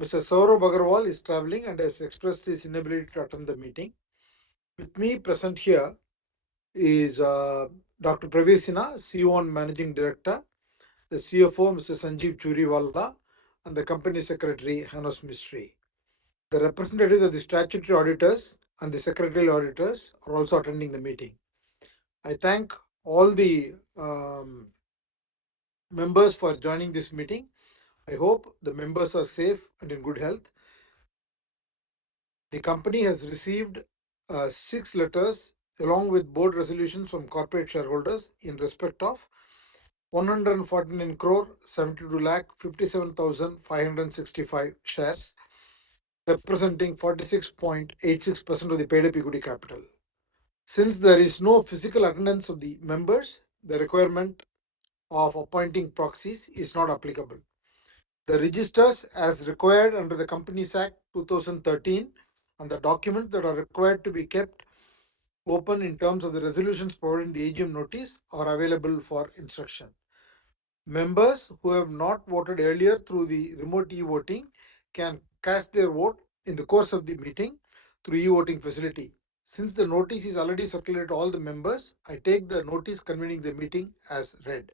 Mr. Saurabh Agarwal is traveling and has expressed his inability to attend the meeting. With me present here is Dr. Praveer Sinha, CEO and Managing Director, the CFO, Mr. Sanjeev Churiwala, and the Company Secretary, Hanos Mistry. The representatives of the statutory auditors and the secretarial auditors are also attending the meeting. I thank all the members for joining this meeting. I hope the members are safe and in good health. The company has received 6 letters along with board resolutions from corporate shareholders in respect of 149 crore 72 lakh 57,565 shares, representing 46.86% of the paid up equity capital. Since there is no physical attendance of the members, the requirement of appointing proxies is not applicable. The registers, as required under the Companies Act 2013, and the documents that are required to be kept open in terms of the resolutions provided in the AGM notice, are available for instruction. Members who have not voted earlier through the remote e-voting can cast their vote in the course of the meeting through e-voting facility. Since the notice is already circulated to all the members, I take the notice convening the meeting as read.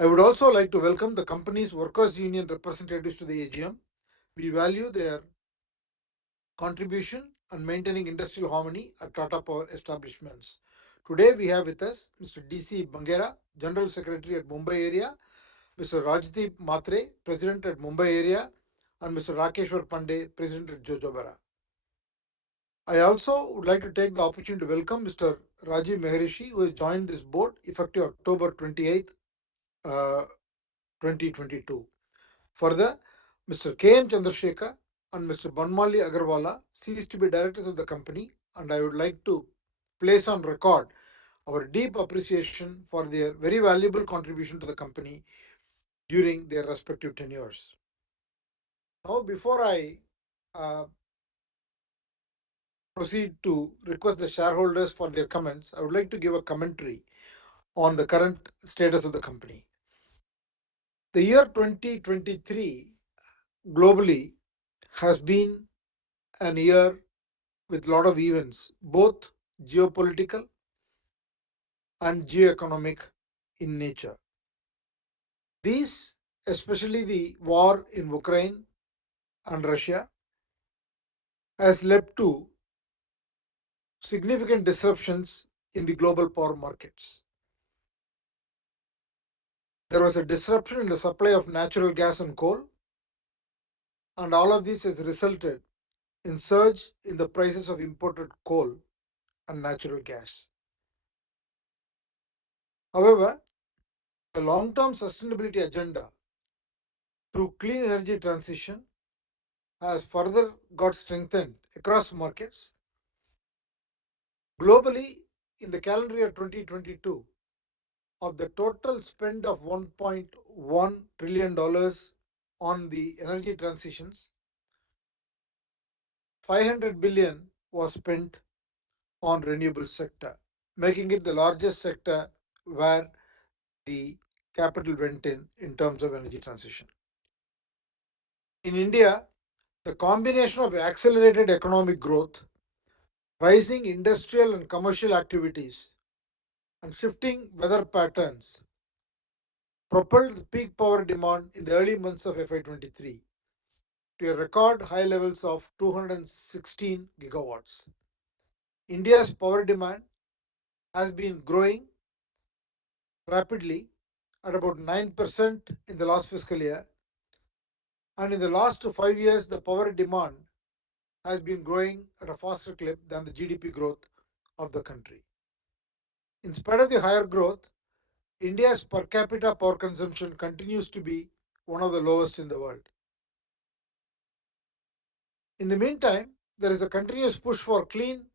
I would also like to welcome the company's workers' union representatives to the AGM. We value their contribution and maintaining industrial harmony at Tata Power establishments. Today we have with us Mr. D.C. Bangera, General Secretary at Mumbai area, Mr. Rajdeep Matre, President at Mumbai area, and Mr. Rakeshwar Pandey, President at Jojobara. I also would like to take the opportunity to welcome Mr. Rajiv Mehrishi, who has joined this board effective October 28th, 2022. Further, Mr. K.M. Chandrasekhar and Mr. Banmali Agarwala cease to be directors of the company, and I would like to place on record our deep appreciation for their very valuable contribution to the company during their respective tenures. Now, before I proceed to request the shareholders for their comments, I would like to give a commentary on the current status of the company. The year 2023 globally has been an year with a lot of events, both geopolitical and geoeconomic in nature. These, especially the war in Ukraine and Russia, has led to significant disruptions in the global power markets. There was a disruption in the supply of natural gas and coal, and all of this has resulted in surge in the prices of imported coal and natural gas. However, the long-term sustainability agenda through clean energy transition has further got strengthened across markets. Globally, in the calendar year 2022, of the total spend of $1.1 trillion on the energy transitions, 500 billion was spent on renewable sector, making it the largest sector where the capital went in terms of energy transition. In India, the combination of accelerated economic growth, rising industrial and commercial activities, and shifting weather patterns propelled peak power demand in the early months of FY23 to a record high levels of 216 gigawatts. India's power demand has been growing rapidly at about 9% in the last fiscal year, and in the last 5 years, the power demand has been growing at a faster clip than the GDP growth of the country. In spite of the higher growth, India's per capita power consumption continues to be one of the lowest in the world. In the meantime, there is a continuous push for clean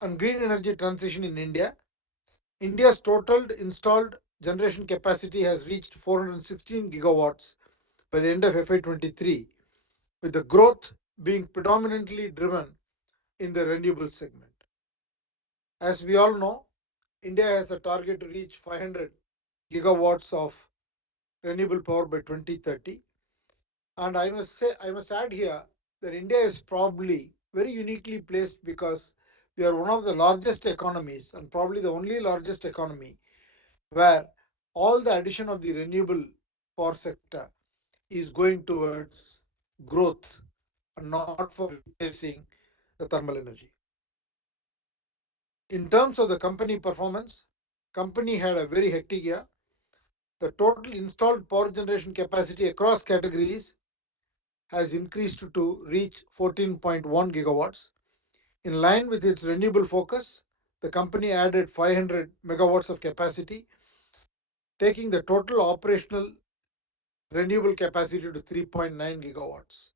and green energy transition in India. India's total installed generation capacity has reached 416 gigawatts by the end of FY23, with the growth being predominantly driven in the renewable segment. As we all know, India has a target to reach 500 gigawatts of renewable power by 2030, And I must add here that India is probably very uniquely placed because we are one of the largest economies and probably the only largest economy where all the addition of the renewable power sector is going towards growth and not for replacing the thermal energy. In terms of the company performance, company had a very hectic year. The total installed power generation capacity across categories has increased to reach 14.1 gigawatts. In line with its renewable focus, the company added 500 megawatts of capacity, taking the total operational renewable capacity to 3.9 gigawatts.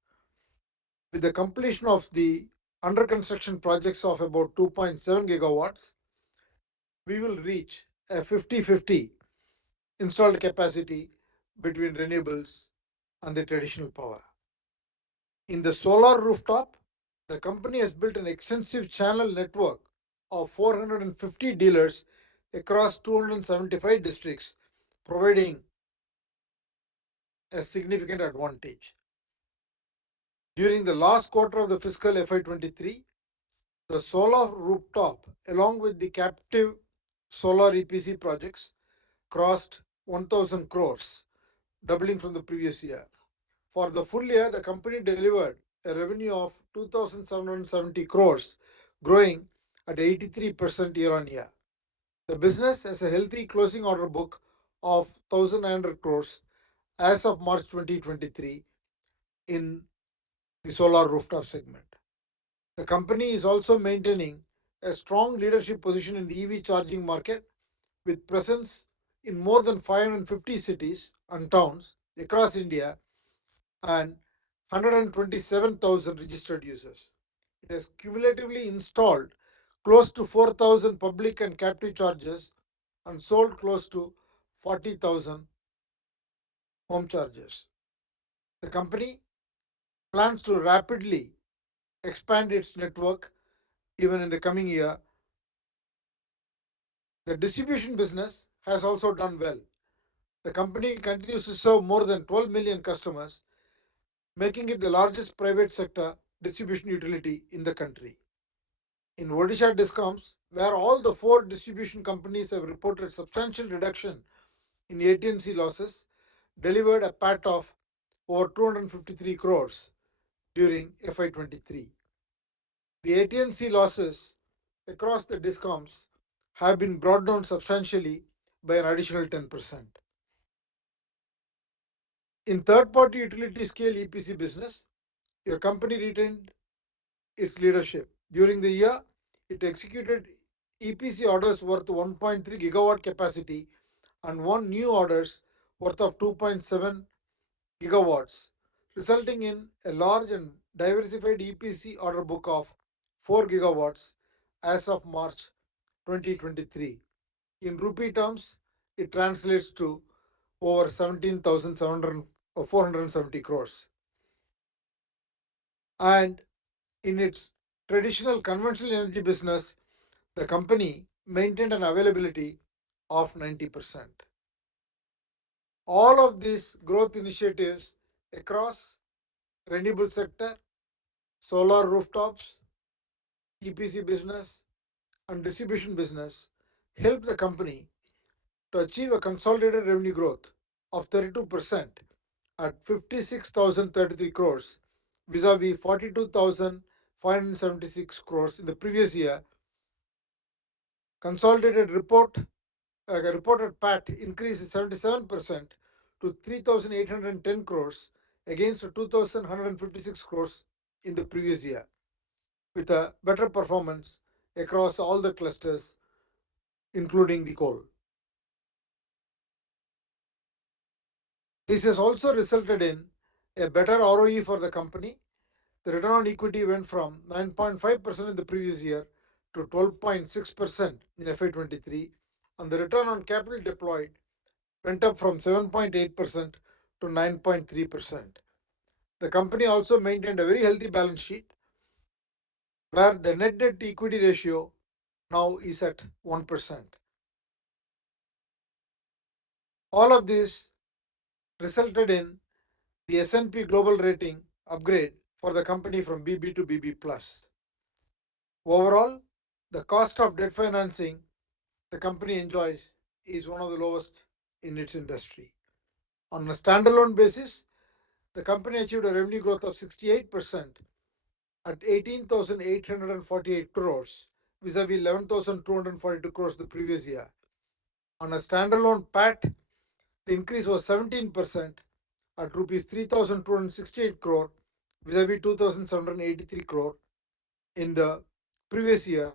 With the completion of the under construction projects of about 2.7 gigawatts, we will reach a 50-50 installed capacity between renewables and the traditional power. In the solar rooftop, the company has built an extensive channel network of 450 dealers across 275 districts, providing a significant advantage. During the last quarter of the fiscal FY23, the solar rooftop, along with the captive solar EPC projects, crossed 1,000 crores, doubling from the previous year. For the full year, the company delivered a revenue of 2,770 crores, growing at 83% year on year. The business has a healthy closing order book of 1,900 crores as of March 2023 in the solar rooftop segment. The company is also maintaining a strong leadership position in the EV charging market with presence in more than 550 cities and towns across India and 127,000 registered users. It has cumulatively installed close to 4,000 public and captive chargers and sold close to 40,000 home chargers. The company plans to rapidly expand its network even in the coming year. The distribution business has also done well. The company continues to serve more than 12 million customers, making it the largest private sector distribution utility in the country. In Odisha Discoms, where all the four distribution companies have reported substantial reduction in AT&C losses, delivered a PAT of over 253 crores during FY23. The AT&C losses across the Discoms have been brought down substantially by an additional 10%. In third-party utility scale EPC business, your company retained its leadership. During the year, it executed EPC orders worth 1.3 gigawatt capacity and won new orders worth of 2.7 gigawatts, resulting in a large and diversified EPC order book of 4 gigawatts as of March 2023. In rupee terms, it translates to over 17,470 crores. And in its traditional conventional energy business, the company maintained an availability of 90%. All of these growth initiatives across renewable sector, solar rooftops, EPC business, and distribution business helped the company to achieve a consolidated revenue growth of 32% at 56,033 crores vis-a-vis 42,576 crores in the previous year. Consolidated reported PAT increased 77% to 3,810 crores against 2,156 crores in the previous year, with a better performance across all the clusters, including the coal. This has also resulted in a better ROE for the company. The return on equity went from 9.5% in the previous year to 12.6% in FY23, and the return on capital deployed went up from 7.8% to 9.3%. The company also maintained a very healthy balance sheet where the net debt to equity ratio now is at 1%. All of this resulted in the S&P Global rating upgrade for the company from BB to BB+. Overall, the cost of debt financing the company enjoys is one of the lowest in its industry. On a standalone basis, the company achieved a revenue growth of 68% at 18,848 crores vis-a-vis 11,242 crores the previous year. On a standalone PAT, the increase was 17% at rupees 3,268 crore vis-a-vis 2,783 crore in the previous year,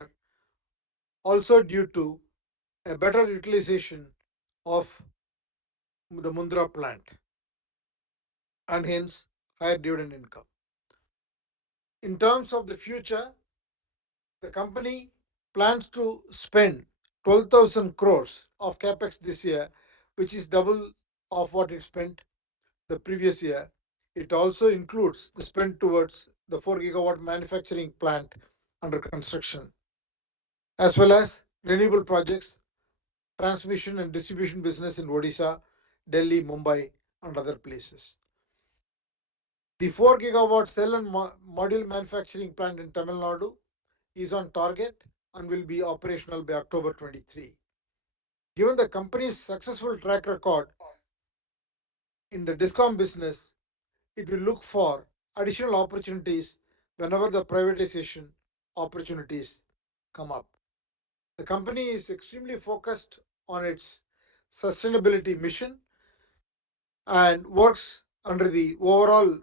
also due to a better utilization of the Mundra plant and hence higher dividend income. In terms of the future, the company plans to spend 12,000 crores of capex this year, which is double of what it spent the previous year. It also includes the spend towards the 4 gigawatt manufacturing plant under construction, as well as renewable projects, transmission and distribution business in Odisha, Delhi, Mumbai, and other places. The 4 gigawatt cell and module manufacturing plant in Tamil Nadu is on target and will be operational by October 23. Given the company's successful track record in the discom business, it will look for additional opportunities whenever the privatization opportunities come up. The company is extremely focused on its sustainability mission and works under the overall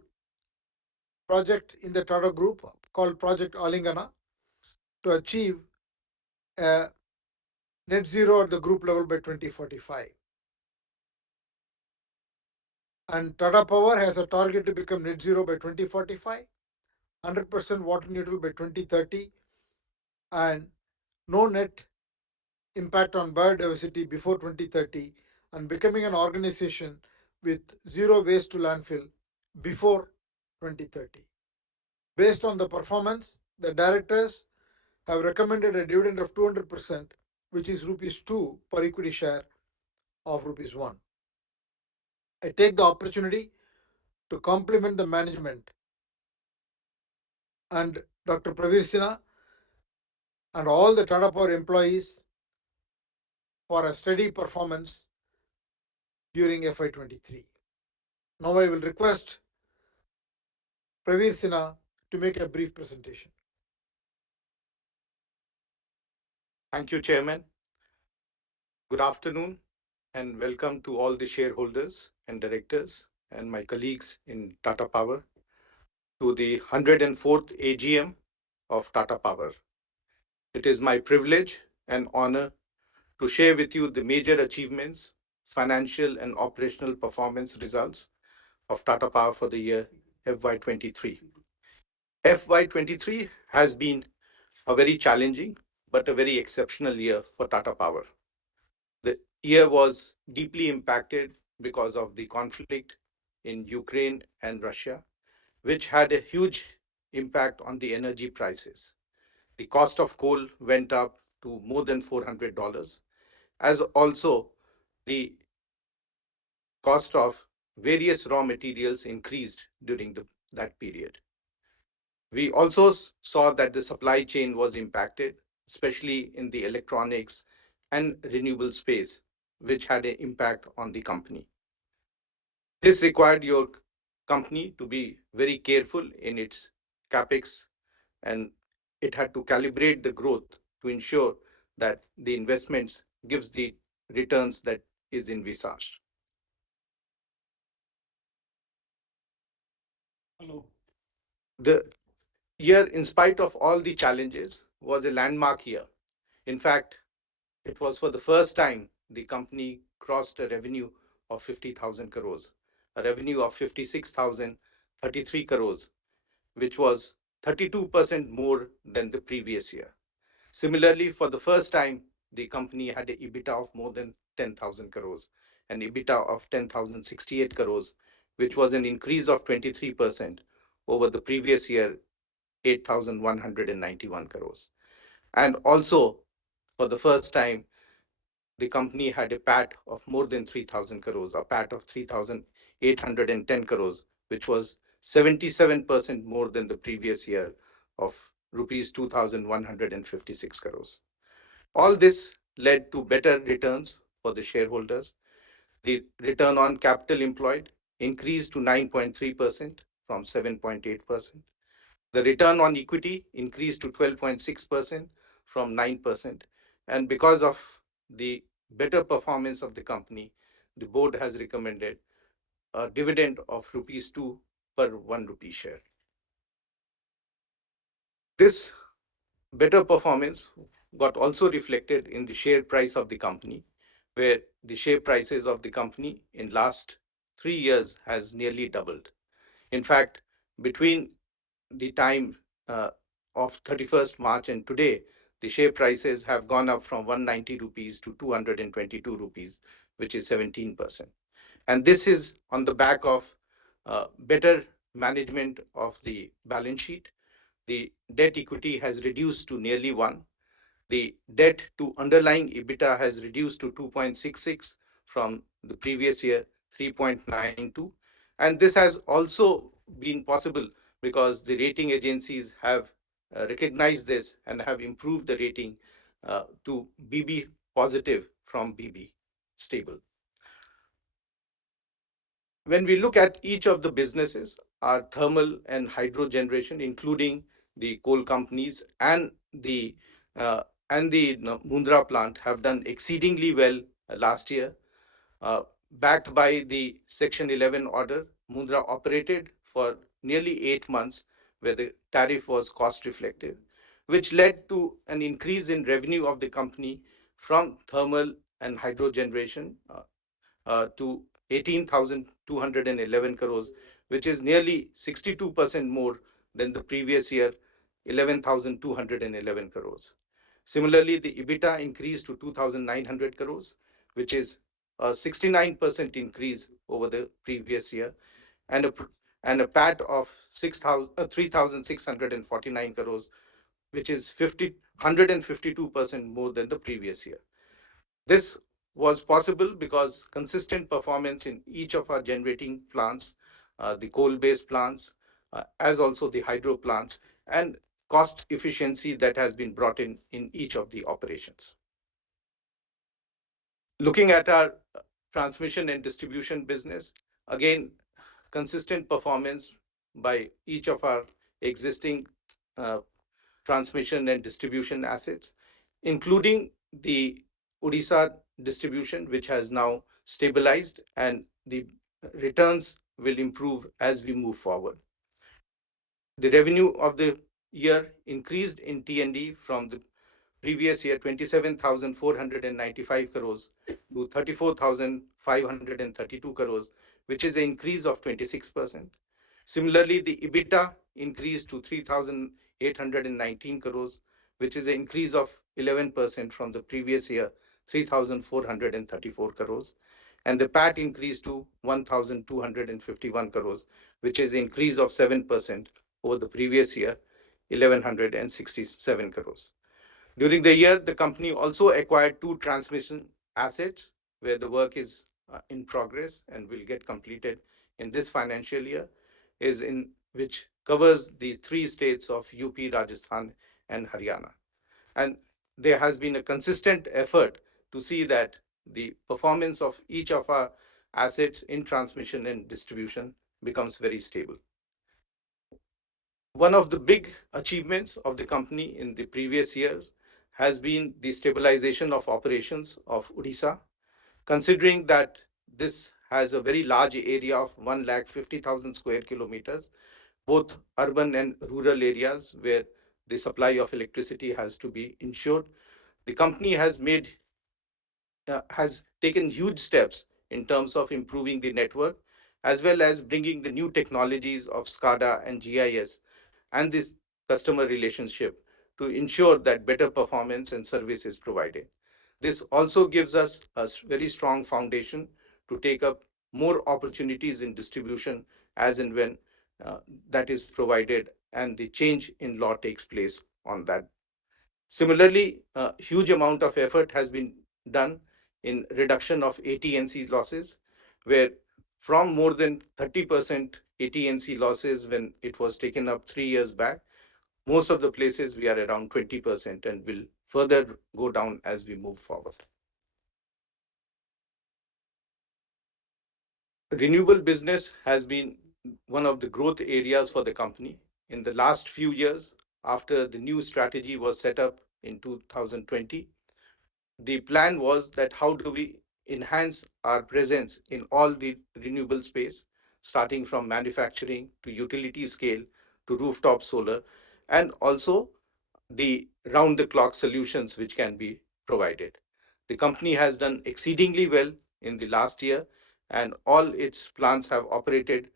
project in the Tata Group called Project Alingana to achieve a net zero at the group level by 2045. And Tata Power has a target to become net zero by 2045, 100% water neutral by 2030, and no net impact on biodiversity before 2030, and becoming an organization with zero waste to landfill before 2030. Based on the performance, the directors have recommended a dividend of 200%, which is rupees 2 per equity share of rupees 1. I take the opportunity to compliment the management and Dr. Pravir Sinha and all the Tata Power employees for a steady performance during FY23. Now I will request Pravir Sinha to make a brief presentation. Thank you, Chairman. Good afternoon and welcome to all the shareholders and directors and my colleagues in Tata Power to the 104th AGM of Tata Power. It is my privilege and honor to share with you the major achievements, financial and operational performance results of Tata Power for the year FY23. FY23 has been a very challenging but a very exceptional year for Tata Power. The year was deeply impacted because of the conflict in Ukraine and Russia, which had a huge impact on the energy prices. The cost of coal went up to more than $400, as also the cost of various raw materials increased during that period. We also saw that the supply chain was impacted, especially in the electronics and renewable space, which had an impact on the company. This required your company to be very careful in its capex, and it had to calibrate the growth to ensure that the investments gives the returns that is envisaged. Hello. The year, in spite of all the challenges, was a landmark year. In fact, it was for the first time the company crossed a revenue of 50,000 crores, a revenue of 56,033 crores, which was 32% more than the previous year. Similarly, for the first time, the company had an EBITDA of more than 10,000 crores, an EBITDA of 10,068 crores, which was an increase of 23% over the previous year, 8,191 crores. And also, for the first time, the company had a PAT of more than 3,000 crores, a PAT of 3,810 crores, which was 77% more than the previous year of rupees 2,156 crores. All this led to better returns for the shareholders. The return on capital employed increased to 9.3% from 7.8%. The return on equity increased to 12.6% from 9%. And because of the better performance of the company, the board has recommended a dividend of rupees 2 per 1 rupee share. This better performance got also reflected in the share price of the company, where the share prices of the company in last 3 years has nearly doubled. In fact, between the time of 31st March and today, the share prices have gone up from 190 rupees to 222 rupees, which is 17%. And this is on the back of better management of the balance sheet. The debt equity has reduced to nearly 1. The debt to underlying EBITDA has reduced to 2.66 from the previous year, 3.92. And this has also been possible because the rating agencies have recognized this and have improved the rating to BB positive from BB stable. When we look at each of the businesses, our thermal and hydro generation, including the coal companies uh, and the Mundra plant, have done exceedingly well last year. Backed by the Section 11 order, Mundra operated for nearly 8 months, where the tariff was cost reflective, which led to an increase in revenue of the company from thermal and hydro generation to 18,211 crores, which is nearly 62% more than the previous year, 11,211 crores. Similarly, the EBITDA increased to 2,900 crores, which is a 69% increase over the previous year, and a PAT of 3,649 crores, which is 152% more than the previous year. This was possible because consistent performance in each of our generating plants, the coal-based plants, as also the hydro plants, and cost efficiency that has been brought in each of the operations. Looking at our transmission and distribution business, again, consistent performance by each of our existing uh, transmission and distribution assets, including the Odisha distribution, which has now stabilized, and the returns will improve as we move forward. The revenue of the year increased in T&D from the previous year, 27,495 crores to 34,532 crores, which is an increase of 26%. Similarly, the EBITDA increased to 3,819 crores, which is an increase of 11% from the previous year, 3,434 crores. And the PAT increased to 1,251 crores, which is an increase of 7% over the previous year, 1,167 crores. During the year, the company also acquired 2 transmission assets where the work is in progress and will get completed in this financial year, is in which covers the 3 states of UP, Rajasthan, and Haryana. And there has been a consistent effort to see that the performance of each of our assets in transmission and distribution becomes very stable. One of the big achievements of the company in the previous years has been the stabilization of operations of Odisha, considering that this has a very large area of 150,000 square kilometers, both urban and rural areas where the supply of electricity has to be ensured. The company has taken huge steps in terms of improving the network, as well as bringing the new technologies of SCADA and GIS and this customer relationship to ensure that better performance and service is provided. This also gives us a very strong foundation to take up more opportunities in distribution as and when uh, that is provided and the change in law takes place on that. Similarly, a huge amount of effort has been done in reduction of AT&C losses, where from more than 30% AT&C losses when it was taken up 3 years back. Most of the places we are around 20% and will further go down as we move forward. Renewable business has been one of the growth areas for the company. In the last few years, after the new strategy was set up in 2020, the plan was that how do we enhance our presence in all the renewable space, starting from manufacturing to utility scale to rooftop solar, and also the round the clock solutions which can be provided. The company has done exceedingly well in the last year, and all its plants have operated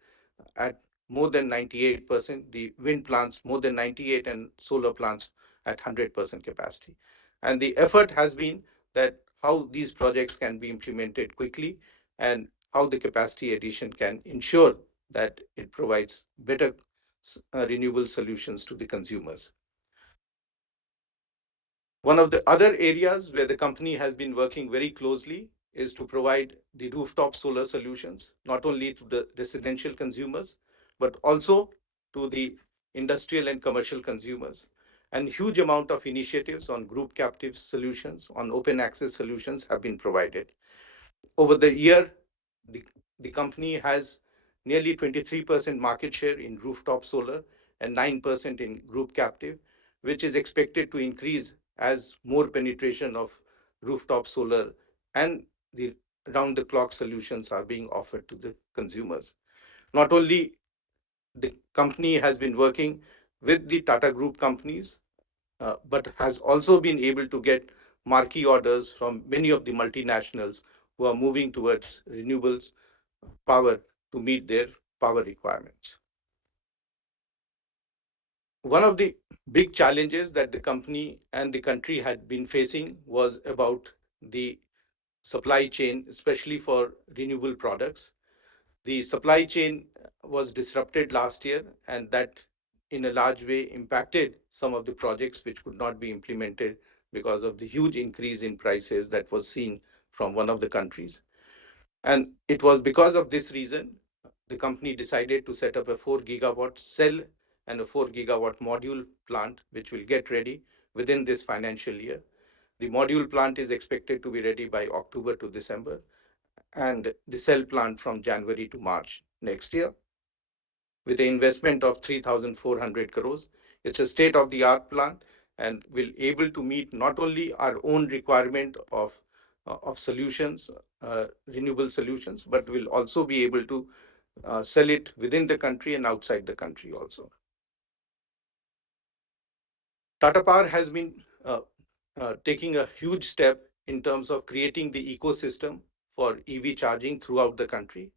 at more than 98%, the wind plants more than 98, and solar plants at 100% capacity. And the effort has been that how these projects can be implemented quickly and how the capacity addition can ensure that it provides better renewable solutions to the consumers. One of the other areas where the company has been working very closely is to provide the rooftop solar solutions, not only to the residential consumers, but also to the industrial and commercial consumers. And huge amount of initiatives on group captive solutions, on open access solutions have been provided. Over the year, the, the company has nearly 23% market share in rooftop solar and 9% in group captive, which is expected to increase as more penetration of rooftop solar and the round the clock solutions are being offered to the consumers. Not only the company has been working with the Tata Group companies, but has also been able to get marquee orders from many of the multinationals who are moving towards renewables power to meet their power requirements. One of the big challenges that the company and the country had been facing was about the supply chain, especially for renewable products. The supply chain was disrupted last year, and that in a large way impacted some of the projects which could not be implemented because of the huge increase in prices that was seen from one of the countries. And it was because of this reason the company decided to set up a 4 gigawatt cell and a 4 gigawatt module plant, which will get ready within this financial year. The module plant is expected to be ready by October to December, and the cell plant from January to March next year, with an investment of 3,400 crores. It's a state-of-the-art plant and will able to meet not only our own requirement of solutions, renewable solutions, but will also be able to sell it within the country and outside the country also. Tata Power has been taking a huge step in terms of creating the ecosystem for EV charging throughout the country.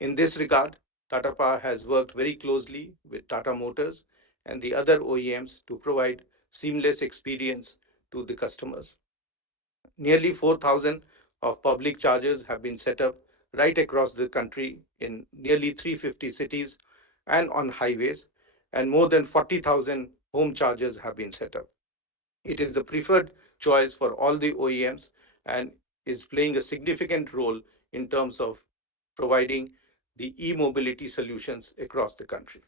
In this regard, Tata Power has worked very closely with Tata Motors and the other OEMs to provide seamless experience to the customers. Nearly 4,000 of public chargers have been set up right across the country in nearly 350 cities and on highways, and more than 40,000 home chargers have been set up. It is the preferred choice for all the OEMs and is playing a significant role in terms of providing the e-mobility solutions across the country.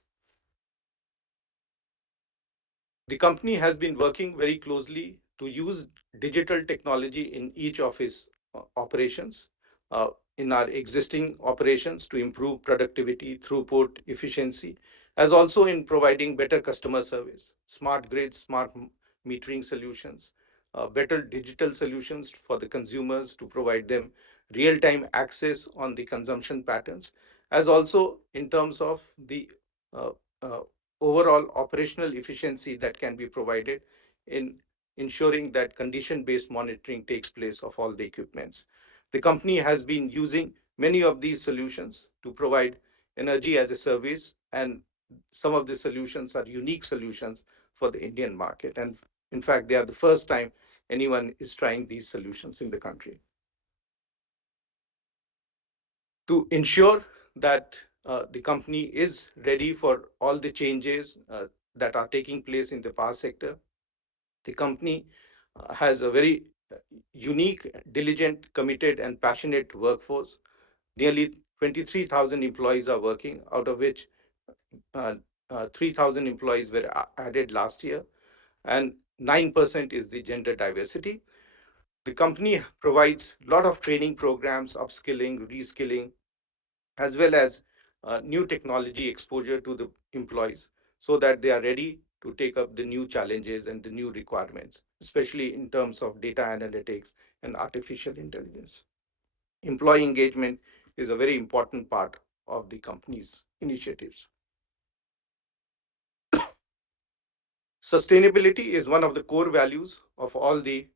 The company has been working very closely to use digital technology in each of its operations, uh, in our existing operations to improve productivity, throughput, efficiency, as also in providing better customer service, smart grids, smart metering solutions, better digital solutions for the consumers to provide them real-time access on the consumption patterns, as also in terms of the uh, uh, overall operational efficiency that can be provided in ensuring that condition-based monitoring takes place of all the equipments. The company has been using many of these solutions to provide energy as a service, and some of the solutions are unique solutions for the Indian market. And in fact, they are the first time anyone is trying these solutions in the country. To ensure that the company is ready for all the changes that are taking place in the power sector, the company has a very unique, diligent, committed, and passionate workforce. Nearly 23,000 employees are working, out of which uh, 3,000 employees were added last year, and 9% is the gender diversity. The company provides a lot of training programs, upskilling, reskilling, as well as new technology exposure to the employees so that they are ready to take up the new challenges and the new requirements, especially in terms of data analytics and artificial intelligence. Employee engagement is a very important part of the company's initiatives. Sustainability is one of the core values of all the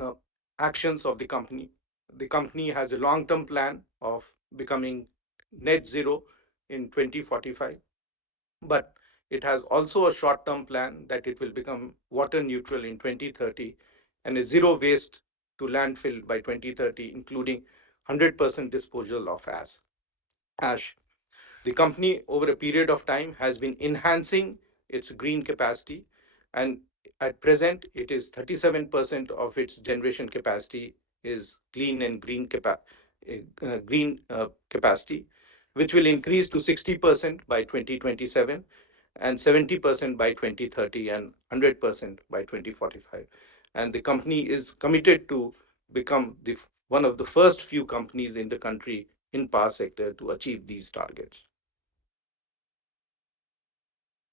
uh, actions of the company. The company has a long term plan of becoming net zero in 2045, but it has also a short term plan that it will become water neutral in 2030 and a zero waste to landfill by 2030, including 100% disposal of ash. The company, over a period of time, has been enhancing its green capacity, and at present, it is 37% of its generation capacity is clean and green capacity, which will increase to 60% by 2027 and 70% by 2030 and 100% by 2045. And the company is committed to become one of the first few companies in the country in power sector to achieve these targets.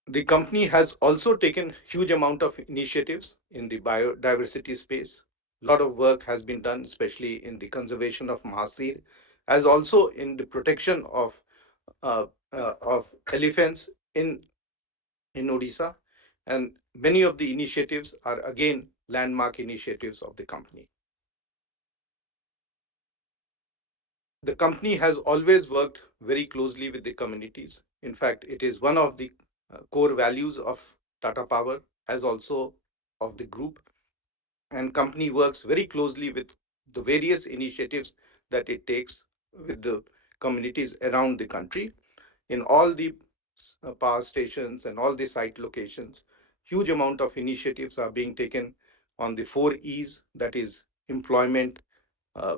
The company has also taken huge amount of initiatives in the biodiversity space. A lot of work has been done, especially in the conservation of mahasir, as also in the protection of elephants in Odisha. And many of the initiatives are again landmark initiatives of the company. The company has always worked very closely with the communities. In fact, it is one of the core values of Tata Power, as also of the group. And company works very closely with the various initiatives that it takes with the communities around the country in all the power stations and all the site locations. Huge amount of initiatives are being taken on the 4 E's, that is employment, uh,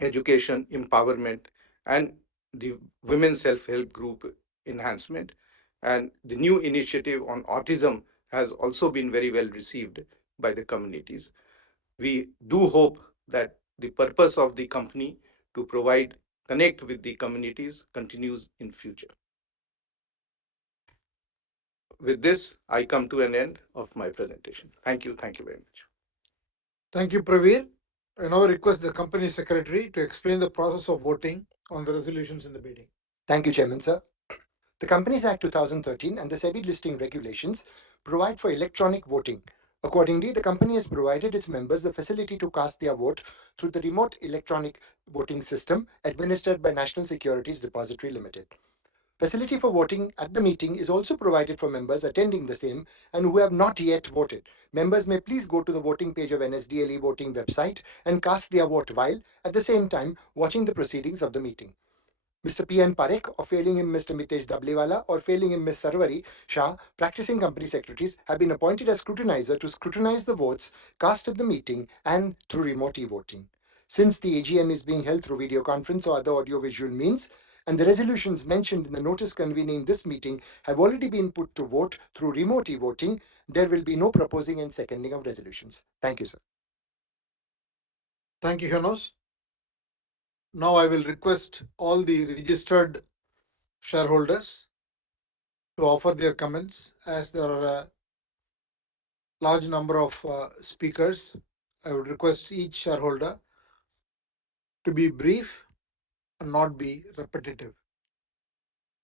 education, empowerment, and the women's self-help group enhancement. And the new initiative on autism has also been very well received by the communities. We do hope that the purpose of the company to provide connect with the communities continues in future. With this, I come to an end of my presentation. Thank you. Thank you very much. Thank you, Pravir. I now request the company secretary to explain the process of voting on the resolutions in the meeting. Thank you, Chairman, sir. The Companies Act 2013 and the SEBI listing regulations provide for electronic voting. Accordingly, the company has provided its members the facility to cast their vote through the remote electronic voting system administered by National Securities Depository Limited. Facility for voting at the meeting is also provided for members attending the same and who have not yet voted. Members may please go to the voting page of NSDLE voting website and cast their vote while, at the same time, watching the proceedings of the meeting. Mr. P. N. Parekh, or failing him Mr. Mitesh Dablewala, or failing him Ms. Sarvari Shah, practicing company secretaries, have been appointed as scrutinizer to scrutinize the votes cast at the meeting and through remote e-voting. Since the AGM is being held through video conference or other audiovisual means, and the resolutions mentioned in the notice convening this meeting have already been put to vote through remote e-voting, there will be no proposing and seconding of resolutions. Thank you, sir. Thank you, Hanos. Now I will request all the registered shareholders to offer their comments, as there are a large number of speakers. I would request each shareholder to be brief and not be repetitive.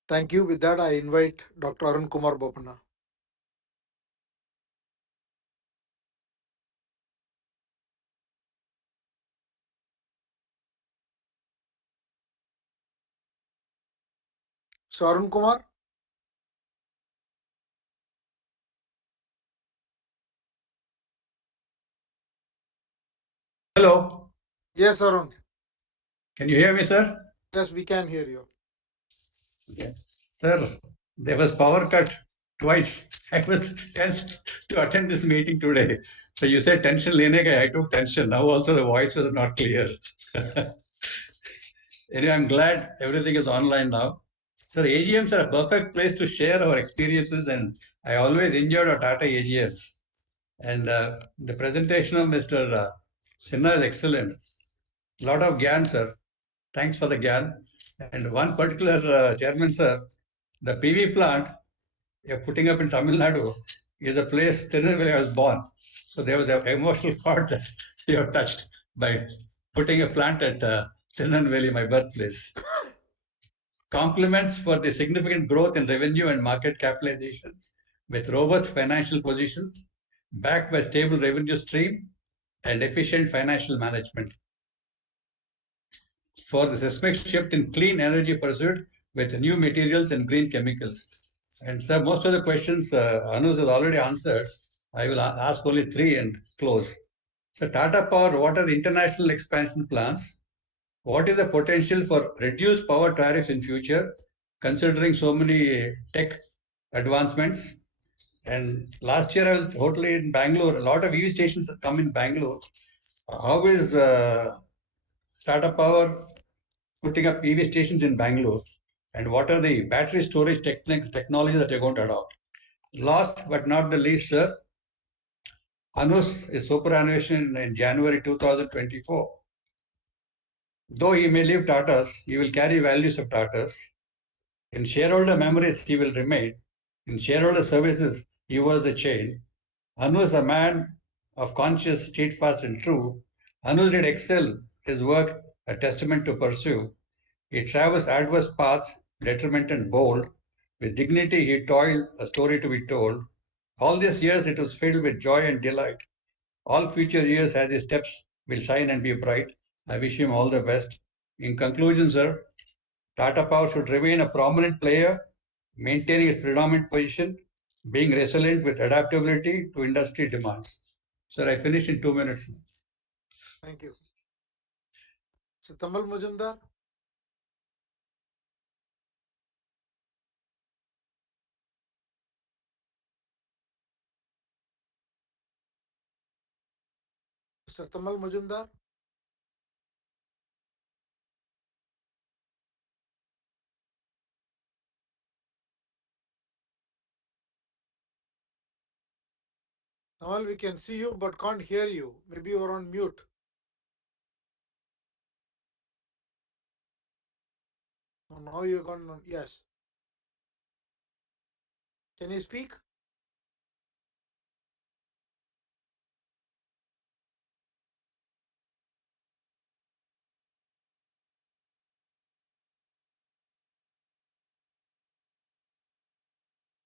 Thank you. With that, I invite Dr. Arun Kumar Bopanna. So, Arun Kumar? Hello, Yes, Arun. can you hear me, sir? Yes, we can hear you. Okay. Sir, there was power cut twice. I was tense to attend this meeting today. So you said tension lene ka, I took tension. Now also the voice was not clear. Anyway, I'm glad everything is online now. Sir, AGMs are a perfect place to share our experiences, and I always enjoyed our Tata AGMs. And the presentation of Mr. Sinha is excellent. A lot of gyan, sir. Thanks for the gyan. And one particular chairman, sir, the PV plant you're putting up in Tamil Nadu is a place Tirunelveli I was born. So there was an emotional part that you have touched by putting a plant at Tirunelveli, my birthplace. Compliments for the significant growth in revenue and market capitalization with robust financial positions, backed by stable revenue stream and efficient financial management. For the seismic shift in clean energy pursuit with new materials and green chemicals. And sir, most of the questions Anuj has already answered. I will ask only three and close. So Tata Power, what are the international expansion plans? What is the potential for reduced power tariffs in future, considering so many tech advancements? And last year I was totally in Bangalore. A lot of EV stations have come in Bangalore. How is Tata Power putting up EV stations in Bangalore? And what are the battery storage technology that you're going to adopt? Last but not the least, sir, Anus is superannuation in January 2024. Though he may leave Tatas, he will carry values of Tatas. In shareholder memories, he will remain. In shareholder services, he was a chain. Anu is a man of conscience, steadfast, and true. Anu did excel his work, a testament to pursue. He travels adverse paths, determined and bold. With dignity, he toiled, a story to be told. All these years, it was filled with joy and delight. All future years, as his steps will shine and be bright. I wish him all the best. In conclusion, sir, Tata Power should remain a prominent player, maintaining its predominant position, being resilient with adaptability to industry demands. Sir, I finish in 2 minutes. Thank you. So, Tamal Majumdar. Mr. Tamal Majumdar. Tamal, we can see you but can't hear you. Maybe you're on mute. No, now you're gone. Yes. Can you speak?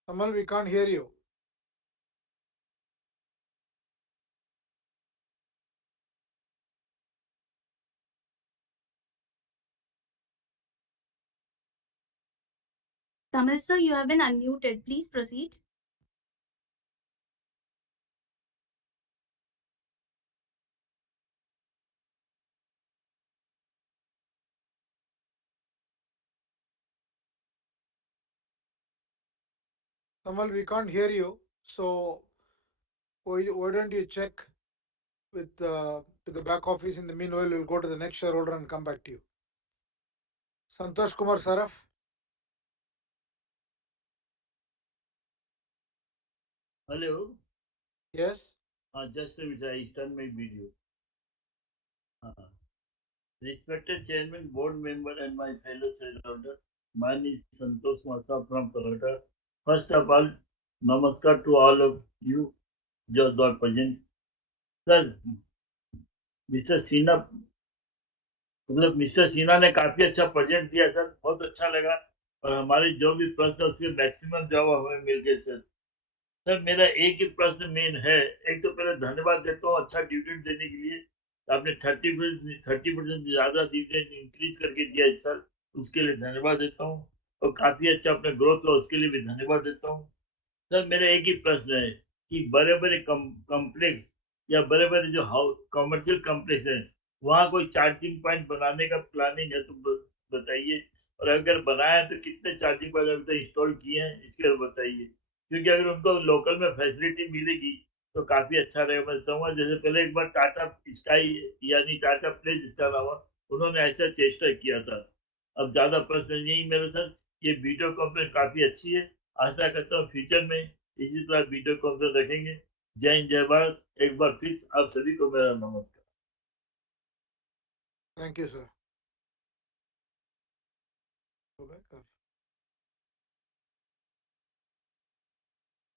Tamal, we can't hear you. Tamil sir, you have been unmuted. Please proceed. Tamal, we can't hear you. So why don't you check with the back office? In the meanwhile, we'll go to the next shareholder and come back to you. Santosh Kumar Saraf. Hello. Yes. Just a minute, I turn my video. Respected Chairman, Board Member, and my fellow shareholder, mine is Santosh Mata from Kolkata. First of all, namaskar to all of you, just are present. Sir, mister Sinha मतलब mister Sinha ने काफी अच्छा present दिया sir, बहुत अच्छा लगा और हमारे जो भी प्रश्न उसके मैक्सिमम जवाब हमें मिल गए सर। सर मेरा एक ही प्रश्न मेन है, एक तो पहले धन्यवाद देता हूँ अच्छा डिविडेंड देने के लिए, आपने 30% ज्यादा डिविडेंड इंक्रीज करके दिया इस साल, उसके लिए धन्यवाद देता हूँ और काफी अच्छा अपने ग्रोथ हुआ उसके लिए भी धन्यवाद देता हूँ। सर मेरा एक ही प्रश्न है कि बड़े बड़े कॉम्प्लेक्स या बड़े बड़े जो कॉमर्शियल कॉम्प्लेक्स है वहाँ कोई चार्जिंग पॉइंट बनाने का प्लानिंग है तो बताइए, और अगर बनाया है तो कितने चार्जिंग पॉइंट अभी तक इंस्टॉल किए हैं इसके बारे में बताइए, क्योंकि अगर उनको लोकल में फैसिलिटी मिलेगी तो काफी अच्छा रहेगा। मैं समझ जैसे पहले एक बार टाटा स्काई यानी टाटा प्लेस इसका नाम उन्होंने ऐसा चेष्टा किया था। अब ज्यादा प्रश्न यही मेरा सर ये वीडियो कॉन्फ्रेंस काफी अच्छी है। आशा करता हूँ फ्यूचर में इसी तरह वीडियो कॉन्फ्रेंस रखेंगे। जय हिंद, जय भारत। एक बार फिर आप सभी को मेरा नमस्कार। Thank you, sir. Go back up.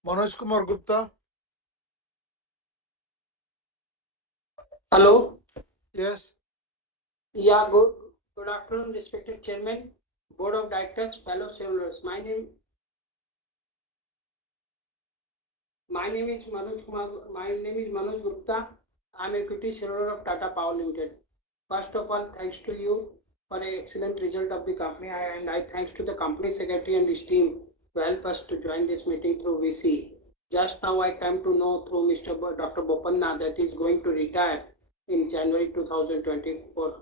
Manoj Kumar Gupta. Hello. Yes. Yeah, good afternoon, respected Chairman, Board of Directors, fellow shareholders. My name is Manoj Kumar. My name is Manoj Gupta. I am equity shareholder of Tata Power Limited. First of all, thanks to you for an excellent result of the company, and I thanks to the company secretary and his team to help us to join this meeting through VC. Just now I came to know through Dr. Bopanna that he is going to retire in January 2024.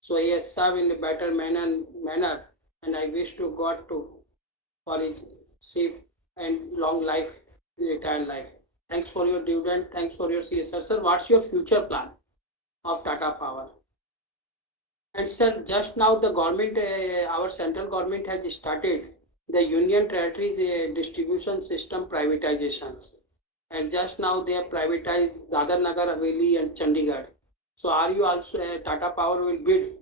So he has served in a better manner, and I wish to God to for his safe and long life, retired life. Thanks for your dividend. Thanks for your CSR. Sir, what's your future plan of Tata Power? And sir, just now the government, our central government has started the union territories distribution system privatizations. And just now they have privatized Dadar Nagar Haveli and Chandigarh. So are you also, Tata Power will bid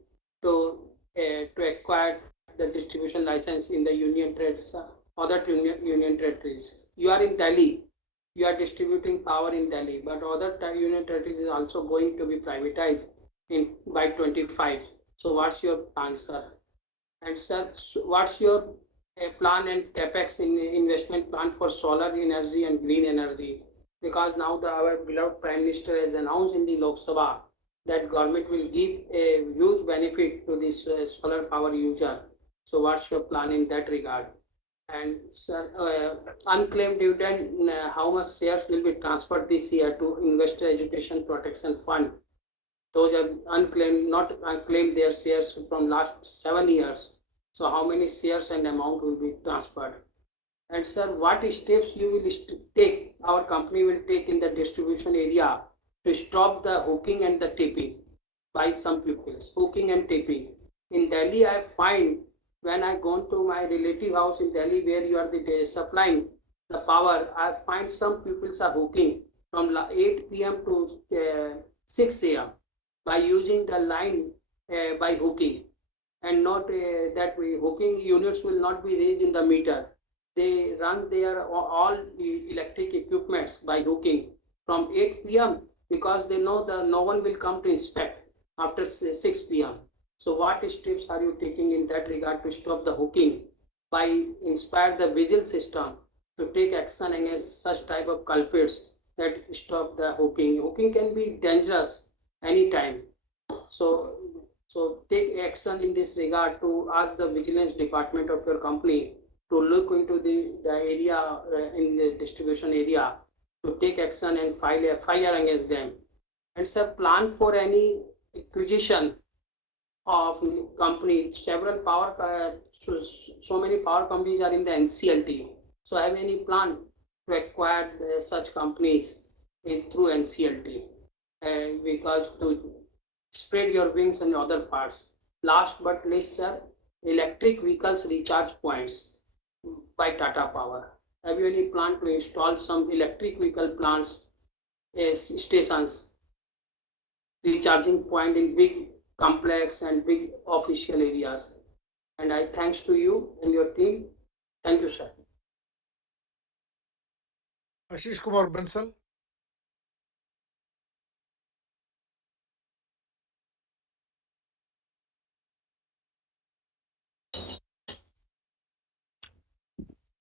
to acquire the distribution license in the union territories, other union territories? You are in Delhi, you are distributing power in Delhi, but other union territories is also going to be privatized in by 25. So what's your plan, sir? And sir, what's your plan and capex in investment plan for solar energy and green energy? Because now our beloved Prime Minister has announced in the Lok Sabha that government will give a huge benefit to this solar power user. So what's your plan in that regard? And sir, unclaimed dividend, how much shares will be transferred this year to Investor Education Protection Fund? Those have unclaimed, not unclaimed their shares from last 7 years. So how many shares and amount will be transferred? And sir, what steps you will take, our company will take in the distribution area to stop the hooking and the taping by some pupils, hooking and taping. In Delhi, I find when I go to my relative house in Delhi where you are supplying the power, I find some pupils are hooking from 8 p.m. to 6 a.m. by using the line by hooking, and not that way hooking units will not be raised in the meter. They run their all electric equipments by hooking from 8 p.m. because they know that no one will come to inspect after 6 p.m. So what steps are you taking in that regard to stop the hooking by inspire the vigil system to take action against such type of culprits that stop the hooking? Hooking can be dangerous anytime. So, so take action in this regard to ask the vigilance department of your company to look into the area in the distribution area to take action and file a FIR against them. And sir, plan for any acquisition of company. Several power, so many power companies are in the NCLT. So have any plan to acquire such companies through NCLT? Because to spread your wings in other parts. Last but least, sir, electric vehicles recharge points by Tata Power. Have you any plan to install some electric vehicle plants, stations, recharging point in big complex and big official areas? And I thanks to you and your team. Thank you, sir. Ashish Kumar Bansal.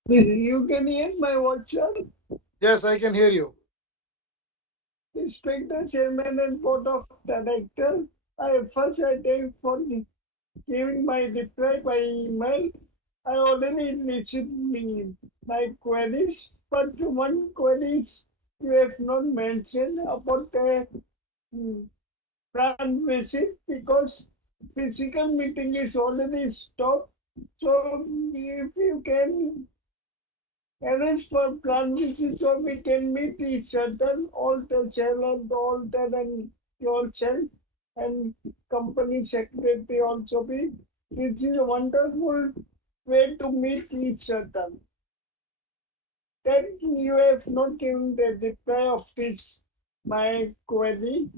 You can hear my voice, sir. Yes, I can hear you. Respected Chairman and Board of Directors, I thank for giving my reply by email. I already received my queries, but one query you have not mentioned about the plan visit because physical meeting is already stopped. So if you can arrange for plan visit so we can meet each other, all the alter and yourself and company secretary also be. This is wonderful way to meet each other. That you have not given the reply of this my query.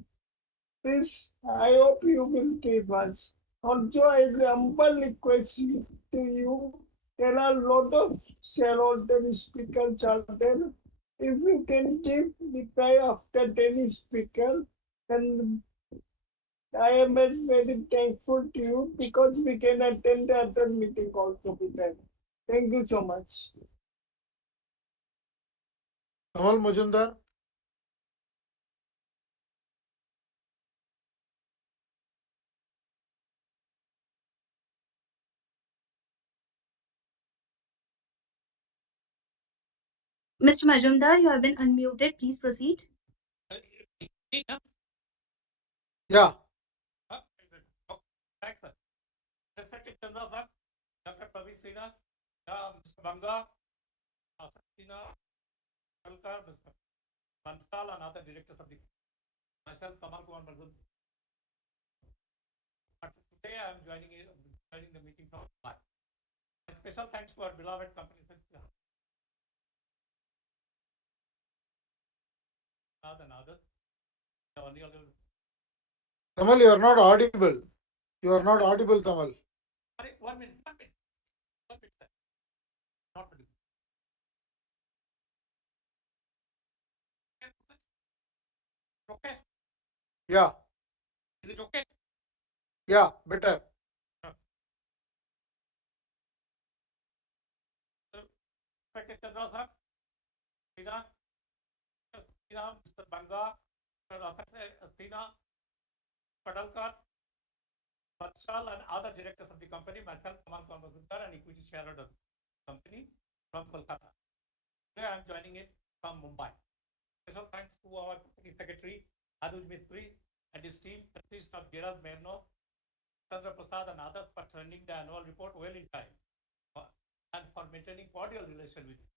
Please, I hope you will give us. Also, I humble request to you. There are a lot of shareholder speakers out there. If you can give reply after any speaker, then I am very thankful to you because we can attend the other meeting also with them. Thank you so much. Tamal Majumdar. Mr. Majumdar, you have been unmuted. Please proceed. Yeah. Thanks, sir. Respected Chandra sir, Dr. Praveer Sina, Mr. Banga, Sina, Kalkar, Mr. Bansal, and other directors of the myself, Kamal Kumar Mazum. Today I am joining the meeting from Mumbai. Special thanks to our beloved company, and others. Tamal, you are not audible. You are not audible, Tamal. Sorry, 1 minute, 1 minute, 1 minute, sir. Not audible. Okay. Yeah. Is it okay? Yeah, better. Respected Chandra sir, Sina, Mr. Banga, Sina, Padalkar, Bansal, and other directors of the company, myself, Kamal Kumar Mazumdar, and equity shareholder company from Kolkata. Today I am joining it from Mumbai. Special thanks to our company secretary, Anuj Mistry, and his team, consist of Gerald Merno, Chandra Prasad, and others for sending the annual report well in time and for maintaining cordial relation with you.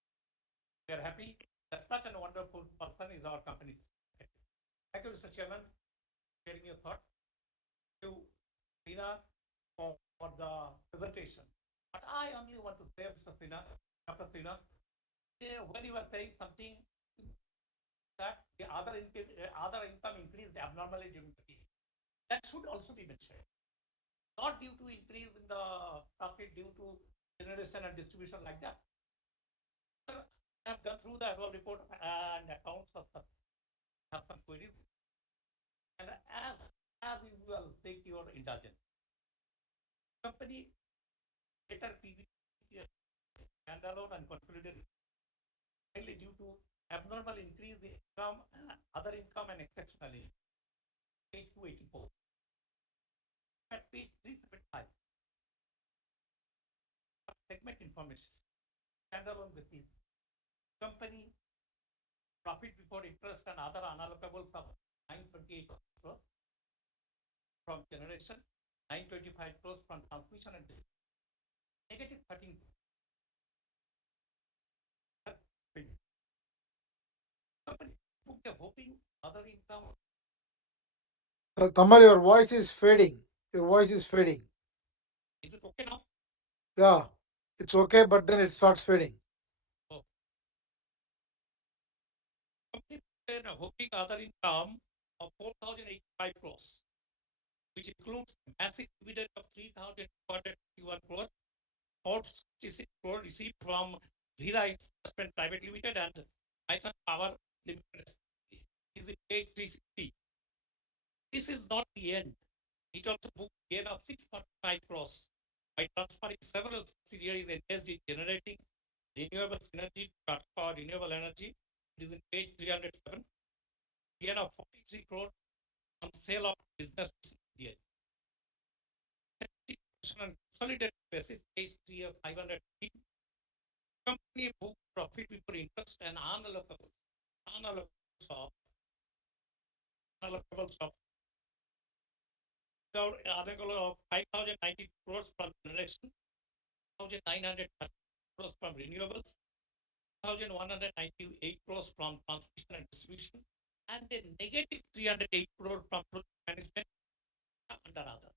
We are happy that such a wonderful person is our company. Thank you, Mr. Chairman, for sharing your thoughts. To Sina for the presentation. But I only want to say, Mr. Sina, Dr. Sina, when you were saying something that the other income increased abnormally during the year, that should also be mentioned. Not due to increase in the profit due to generation and distribution like that. I have gone through the annual report and accounts of have some queries. And as usual, take your indulgence. Company better PV standalone and consolidated mainly due to abnormal increase in income, other income, and exceptionally. Page 284. At page 375, segment information. Standalone basis. Company profit before interest and other unallocables of 928 crores from generation, 925 crores from transmission and negative 13 company booked a hoping other income. Tamal, your voice is fading. Your voice is fading. Is it okay now? Yeah, it's okay, but then it starts fading. Oh. Company booked a hoping other income of 4,085 crores, which includes massive dividend of 3,251 crores, 466 crores received from Vira Investment Private Limited and Python Power Limited. Is it page 360? This is not the end. It also booked gain of 645 crores by transferring several subsidiaries engaged in generating renewable energy to power renewable energy. It is in page 307. Gain of 43 crores on sale of business subsidiaries. On consolidated basis, page 3 of 515. Company booked profit before interest and unallocables of 5,090 crores from generation, 1,900 crores from renewables, 1,198 crores from transmission and distribution, and a negative 308 crores from project management under other.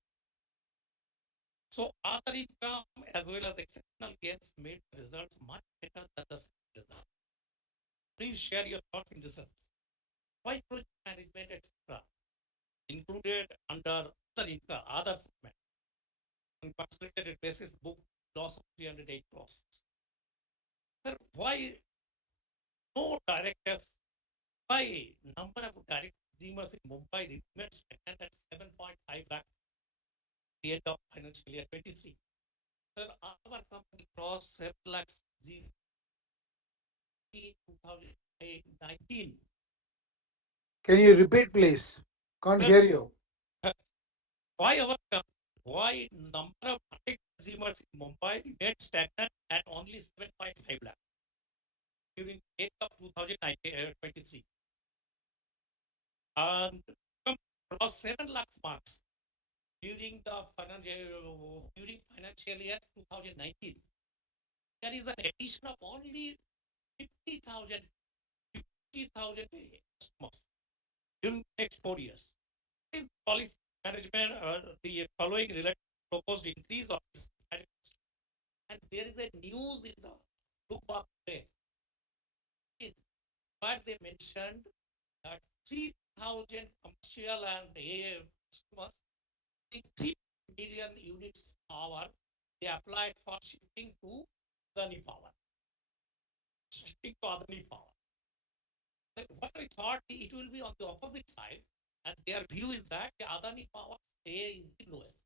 So other income as well as exceptional gains made the results much better than the result. Please share your thoughts in this. Why project management, etc., included under other income, other segment, on consolidated basis, book loss of 308 crores. Sir, why no directors? Why number of direct consumers in Mumbai remains stagnant at 7.5 lakh at the end of financial year 23? Sir, our company crossed 7 lakhs in 2019. Can you repeat, please? Can't hear you. Why why number of direct consumers in Mumbai remained stagnant at only 7.5 lakh during the end of 2023? And crossed 7 lakh marks during financial year 2019. There is an addition of only 50,000 customers during the next 4 years. In policy management, the following related proposed increase of and there is a news in the book of today where they mentioned that 3,000 commercial and customers, 3 million units power they applied for shifting to Adani power. Shifting to Adani power. But what I thought it will be on the opposite side, and their view is that the Adani power stay is the lowest.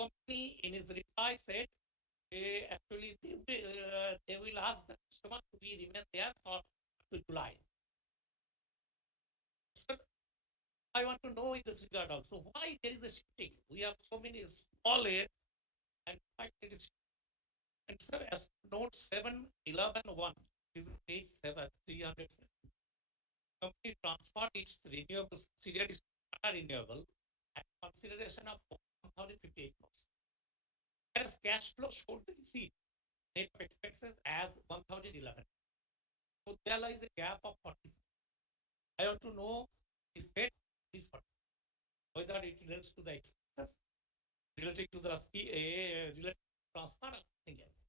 Company in his reply said actually they will ask the customer to be remain there for to July. So I want to know in this regard also why there is a shifting. We have so many small air and why there is and sir as note 7.11.1 page 7 300 company transferred its renewable subsidiaries to renewable at consideration of 1,058 crores. Whereas cash flow showed the receipt net of expenses as 1,011. So there lies a gap of 40. I want to know the fate of this 40, whether it relates to the expenses related to the related transfer or something else.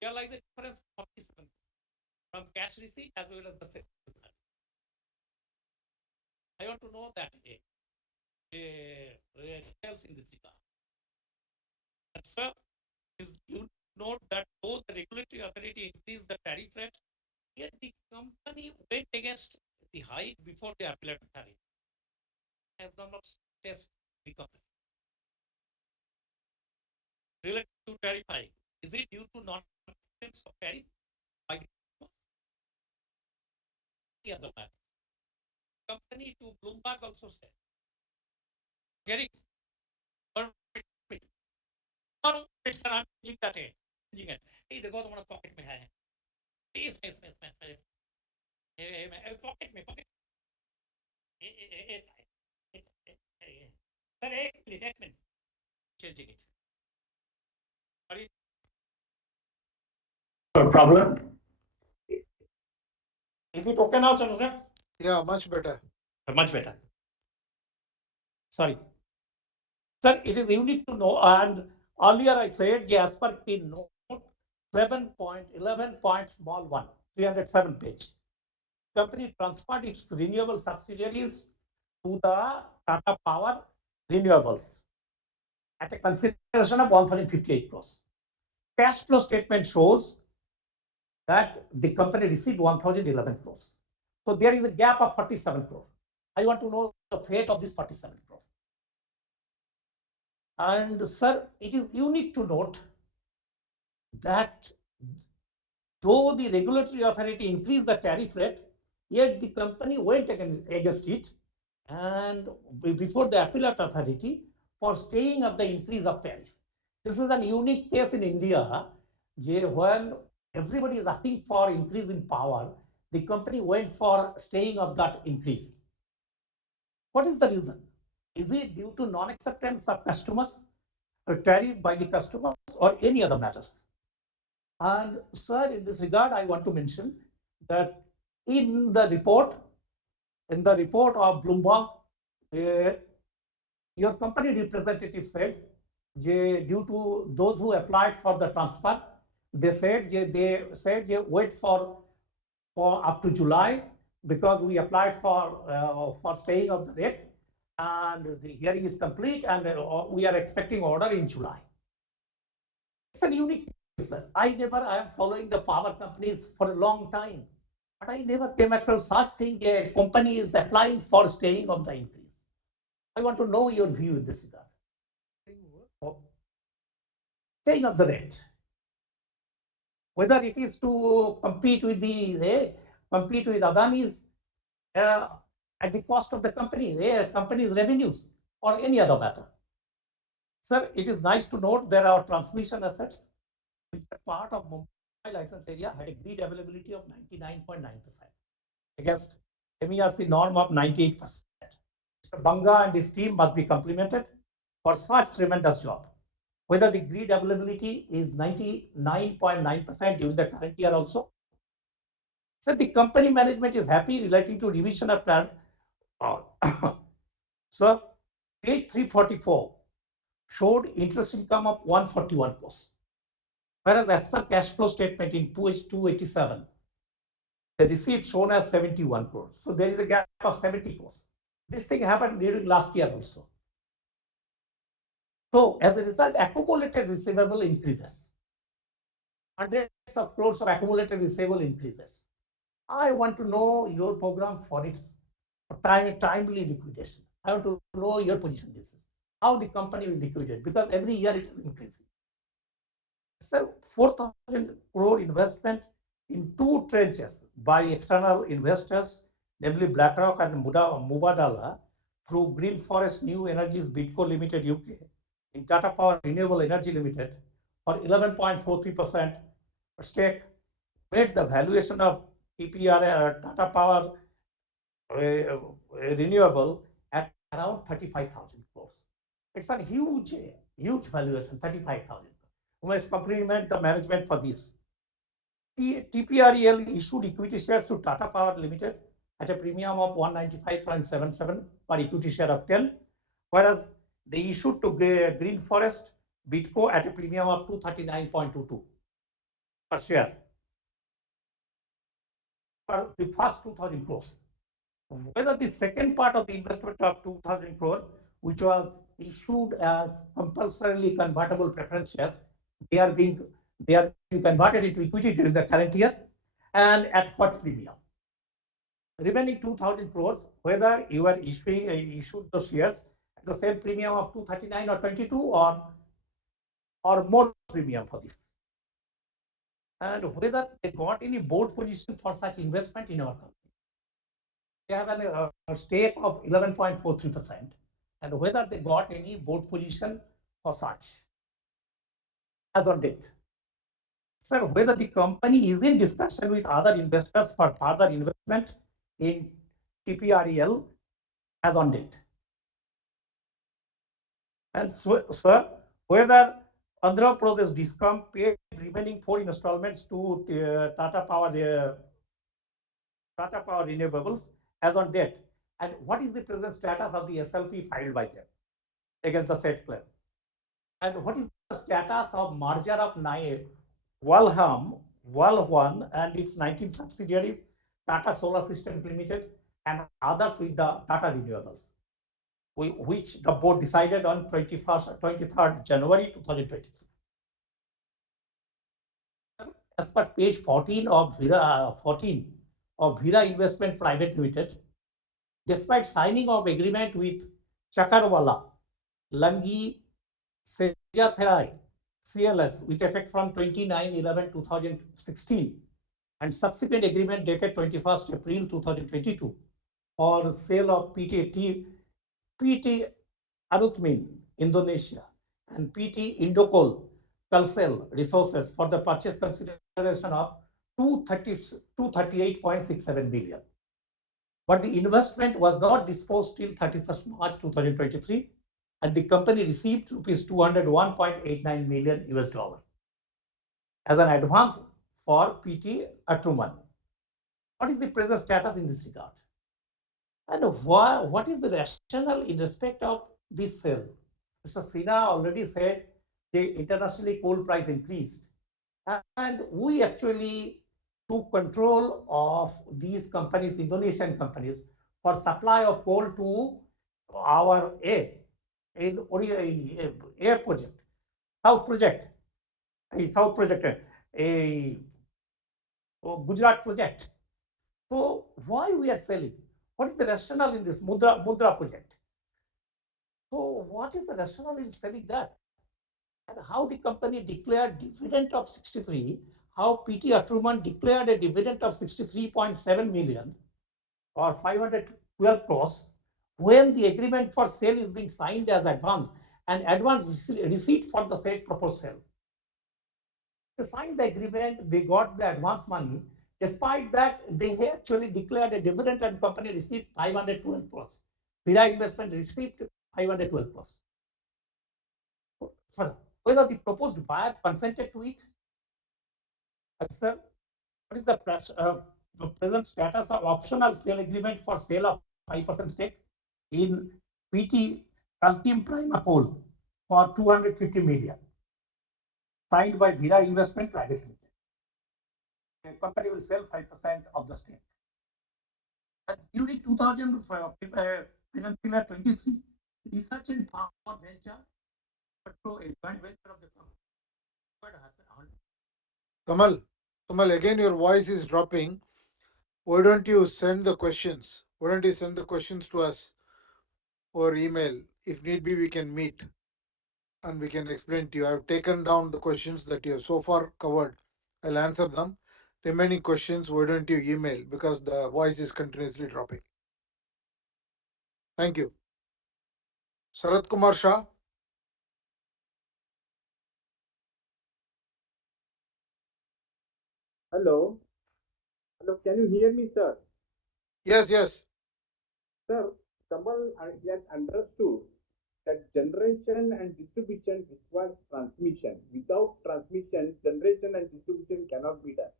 There lies a difference 47 from cash receipt as well as the sales. I want to know that details in this regard. And sir, you note that though the regulatory authority increased the tariff rate, yet the company went against the hike before the appellate tariff. As number of steps the company. Related to tariff hike, is it due to non-acceptance of tariff by the other matter? Company to Bloomberg also said, getting sir, I'm changing that. Changing it. Hey, देखो तुम्हारा pocket में है. इसमें pocket में sir एक minute changing it. Sorry. Problem. Is it okay now, sir? Yeah, much better. Much better. Sorry. Sir, it is unique to know, and earlier I said, as per pin note 7.11 point small 1, 307 page. Company transferred its renewable subsidiaries to the Tata Power Renewables at a consideration of 158 crores. Cash flow statement shows that the company received 1,011 crores. So there is a gap of 47 crores. I want to know the fate of this 47 crores. And sir, it is unique to note that though the regulatory authority increased the tariff rate, yet the company went against it and before the appellate authority for staying of the increase of tariff. This is a unique case in India, when everybody is asking for increase in power, the company went for staying of that increase. What is the reason? Is it due to non-acceptance of customers, a tariff by the customers, or any other matters? And sir, in this regard, I want to mention that in the report of Bloomberg, your company representative said, due to those who applied for the transfer, they said wait for up to July because we applied for staying of the rate, and the hearing is complete, and we are expecting order in July. It's a unique case, sir. I am following the power companies for a long time, but I never came across such thing. A company is applying for staying of the increase. I want to know your view in this regard. Oh, staying of the rate, whether it is to compete with Adani's uh, at the cost of the company, their company's revenues, or any other matter. Sir, it is nice to note there are transmission assets which are part of Mumbai license area had a grid availability of 99.9% against MERC norm of 98%. Mr. Banga and his team must be complimented for such tremendous job. Whether the grid availability is 99.9% during the current year also. So the company management is happy relating to revision of plan. So page 344 showed interest income of 141 crores. Whereas as per cash flow statement in page 287, the receipt shown as 71 crores. So there is a gap of 70 crores. This thing happened during last year also. So as a result, accumulated receivable increases. Hundreds of crores of accumulated receivable increases. I want to know your program for its timely liquidation. I want to know your position. This is how the company will liquidate because every year it is increasing. So 4,000 crore investment in two tranches by external investors, namely BlackRock and Mubadala, through Green Forest New Energies Bidco Limited UK in Tata Power Renewable Energy Limited for 11.43% stake made the valuation of TPR Tata Power renewable at around 35,000 crores. It's a huge valuation, 35,000. We must compliment the management for this. TPREL issued equity shares to Tata Power Limited at a premium of 195.77 per equity share of 10, whereas they issued to Green Forest Bidco at a premium of 239.22 per share for the first 2,000 crores. Whether the second part of the investment of 2,000 crore, which was issued as compulsorily convertible preference shares, they are being converted into equity during the current year, and at what premium? Remaining 2,000 crores, whether you are issued those shares at the same premium of 239 or 22 or more premium for this, and whether they got any board position for such investment in our company. They have a stake of 11.43%, and whether they got any board position for such as on date. Sir, whether the company is in discussion with other investors for further investment in TPREL as on date. And so, sir, whether Andhra Pradesh Discom paid remaining 4 installments to Tata Power Renewables as on date, and what is the present status of the SLP filed by them against the said claim? And what is the status of merger of Walham and its 19 subsidiaries, Tata Solar Systems Limited, and others with the Tata Renewables, which the board decided on 23rd January 2023. As per page 14 of Vira Investment Private Limited, despite signing of agreement with Chakarwala, Langi Sejathai, CLS, with effect from 29/11/2016, and subsequent agreement dated 21st April 2022 for sale of PT Arutmin, Indonesia, and PT Indocol Kalsel Resources for the purchase consideration of 238.67 billion. But the investment was not disposed till 31st March 2023, and the company received rupees 201.89 million US dollar as an advance for PT Atruman. What is the present status in this regard? And what is the rationale in respect of this sale. Mr. Sinha already said the internationally coal price increased, and we actually took control of these companies, Indonesian companies, for supply of coal to our in air project, South project, a South project, a Gujarat project. So why we are selling? What is the rationale in this Mudra project? So what is the rationale in selling that? And how the company declared dividend of 63, how PT Atruman declared a dividend of 63.7 million or 512 crores when the agreement for sale is being signed as advance and advance receipt for the said proposed sale. They signed the agreement, they got the advance money. Despite that, they actually declared a dividend and company received 512 crores. Vida investment received 512 crores. Whether the proposed buyer consented to it? Sir, what is the present status of optional sale agreement for sale of 5% stake in PT Ultim Prima Coal for 250 million, signed by Vira Investment Private Limited. The company will sell 5% of the stake. And during 2005, financial 23, research and power venture, a joint venture of the company. Kamal, again your voice is dropping. Why don't you send the questions? Why don't you send the questions to us or email? If need be, we can meet and we can explain to you. I've taken down the questions that you have so far covered. I'll answer them. Remaining questions, why don't you email because the voice is continuously dropping. Thank you. Sarat Kumar Shah. Hello. Hello. Can you hear me, sir? Yes, yes. Sir, Kamal has understood that generation and distribution requires transmission. Without transmission, generation and distribution cannot be done.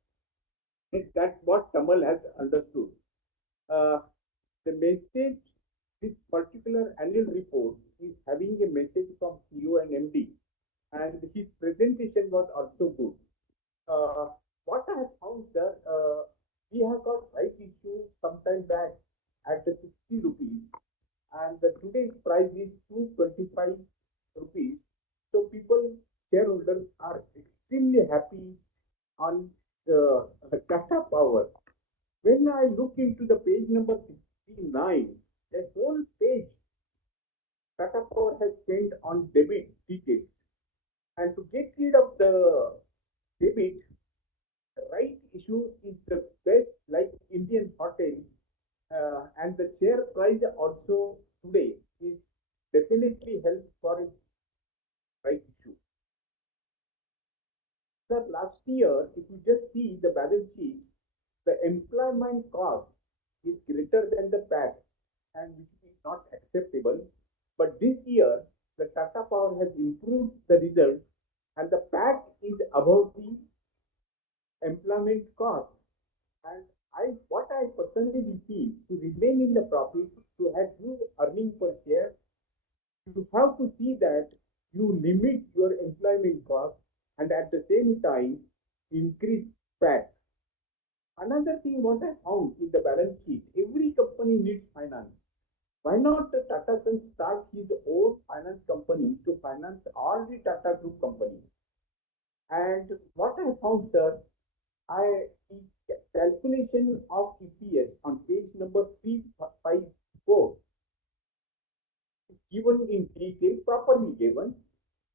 That's what Kamal has understood. Uh, the message, this particular annual report is having a message from CEO and MD, and his presentation was also good. What I have found, sir, we have got right issue sometime back at the 60 rupees, and the today's price is 225 rupees. So people, shareholders are extremely happy on Tata Power. When I look into the page number 69, the whole page Tata Power has spent on debit details. And to get rid of the debit, right issue is the best, like Indian hotel, and the share price also today is definitely helps for its right issue. Sir, last year, if you just see the balance sheet, the employment cost is greater than the PAT, and which is not acceptable. But this year, the Tata Power has improved the results, and the PAT is above the employment cost. And what I personally feel, to remain in the profit, to have good earning per share, you have to see that you limit your employment cost and at the same time increase PAT. Another thing what I found in the balance sheet, every company needs finance. Why not the Tata Sons start his own finance company to finance all the Tata Group companies? And what I found, sir, I calculation of EPS on page number 354 is given in detail, properly given,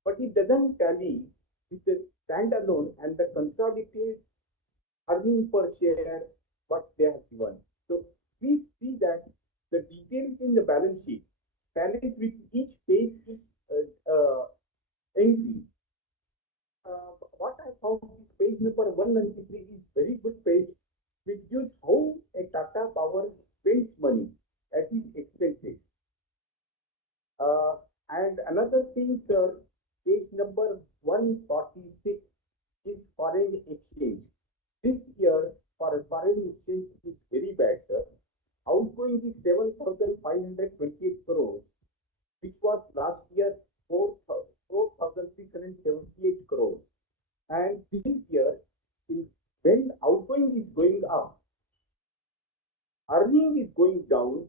but it doesn't tally with the standalone and the consolidated earning per share what they have given. So please see that the details in the balance sheet tallies with each page, each entry. What I found is page number 193 is very good page, which gives how a Tata Power spends money at its expenses. And another thing, sir, page number 146 is foreign exchange. This year, for a foreign exchange is very bad, sir. Outgoing is 7,528 crores which was last year 4,678 crores. And this year, when outgoing is going up, earning is going down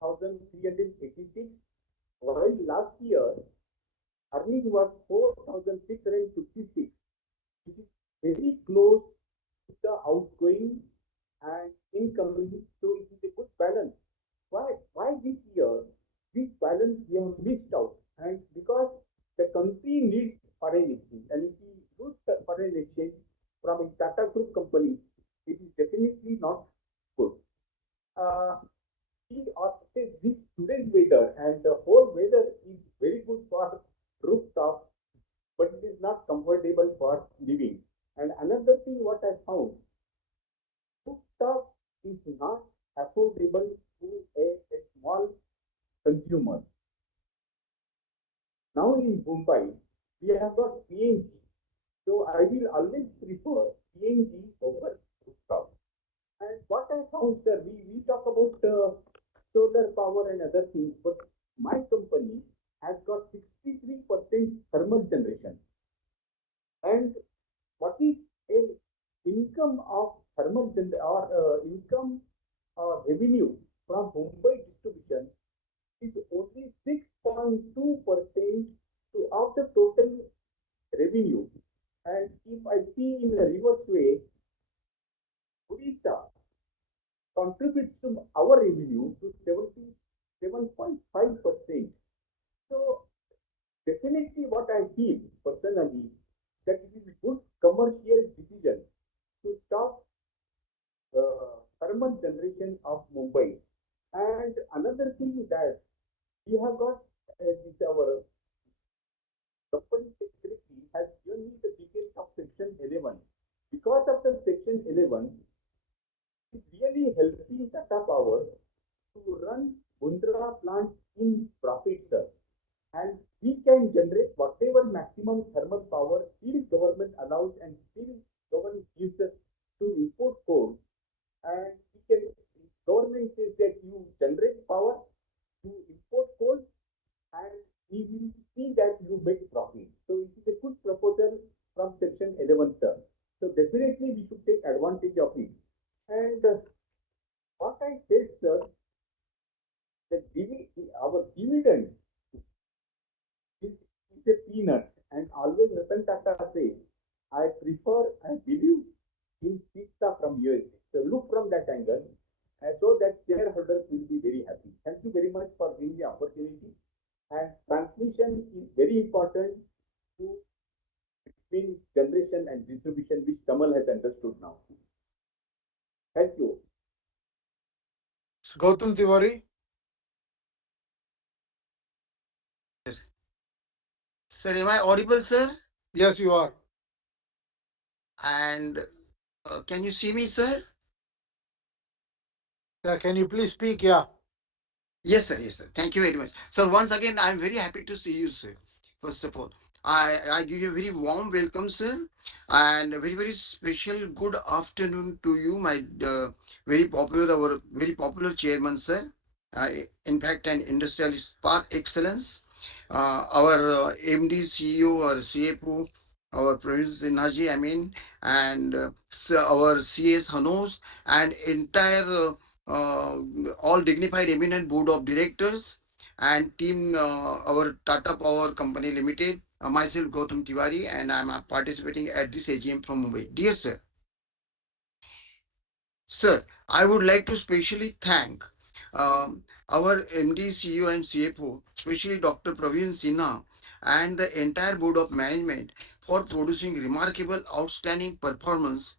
1,386, while last year earning was 4,656, which is very close to the outgoing and incoming. So it is a good balance. Why this year this balance we have missed out? And because the country needs foreign exchange, and if we lose the foreign exchange from a Tata Group company, it is definitely not good. Uh, we are say this today's weather, and the whole weather is very good for rooftop, but it is not comfortable for living. And another thing what I found, rooftop is not affordable to a small consumer. Now in Mumbai, we have got PNG. So I will always prefer PNG over rooftop. And what I found, sir, we talk about solar power and other things, but my company has got 63% thermal generation. And what is a income of thermal or income or revenue from Mumbai distribution is only 6.2% to of the total revenue. And if I see in a reverse way, Odisha contributes to our revenue to 77.5%. So definitely what I feel personally that it is a good commercial decision to stop thermal generation of Mumbai. And another thing is that we have got this our company secretary has given me the details of Section 11. Because of the Section 11, it's really helping Tata Power to run Mundra plant in profit, sir. And we can generate whatever maximum thermal power still government allows and still government gives us to import coal. And we can, government says that you generate power, you import coal, and we will see that you make profit. So it is a good proposal from Section 11, sir. So definitely we should take advantage of it. And what I said, sir, that our dividend is a peanut, and always Ratan Tata says, I believe in pizza from USA. So look from that angle, so that shareholders will be very happy. Thank you very much for giving the opportunity. And transmission is very important to between generation and distribution, which Kamal has understood now. Thank you. Gautam Tiwari. Sir, am I audible, sir? Yes, you are. And can you see me, sir? Can you please speak? Yeah. Yes, sir. Yes, sir. Thank you very much. Sir, once again, I'm very happy to see you, sir. First of all, I give you a very warm welcome, sir, and a very, very special good afternoon to you, my our very popular chairman, sir. In fact, an industrialist par excellence. Our MD, CEO, or CFO, our Prince Naji, I mean, and our CS Hanos, and entire uh, all dignified eminent board of directors and team our Tata Power Company Limited, myself Gautam Tiwari, and I'm participating at this AGM from Mumbai. Dear sir, I would like to specially thank our MD, CEO and CFO, especially Dr. Praveen Sinha and the entire board of management for producing remarkable outstanding performance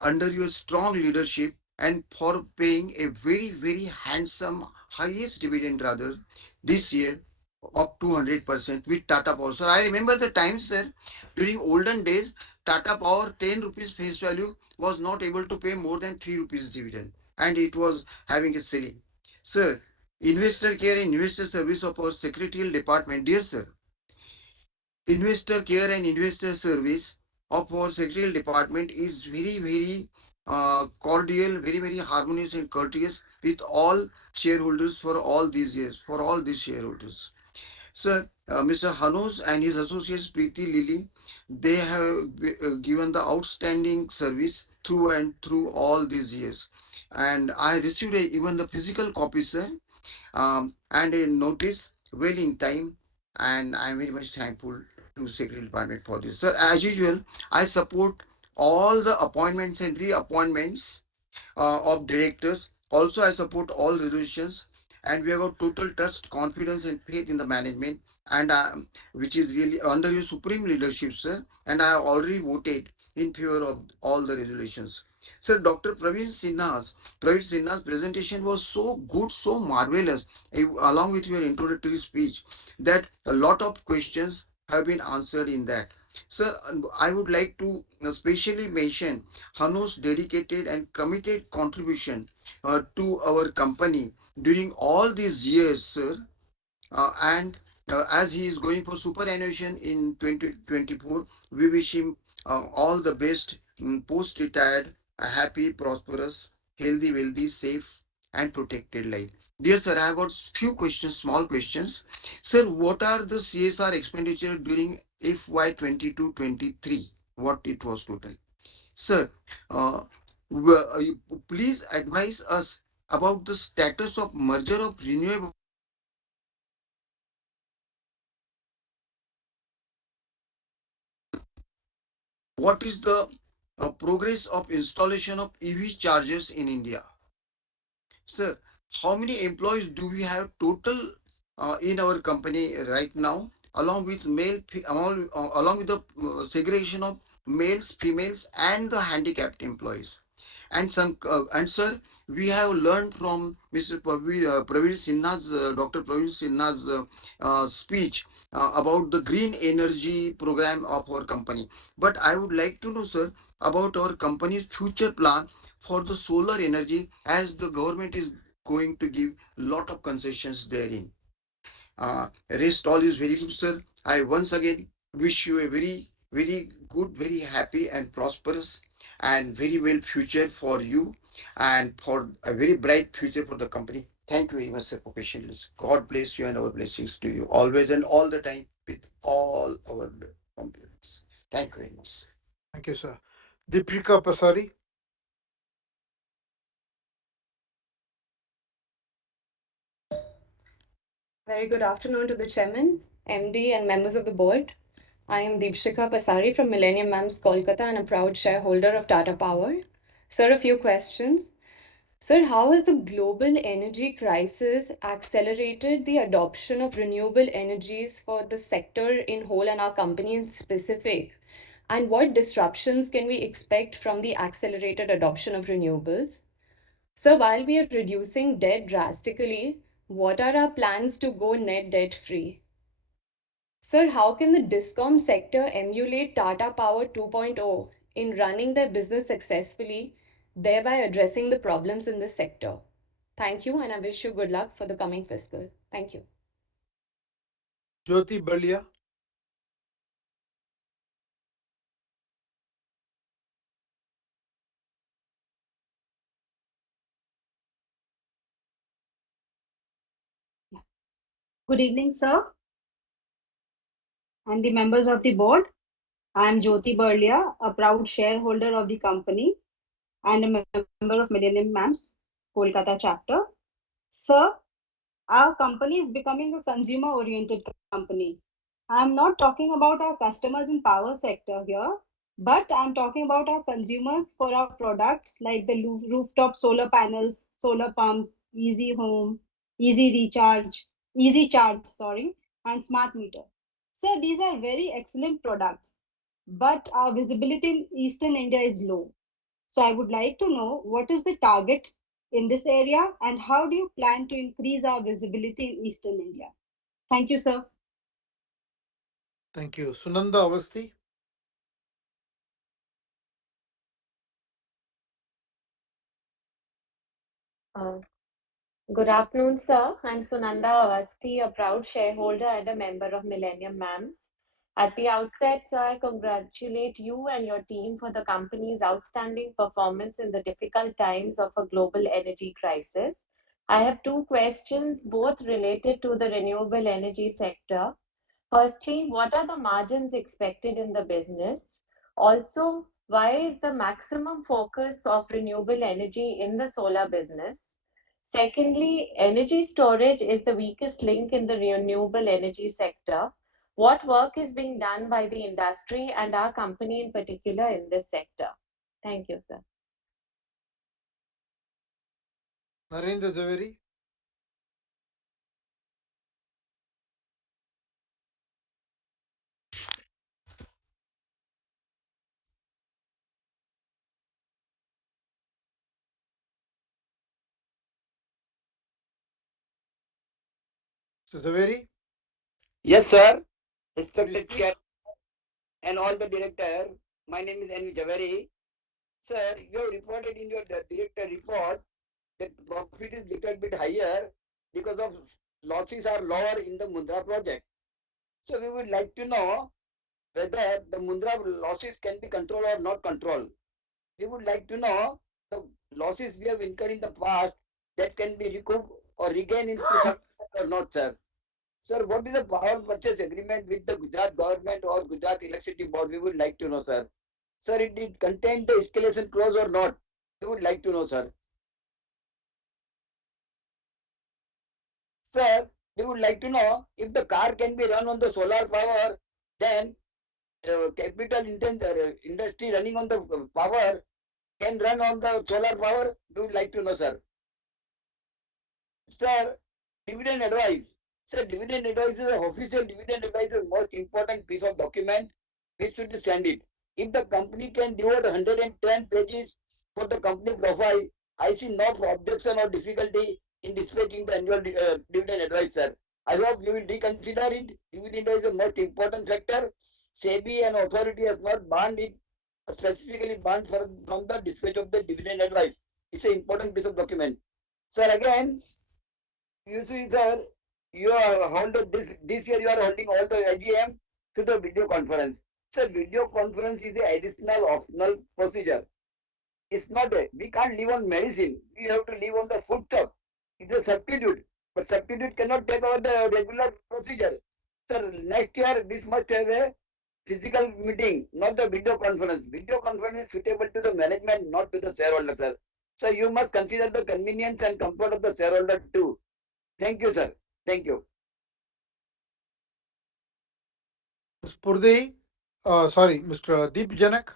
under your strong leadership and for paying a very, very handsome highest dividend rather this year of 200% with Tata Power. So I remember the time, sir, during olden days, Tata Power 10 rupees face value was not able to pay more than 3 rupees dividend and it was having a ceiling. Sir, investor care and investor service of our secretarial department, dear sir, investor care and investor service of our secretarial department is very, very cordial, very, very harmonious and courteous with all shareholders for all these years, for all these shareholders. Sir, Mr. Hanus and his associates Preeti Lily, they have given the outstanding service through and through all these years. And I received even the physical copy, sir, and a notice well in time. And I'm very much thankful to Secretary Department for this. Sir, as usual, I support all the appointments and reappointments of directors. Also, I support all resolutions, and we have got total trust, confidence, and faith in the management, and which is really under your supreme leadership, sir. And I have already voted in favor of all the resolutions. Sir, Dr. Praveen Sinha's presentation was so good, so marvelous, along with your introductory speech, that a lot of questions have been answered in that. Sir, I would like to specially mention Hanu's dedicated and committed contribution to our company during all these years, sir. And as he is going for superannuation in 2024, we wish him all the best post retired, a happy, prosperous, healthy, wealthy, safe, and protected life. Dear sir, I have got few questions, small questions. Sir, what are the CSR expenditure during FY 22-23? What it was total? Sir, uh, please advise us about the status of merger of renewable. What is the progress of installation of EV chargers in India? Sir, how many employees do we have total in our company right now, along with along with the segregation of males, females, and the handicapped employees? And sir, we have learned from Mr. Praveen Sinha's Dr. Praveen Sinha's speech about the green energy program of our company. But I would like to know, sir, about our company's future plan for the solar energy, as the government is going to give lot of concessions therein. Rest all is very good, sir. I once again wish you a very, very good, very happy and prosperous and very well future for you and for a very bright future for the company. Thank you very much, sir, for patiently. God bless you and our blessings to you always and all the time with all our compliments. Thank you very much. Thank you, sir. Deepika Pasari. Very good afternoon to the Chairman, MD, and members of the board. I am Deepshika Pasari from Millennium Mams, Kolkata, and a proud shareholder of Tata Power. Sir, a few questions. Sir, how has the global energy crisis accelerated the adoption of renewable energies for the sector in whole and our company in specific? And what disruptions can we expect from the accelerated adoption of renewables? So, while we are reducing debt drastically, what are our plans to go net debt free? Sir, how can the discom sector emulate Tata Power 2.0 in running their business successfully, thereby addressing the problems in this sector? Thank you, and I wish you good luck for the coming fiscal. Thank you. Jyoti Balia. Good evening, sir, and the members of the board. I am Jyoti Burlia, a proud shareholder of the company and a member of Millennium Mams, Kolkata chapter. Sir, our company is becoming a consumer-oriented company. I'm not talking about our customers in power sector here, but I'm talking about our consumers for our products like the rooftop solar panels, solar pumps, easy home, easy recharge, easy charge, sorry, and smart meter. So these are very excellent products, but our visibility in Eastern India is low. So I would like to know what is the target in this area and how do you plan to increase our visibility in Eastern India? Thank you, sir. Thank you. Sunanda Avasti. Uh, Good afternoon, sir. I'm Sunanda Avasti, a proud shareholder and a member of Millennium Mams. At the outset, sir, I congratulate you and your team for the company's outstanding performance in the difficult times of a global energy crisis. I have two questions, both related to the renewable energy sector. Firstly, what are the margins expected in the business? Also, why is the maximum focus of renewable energy in the solar business? Secondly, energy storage is the weakest link in the renewable energy sector. What work is being done by the industry and our company in particular in this sector? Thank you, sir. Narendra Javeri. Mr. Zaveri, Yes, sir. please Respected speak. chair and all the director. My name is N. Javeri. Sir, you have reported in your director report that profit is little bit higher because of losses are lower in the Mundra project. So we would like to know whether the Mundra losses can be controlled or not controlled. We would like to know the losses we have incurred in the past that can be recouped or regained into some or not, sir. Sir, what is the power purchase agreement with the Gujarat government or Gujarat Electricity Board? We would like to know, sir. Sir, it did contain the escalation clause or not? We would like to know, sir. Sir, we would like to know if the car can be run on the solar power, then capital industry running on the power can run on the solar power. We would like to know, sir. Sir, dividend advice. Sir, dividend advice is an official dividend advice is the most important piece of document which should send it. If the company can devote 110 pages for the company profile, I see no objection or difficulty in dispatching the annual dividend advice, sir. I hope you will reconsider it. Dividend advice is the most important factor. SEBI and authority has not banned it, specifically banned from the dispatch of the dividend advice. It's an important piece of document. Sir, again, you see, sir, you are holding this year. You are holding all the AGM through the video conference. Sir, video conference is an additional optional procedure. It's not a. We can't live on medicine. We have to live on the food stuff. It's a substitute, but substitute cannot take over the regular procedure. Sir, next year this must have a physical meeting, not the video conference. Video conference is suitable to the management, not to the shareholder, sir. So you must consider the convenience and comfort of the shareholder too. Thank you, sir. Thank you. Ms. Purdey, sorry, Mr. Deep Janak.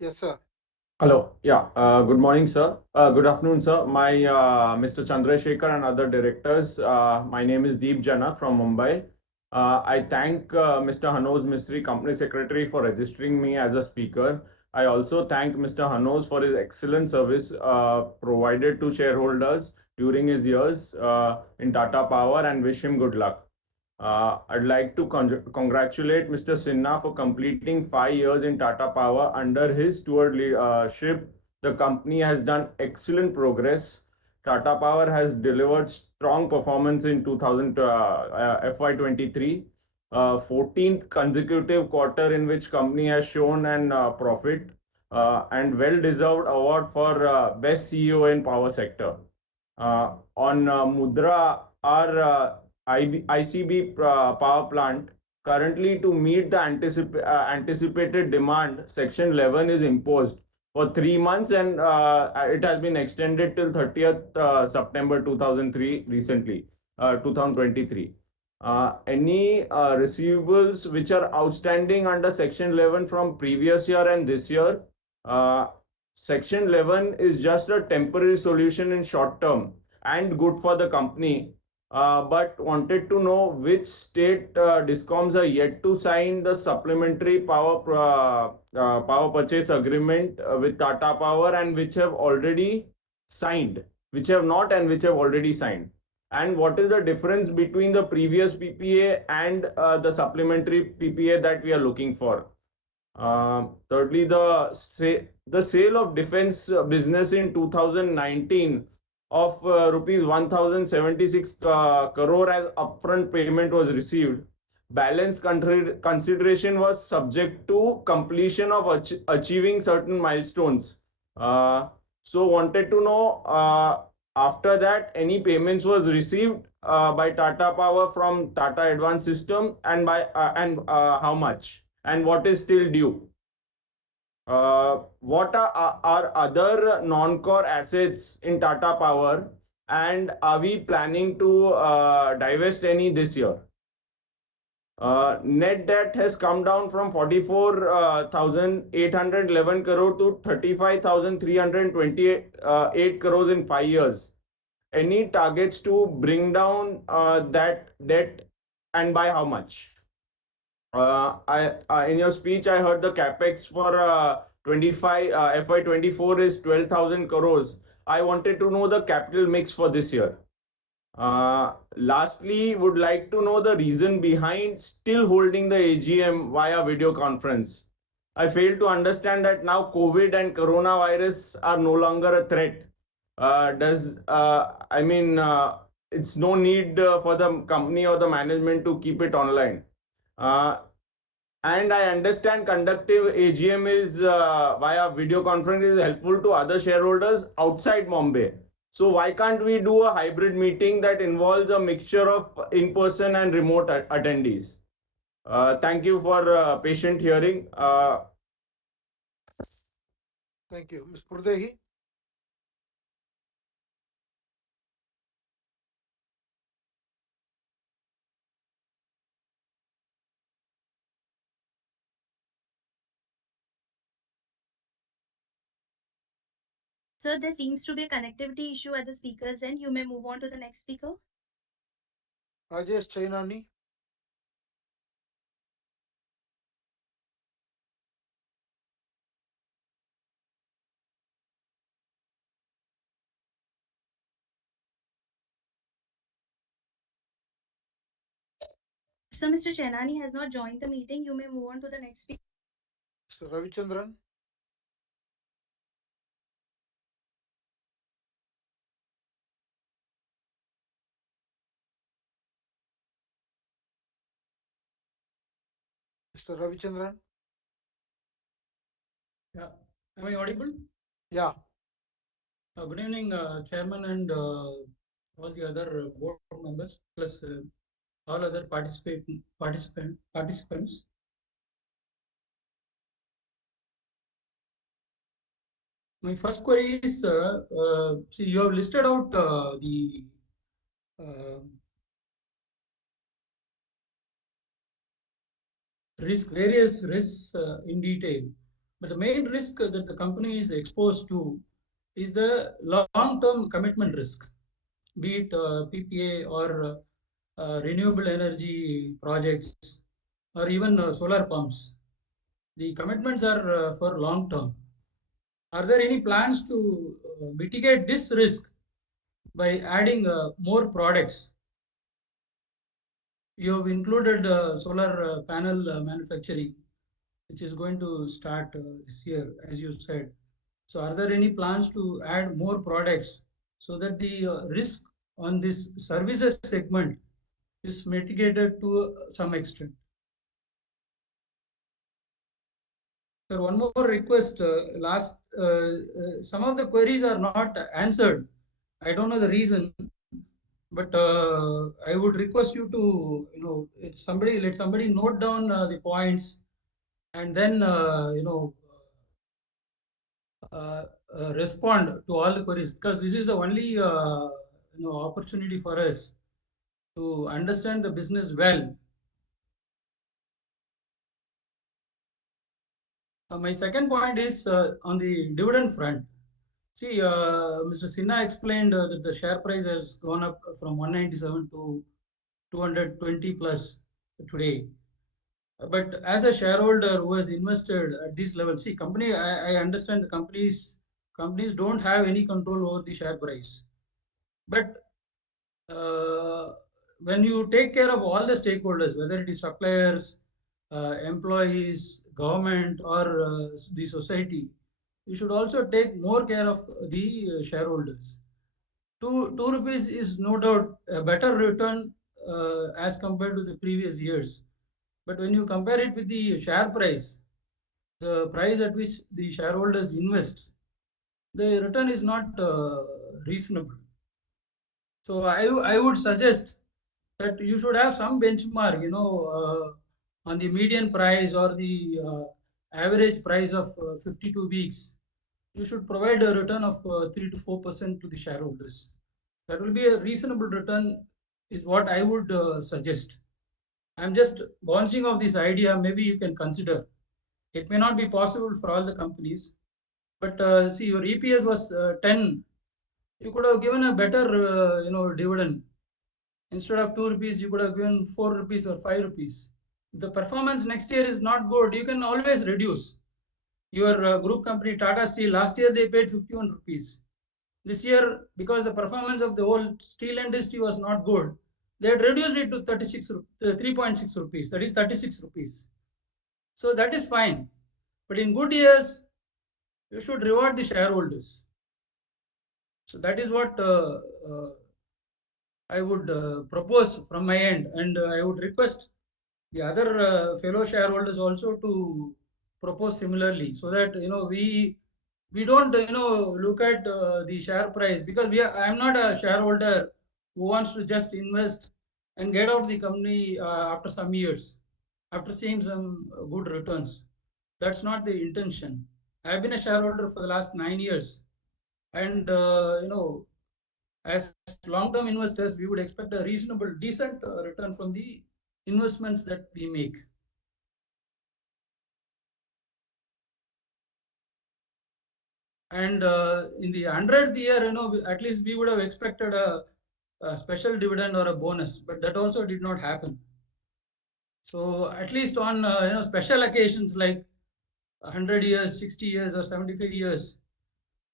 Yes, sir. Hello. Yeah. Good morning, sir. Good afternoon, sir. My Mr. Chandrasekhar and other directors. My name is Deep Janak from Mumbai. I thank Mr. Hanos Mistry, Company Secretary, for registering me as a speaker. I also thank Mr. Hanos for his excellent service provided to shareholders during his years in Tata Power and wish him good luck. I'd like to congratulate Mr. Sinha for completing 5 years in Tata Power. Under his stewardship, the company has done excellent progress. Tata Power has delivered strong performance in 2000 FY23, 14th consecutive quarter in which company has shown an profit and well-deserved award for best CEO in power sector. On Mudra, our ICB power plant, currently to meet the anticipated demand, Section 11 is imposed for 3 months and it has been extended till 30th September 2003 recently, 2023. Any receivables which are outstanding under Section 11 from previous year and this year, uh, Section 11 is just a temporary solution in short term and good for the company. But wanted to know which state discoms are yet to sign the supplementary power purchase agreement with Tata Power and which have already signed, which have not and which have already signed. And what is the difference between the previous PPA and the supplementary PPA that we are looking for? Thirdly, the sale of defense business in 2019 of rupees 1076 crore as upfront payment was received. Balance consideration was subject to completion of achieving certain milestones. So wanted to know, after that any payments was received by Tata Power from Tata Advanced System, and how much, and what is still due. What are other non-core assets in Tata Power, and are we planning to divest any this year? Net debt has come down from 44,811 crore to 35,328 crores in 5 years. Any targets to bring down that debt, and by how much? In your speech, I heard the capex for 25 FY24 is 12,000 crores. I wanted to know the capital mix for this year. Lastly, would like to know the reason behind still holding the AGM via video conference. I fail to understand that now COVID and coronavirus are no longer a threat. Does I mean It's no need for the company or the management to keep it online. Uh, and I understand conductive AGM is via video conference is helpful to other shareholders outside Mumbai. So why can't we do a hybrid meeting that involves a mixture of in-person and remote attendees? Thank you for patient hearing. Thank you. Ms. Purdegi? Sir, there seems to be a connectivity issue at the speaker's end. You may move on to the next speaker. Rajesh Chainani? So, Mr. Chenani has not joined the meeting. You may move on to the next speaker. Mr. Ravichandran? Mr. Ravichandran? Yeah. Am I audible? Yeah. Good evening, Chairman, and all the other board members, plus all other participants. My first query is, see, you have listed out the various risks in detail. But the main risk that the company is exposed to is the long-term commitment risk, be it PPA or renewable energy projects or even solar pumps. The commitments are for long term. Are there any plans to mitigate this risk by adding more products? You have included solar panel manufacturing, which is going to start this year, as you said. So, are there any plans to add more products so that the risk on this services segment is mitigated to some extent? Sir, one more request. Some of the queries are not answered. I don't know the reason, but I would request you to, let somebody note down the points, and then, respond to all the queries, because this is the only, opportunity for us to understand the business well. My second point is on the dividend front. See, Mr. Sinha explained that the share price has gone up from 197 to 220 plus today. But as a shareholder who has invested at this level, see, I understand the companies don't have any control over the share price. But when you take care of all the stakeholders, whether it is suppliers, employees, government, or the society, you should also take more care of the shareholders. Two rupees is no doubt a better return as compared to the previous years. But when you compare it with the share price, the price at which the shareholders invest, the return is not reasonable. So I would suggest that you should have some benchmark, on the median price or the average price of 52 weeks. You should provide a return of 3 to 4% to the shareholders. That will be a reasonable return, is what I would suggest. I'm just bouncing off this idea. Maybe you can consider. It may not be possible for all the companies, but see, your EPS was 10. You could have given a better, dividend. Instead of 2 rupees, you could have given 4 rupees or 5 rupees. If the performance next year is not good, you can always reduce. Your group company Tata Steel, last year they paid 51 rupees. This year, because the performance of the whole steel industry was not good, they had reduced it to 3.6 rupees. That is 36 rupees. So that is fine. But in good years, you should reward the shareholders. So that is what I would propose from my end, and I would request the other fellow shareholders also to propose similarly, so that we don't look at the share price, because I am not a shareholder who wants to just invest and get out the company after some years, after seeing some good returns. That's not the intention. I have been a shareholder for the last 9 years, and as long-term investors, we would expect a reasonable, decent return from the investments that we make. And in the 100th year, at least we would have expected a special dividend or a bonus, but that also did not happen. So at least on special occasions like 100 years, 60 years, or 75 years,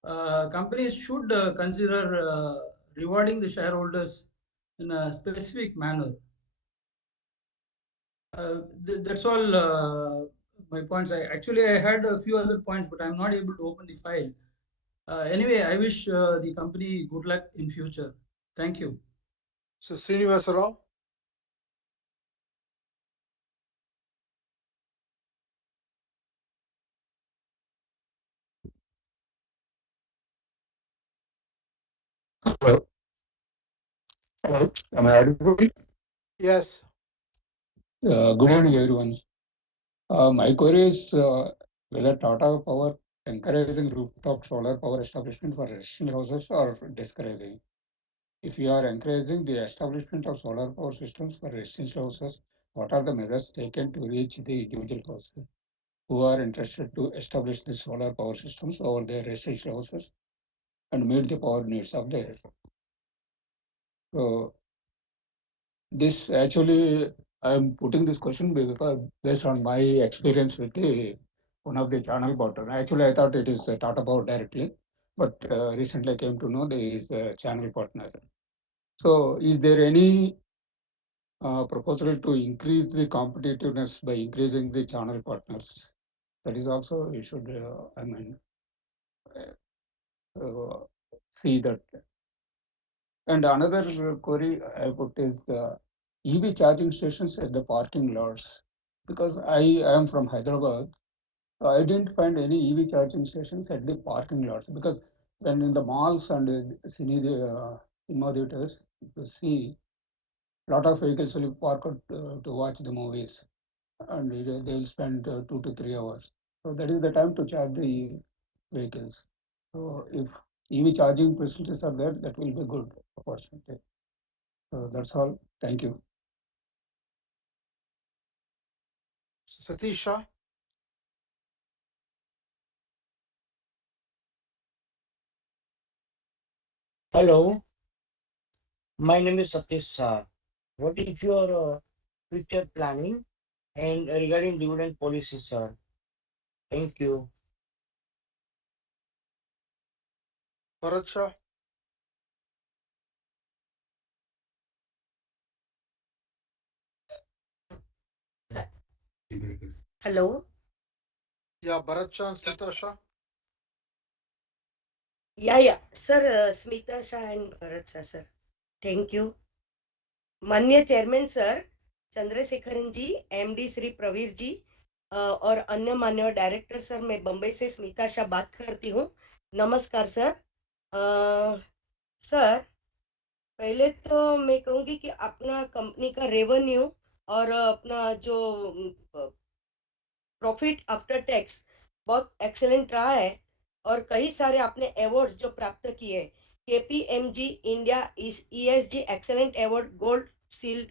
companies should consider rewarding the shareholders in a specific manner. That's all my points. I had a few other points, but I'm not able to open the file. Anyway, I wish the company good luck in future. Thank you. So Srinivasa Rao. Hello. Hello. Am I audible? Yes. Good evening, everyone. My query is whether Tata Power encouraging rooftop solar power establishment for residential houses or discouraging. If you are encouraging the establishment of solar power systems for residential houses, what are the measures taken to reach the individual houses who are interested to establish the solar power systems over their residential houses and meet the power needs of theirs? So this actually, I'm putting this question because based on my experience with one of the channel partner. Actually, I thought it is Tata Power directly, but recently I came to know there is a channel partner. So, is there any proposal to increase the competitiveness by increasing the channel partners? That is also you should, uh, see that. And another query I put is EV charging stations at the parking lots, because I am from Hyderabad. So I didn't find any EV charging stations at the parking lots, because when in the malls and cinema theaters, you see a lot of vehicles will park out, to watch the movies, and they will spend 2 to 3 hours. So that is the time to charge the vehicles. So if EV charging facilities are there, that will be good opportunity. So that's all. Thank you. Satish Shah. Hello, my name is Satish Shah. What is your future planning and regarding dividend policy, sir? Thank you. Bharat Shah. Hello. Yeah, Bharat Shah and Smita Shah. Yeah, sir. Smita Shah and Bharat Shah, sir. Thank you. माननीय chairman sir, Chandrasekaran जी, MD Shri Pravir जी और अन्य मान्य director sir, मैं बम्बई से स्मिता शाह बात करती हूँ। नमस्कार सर। सर, पहले तो मैं कहूँगी कि अपना कंपनी का रेवेन्यू और अपना जो प्रॉफिट आफ्टर टैक्स बहुत एक्सेलेंट रहा है और कई सारे आपने अवार्ड्स जो प्राप्त किए, KPMG India ESG excellent award gold seal,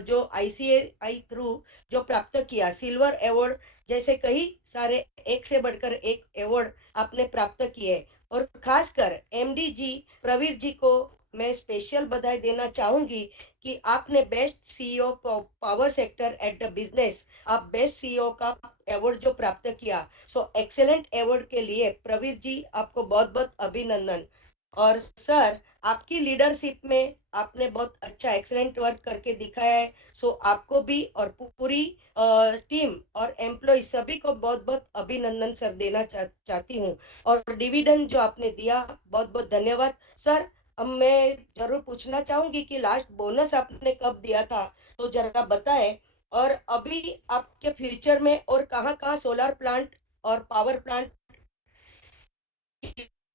जो आईसीएआई थ्रू जो प्राप्त किया, सिल्वर अवार्ड, जैसे कई सारे एक से बढ़कर एक अवार्ड आपने प्राप्त किए। और खासकर एमडी जी प्रवीर जी को मैं स्पेशल बधाई देना चाहूंगी कि आपने best CEO power sector at the business, आप बेस्ट सीईओ का अवार्ड जो प्राप्त किया, सो एक्सेलेंट अवार्ड के लिए प्रवीर जी आपको बहुत बहुत अभिनंदन। और सर, आपकी लीडरशिप में आपने बहुत अच्छा एक्सेलेंट वर्क करके दिखाया है, सो आपको भी और पूरी टीम और एम्प्लॉय सभी को बहुत बहुत अभिनंदन सर देना चाहती हूँ। और डिविडेंड जो आपने दिया, बहुत बहुत धन्यवाद सर। अब मैं जरूर पूछना चाहूंगी कि लास्ट बोनस आपने कब दिया था, तो जरा बताएं। और अभी आपके फ्यूचर में और कहाँ कहाँ सोलर प्लांट और पावर प्लांट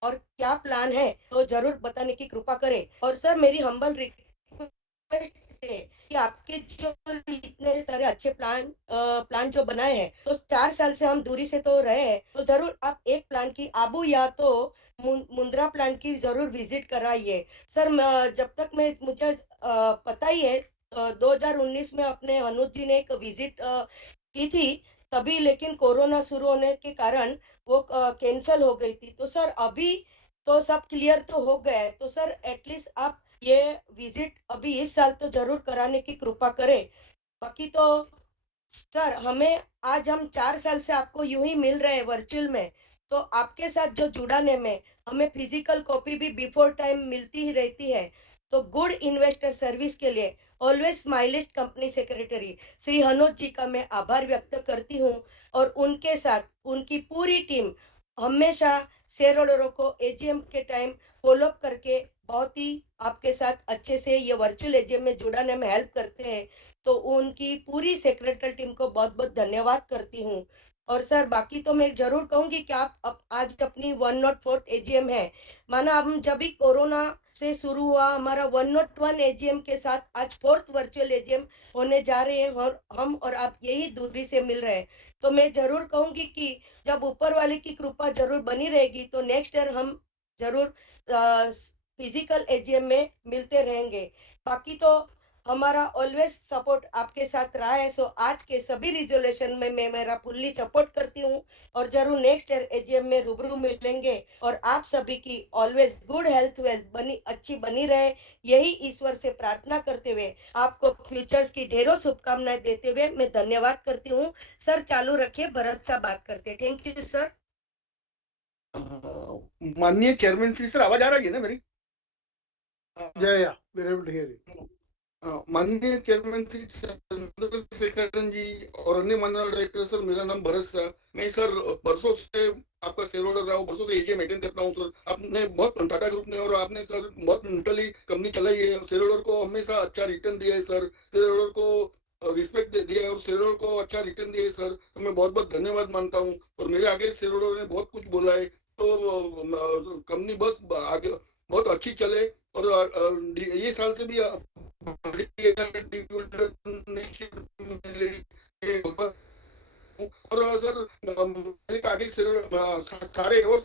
और क्या प्लान है, तो जरूर बताने की कृपा करें। और सर, मेरी हम्बल रिक्वेस्ट है कि आपके जो इतने सारे अच्छे प्लान जो बनाए हैं, तो 4 साल से हम दूरी से तो रहे हैं, तो जरूर आप एक प्लान की आबू या तो मुंद्रा प्लान की जरूर विजिट कराइए सर। जब तक मैं मुझे पता ही है, 2019 में अपने अनुज जी ने एक विजिट की थी तभी, लेकिन कोरोना शुरू होने के कारण वो कैंसल हो गई थी। तो सर, अभी तो सब क्लियर तो हो गया है, तो सर एटलीस्ट आप ये विजिट अभी इस साल तो जरूर कराने की कृपा करें। बाकी तो सर, हमें आज हम 4 साल से आपको यूं ही मिल रहे हैं वर्चुअल में, तो आपके साथ जो जुड़ाने में हमें फिजिकल कॉपी भी बिफोर टाइम मिलती ही रहती है। तो गुड इन्वेस्टर सर्विस के लिए ऑलवेज स्माइलिस्ट कंपनी सेक्रेटरी श्री हनोज जी का मैं आभार व्यक्त करती हूँ। और उनके साथ उनकी पूरी टीम हमेशा शेयर होल्डरों को एजीएम के टाइम फॉलो अप करके बहुत ही आपके साथ अच्छे से ये वर्चुअल एजीएम में जुड़ाने में हेल्प करते हैं। तो उनकी पूरी सेक्रेटरी टीम को बहुत बहुत धन्यवाद करती हूँ। और सर, बाकी तो मैं जरूर कहूंगी कि आप आज अपनी 104th एजीएम है, माना हम जब भी कोरोना से शुरू हुआ, हमारा 101 एजीएम के साथ आज 4th वर्चुअल एजीएम होने जा रहे हैं और हम और आप यही दूरी से मिल रहे हैं। तो मैं जरूर कहूंगी कि जब ऊपर वाले की कृपा जरूर बनी रहेगी, तो नेक्स्ट ईयर हम जरूर फिजिकल एजीएम में मिलते रहेंगे। बाकी तो हमारा ऑलवेज सपोर्ट आपके साथ रहा है, सो आज के सभी रिजोल्यूशन में मैं मेरा फुल्ली सपोर्ट करती हूँ। और जरूर नेक्स्ट ईयर एजीएम में रूबरू मिलेंगे। और आप सभी की ऑलवेज गुड हेल्थ वेल्थ बनी अच्छी बनी रहे, यही ईश्वर से प्रार्थना करते हुए आपको फ्यूचर्स की ढेरों शुभकामनाएं देते हुए मैं धन्यवाद करती हूँ। सर, चालू रखिए, भरत साहब बात करते हैं। Thank you sir. माननीय चेयरमैन श्री, सर आवाज आ रही है ना मेरी? Yeah, we're able to hear you. माननीय चेयरमैन श्री चंद्रशेखरन जी और अन्य माननीय डायरेक्टर सर, मेरा नाम भरत शाह। मैं सर बरसों से आपका शेयर होल्डर रहा हूँ, बरसों से एजीएम अटेंड करता हूँ सर। आपने बहुत टाटा ग्रुप ने और आपने सर बहुत मिंटली कंपनी चलाई है, शेयर होल्डर को हमेशा अच्छा रिटर्न दिया है सर, शेयर होल्डर को रिस्पेक्ट दिया है और शेयर होल्डर को अच्छा रिटर्न दिया है सर, तो मैं बहुत बहुत धन्यवाद मानता हूँ। और मेरे आगे शेयर होल्डर ने बहुत कुछ बोला है, तो कंपनी बस आगे बहुत अच्छी चले। और ये साल से भी और सर मेरे आगे से सारे और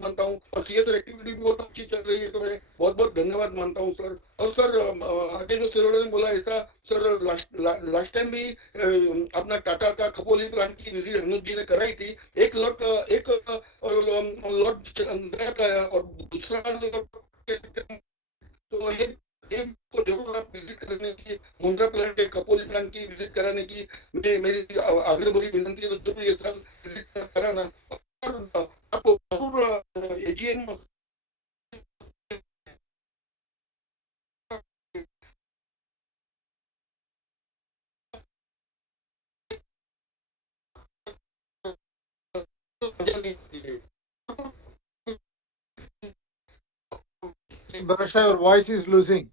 मानता हूँ और सीएसआर एक्टिविटी भी बहुत अच्छी चल रही है, तो मैं बहुत बहुत धन्यवाद मानता हूँ सर। और सर आगे जो सर ने बोला ऐसा, सर लास्ट टाइम भी अपना टाटा का खपोली प्लांट की विजिट अनुज जी ने कराई थी। एक लॉट गया था और दूसरा तो ये को जरूर आप विजिट करने की, मुंद्रा प्लांट के कपोली प्लांट की विजिट कराने की मेरी आग्रह भरी विनंती है, तो जरूर ये सब विजिट कराना। और आपको जरूर AGM Barasha, your voice is losing.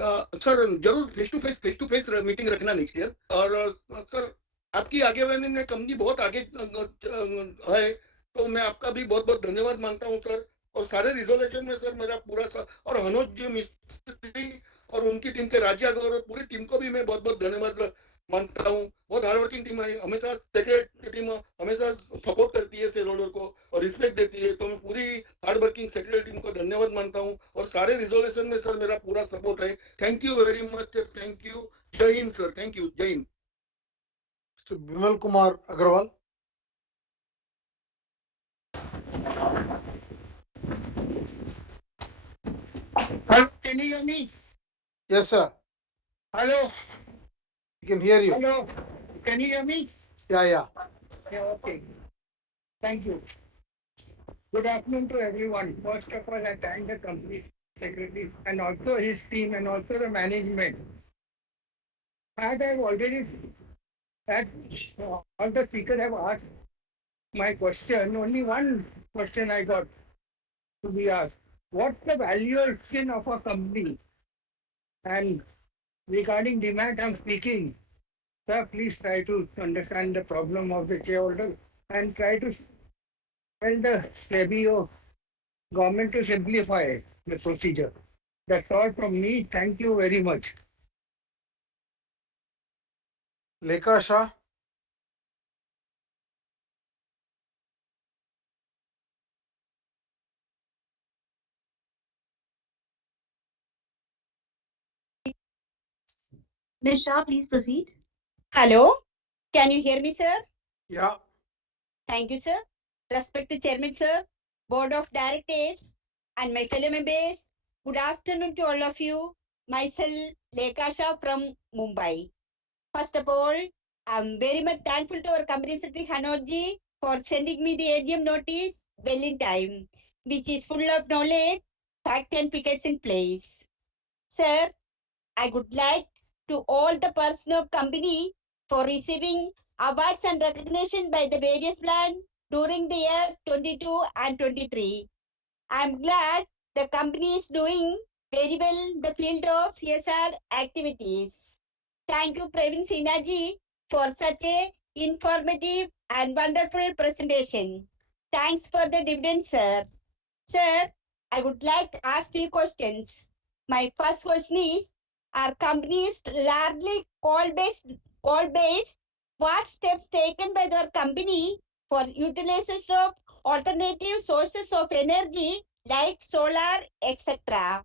Sir जरूर फेस टू फेस मीटिंग रखना नेक्स्ट ईयर। और सर आपकी आगेवानी में कंपनी बहुत आगे है, तो मैं आपका भी बहुत बहुत धन्यवाद मानता हूँ सर। और सारे रिजोल्यूशन में सर मेरा पूरा और हनोज जी मिस्त्री और उनकी टीम के राज्य और पूरी टीम को भी मैं बहुत बहुत धन्यवाद मानता हूँ। बहुत हार्ड वर्किंग टीम है, हमेशा सेक्रेटरी टीम हमेशा सपोर्ट करती है शेयर होल्डर को और रिस्पेक्ट देती है, तो मैं पूरी हार्ड वर्किंग सेक्रेटरी टीम को धन्यवाद मानता हूँ। और सारे रिजोल्यूशन में सर मेरा पूरा सपोर्ट है। Thank you very much, thank you. जय हिंद सर, थैंक यू, जय Hind. Mr. Bimal Kumar Agarwal. Hello, can you hear me? Yes, sir. Hello. We can hear you. Hello. Can you hear me? Yeah, yeah. Yeah, okay. Thank you. Good afternoon to everyone. First of all, I thank the company secretary and also his team and also the management. As I've already had all the speakers have asked my question, only one question I got to be asked. What's the valuation of a company? And regarding demand, I'm speaking. Sir, please try to understand the problem of the shareholder and try to tell the SEBI of government to simplify the procedure. That's all from me. Thank you very much. Lekha Shah. Ms. Shah, please proceed. Hello, can you hear me, sir? Yeah. Thank you, sir. Respected Chairman, sir, Board of Directors, and my fellow members, good afternoon to all of you. Myself, Lekha Shah from Mumbai. First of all, I'm very much thankful to our company secretary Hanorji for sending me the AGM notice well in time, which is full of knowledge, fact, and pickets in place. Sir, I would like to all the person of company for receiving awards and recognition by the various plan during the year 22 and 23. I'm glad the company is doing very well in the field of CSR activities. Thank you, Praveen Sinha for such a informative and wonderful presentation. Thanks for the dividend, sir. Sir, I would like to ask few questions. My first question is, our company is largely coal-based. What steps taken by our company for utilization of alternative sources of energy like solar, etc.?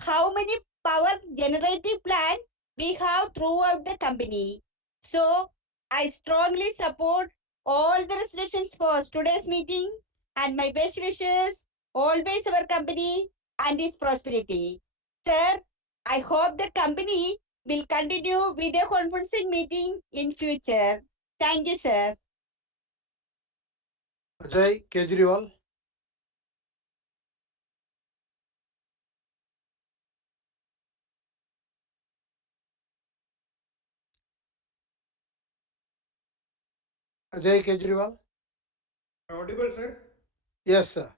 How many power generating plants we have throughout the company? So I strongly support all the resolutions for today's meeting and my best wishes always our company and its prosperity. Sir, I hope the company will continue video conferencing meeting in future. Thank you, sir. Ajay Kejriwal. Ajay Kejriwal. Audible, sir? Yes, sir.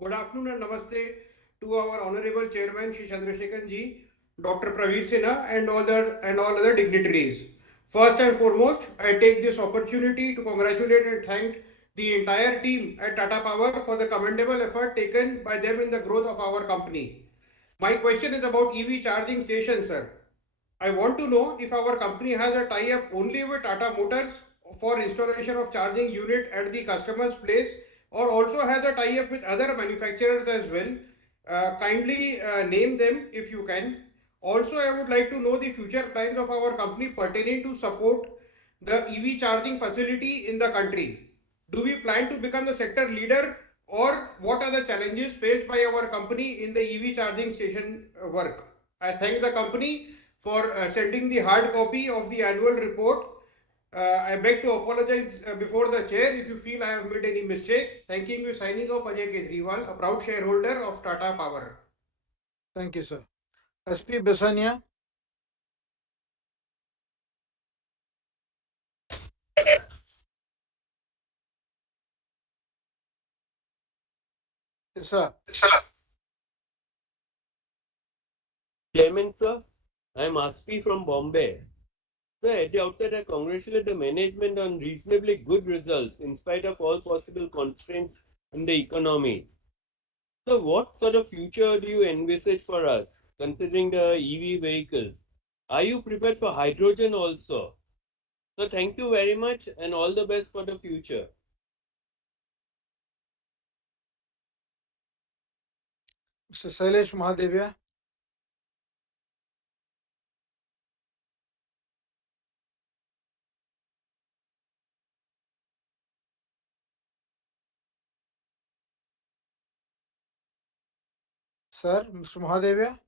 Good afternoon and namaste to our honorable chairman, Shri Chandrasekhan ji, Dr. Praveer Sinha, and all other dignitaries. First and foremost, I take this opportunity to congratulate and thank the entire team at Tata Power for the commendable effort taken by them in the growth of our company. My question is about EV charging stations, sir. I want to know if our company has a tie-up only with Tata Motors for installation of charging unit at the customer's place or also has a tie-up with other manufacturers as well. Kindly name them if you can. Also, I would like to know the future plans of our company pertaining to support the EV charging facility in the country. Do we plan to become the sector leader or what are the challenges faced by our company in the EV charging station work? I thank the company for sending the hard copy of the annual report. I beg to apologize before the chair if you feel I have made any mistake. Thanking you, signing off Ajay Kejriwal, a proud shareholder of Tata Power. Thank you, sir. SP Besania. Yes, sir. Chairman, sir, I'm Aspi from Bombay. Sir, at the outset, I congratulate the management on reasonably good results in spite of all possible constraints in the economy. So, what sort of future do you envisage for us, considering the EV vehicles? Are you prepared for hydrogen also? So, thank you very much and all the best for the future. Mr. Sailesh Mahadevia. Sir, Mr. Mahadevia.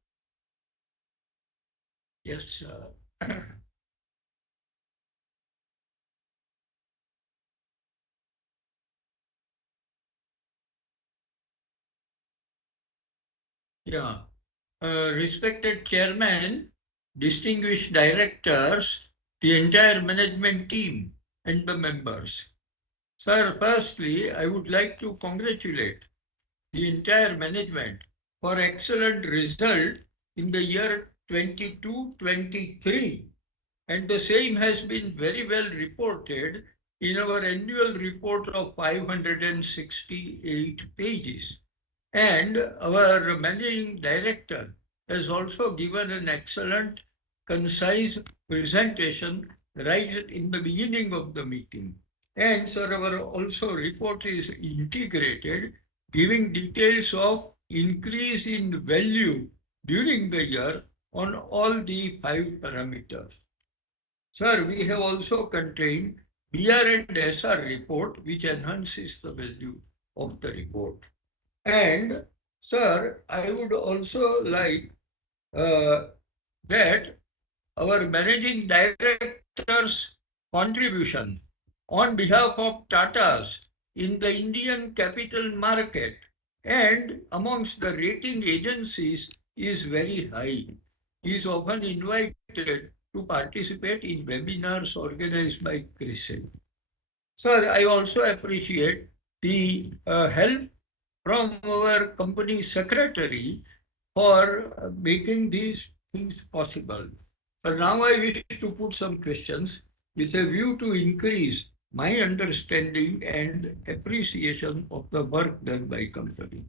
Yes. Yeah. Respected chairman, distinguished directors, the entire management team, and the members. Sir, firstly, I would like to congratulate the entire management for excellent result in the year 22-23, and the same has been very well reported in our annual report of 568 pages. And our managing director has also given an excellent, concise presentation right in the beginning of the meeting. And sir, our also report is integrated, giving details of increase in value during the year on all the 5 parameters. Sir, we have also contained BR and SR report, which enhances the value of the report. And, sir, I would also like that our managing director's contribution on behalf of Tata's in the Indian capital market and amongst the rating agencies is very high. He is often invited to participate in webinars organized by CRISIL. Sir, I also appreciate the help from our company secretary for making these things possible. But now I wish to put some questions with a view to increase my understanding and appreciation of the work done by company.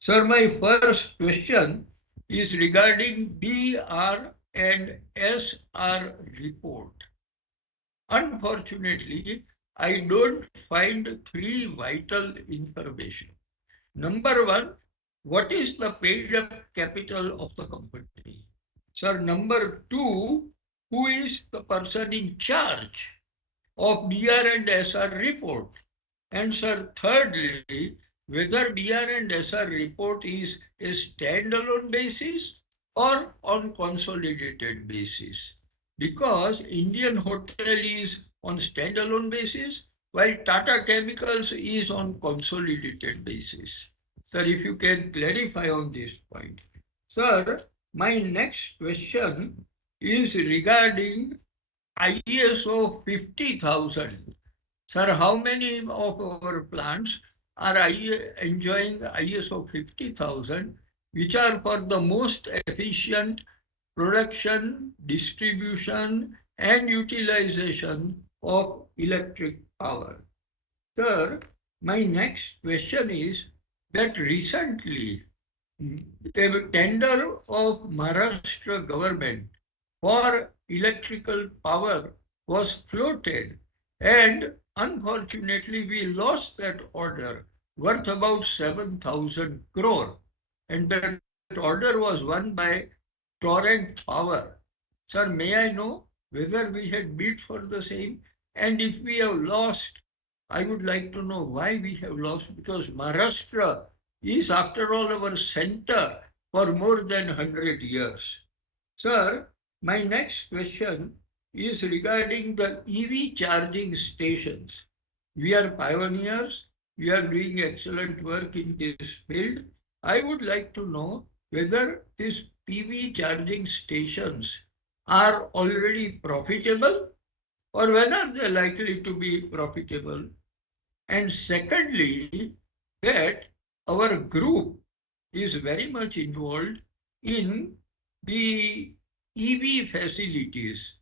Sir, my first question is regarding BR and SR report. Unfortunately, I don't find three vital information. Number one, what is the paid up capital of the company? Sir, number two, who is the person in charge of BR and SR report? And sir, thirdly, whether BR and SR report is a standalone basis or on consolidated basis. Because Indian Hotel is on standalone basis, while Tata Chemicals is on consolidated basis. Sir, if you can clarify on this point. Sir, my next question is regarding ISO 50,000. Sir, how many of our plants are enjoying ISO 50,000, which are for the most efficient production, distribution, and utilization of electric power? Sir, my next question is that recently a tender of Maharashtra government for electrical power was floated, and unfortunately we lost that order worth about 7,000 crore, and that order was won by Torrent Power. Sir, may I know whether we had bid for the same, and if we have lost, I would like to know why we have lost, because Maharashtra is after all our center for more than 100 years. Sir, my next question is regarding the EV charging stations. We are pioneers. We are doing excellent work in this field. I would like to know whether these PV charging stations are already profitable, or when are they likely to be profitable? And secondly, that our group is very much involved in the EV facilities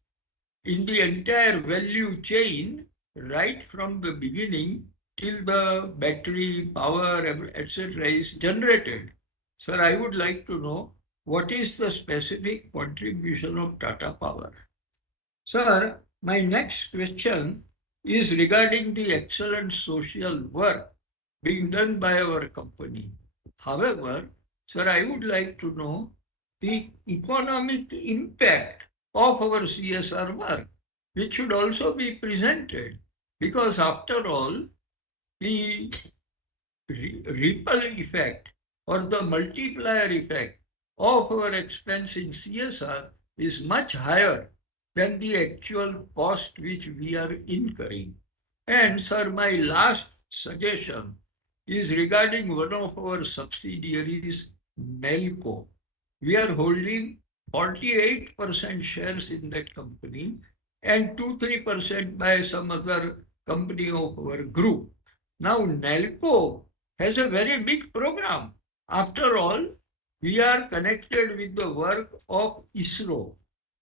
in the entire value chain, right from the beginning till the battery power, etc., is generated. Sir, I would like to know what is the specific contribution of Tata Power. Sir, my next question is regarding the excellent social work being done by our company. However, sir, I would like to know the economic impact of our CSR work, which should also be presented, because after all, the ripple effect or the multiplier effect of our expense in CSR is much higher than the actual cost which we are incurring. And sir, my last suggestion is regarding one of our subsidiaries, Nelco. We are holding 48% shares in that company and 2-3% by some other company of our group. Now, Nelco has a very big program. After all, we are connected with the work of ISRO,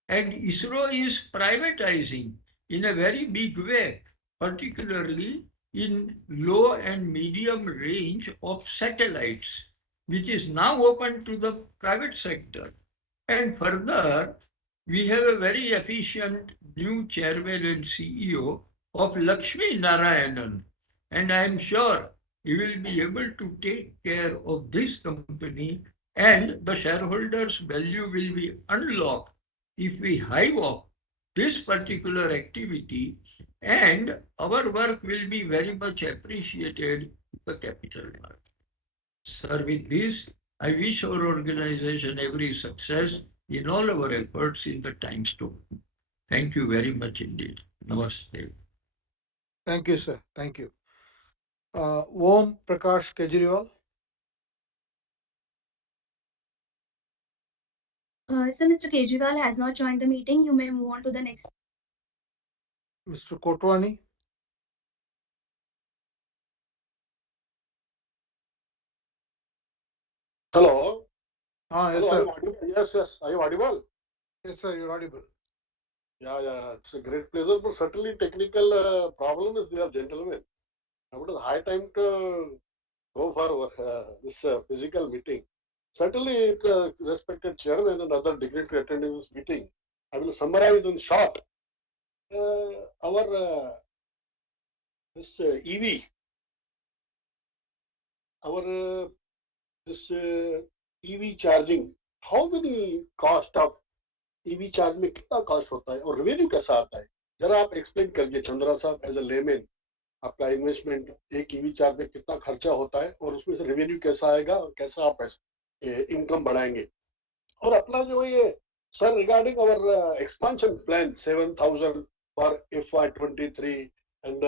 and ISRO is privatizing in a very big way, particularly in low and medium range of satellites, which is now open to the private sector. And further, we have a very efficient new chairman and CEO of Lakshmi Narayanan, and I am sure he will be able to take care of this company, and the shareholders' value will be unlocked if we hive off this particular activity, and our work will be very much appreciated in the capital market. Sir, with this, I wish our organization every success in all our efforts in the times to come. Thank you very much indeed. Namaste. Thank you, sir. Thank you. Om Prakash Kejriwal. So Mr. Kejriwal has not joined the meeting. You may move on to the next. Mr. Kotwani. Hello. Yes, Hello, sir. yes. Are you audible? Yes, sir, you're audible. Yeah. It's a great pleasure, but certainly technical problem is there, gentlemen. Now it is high time to go for this physical meeting. Certainly, the respected chairman and other dignitary attending this meeting, I will summarize in short. Our this EV, our this EV charging, how many cost of EV charge में कितना cost होता है और revenue कैसा आता है, जरा आप एक्सप्लेन करिए चंद्रा साहब एज अ लेमैन. आपका इन्वेस्टमेंट एक ईवी चार्ज में कितना खर्चा होता है और उसमें से रेवेन्यू कैसा आएगा और कैसा आप इनकम बढ़ाएंगे. और अपना जो ये sir regarding our expansion plan 7,000 for FY23 and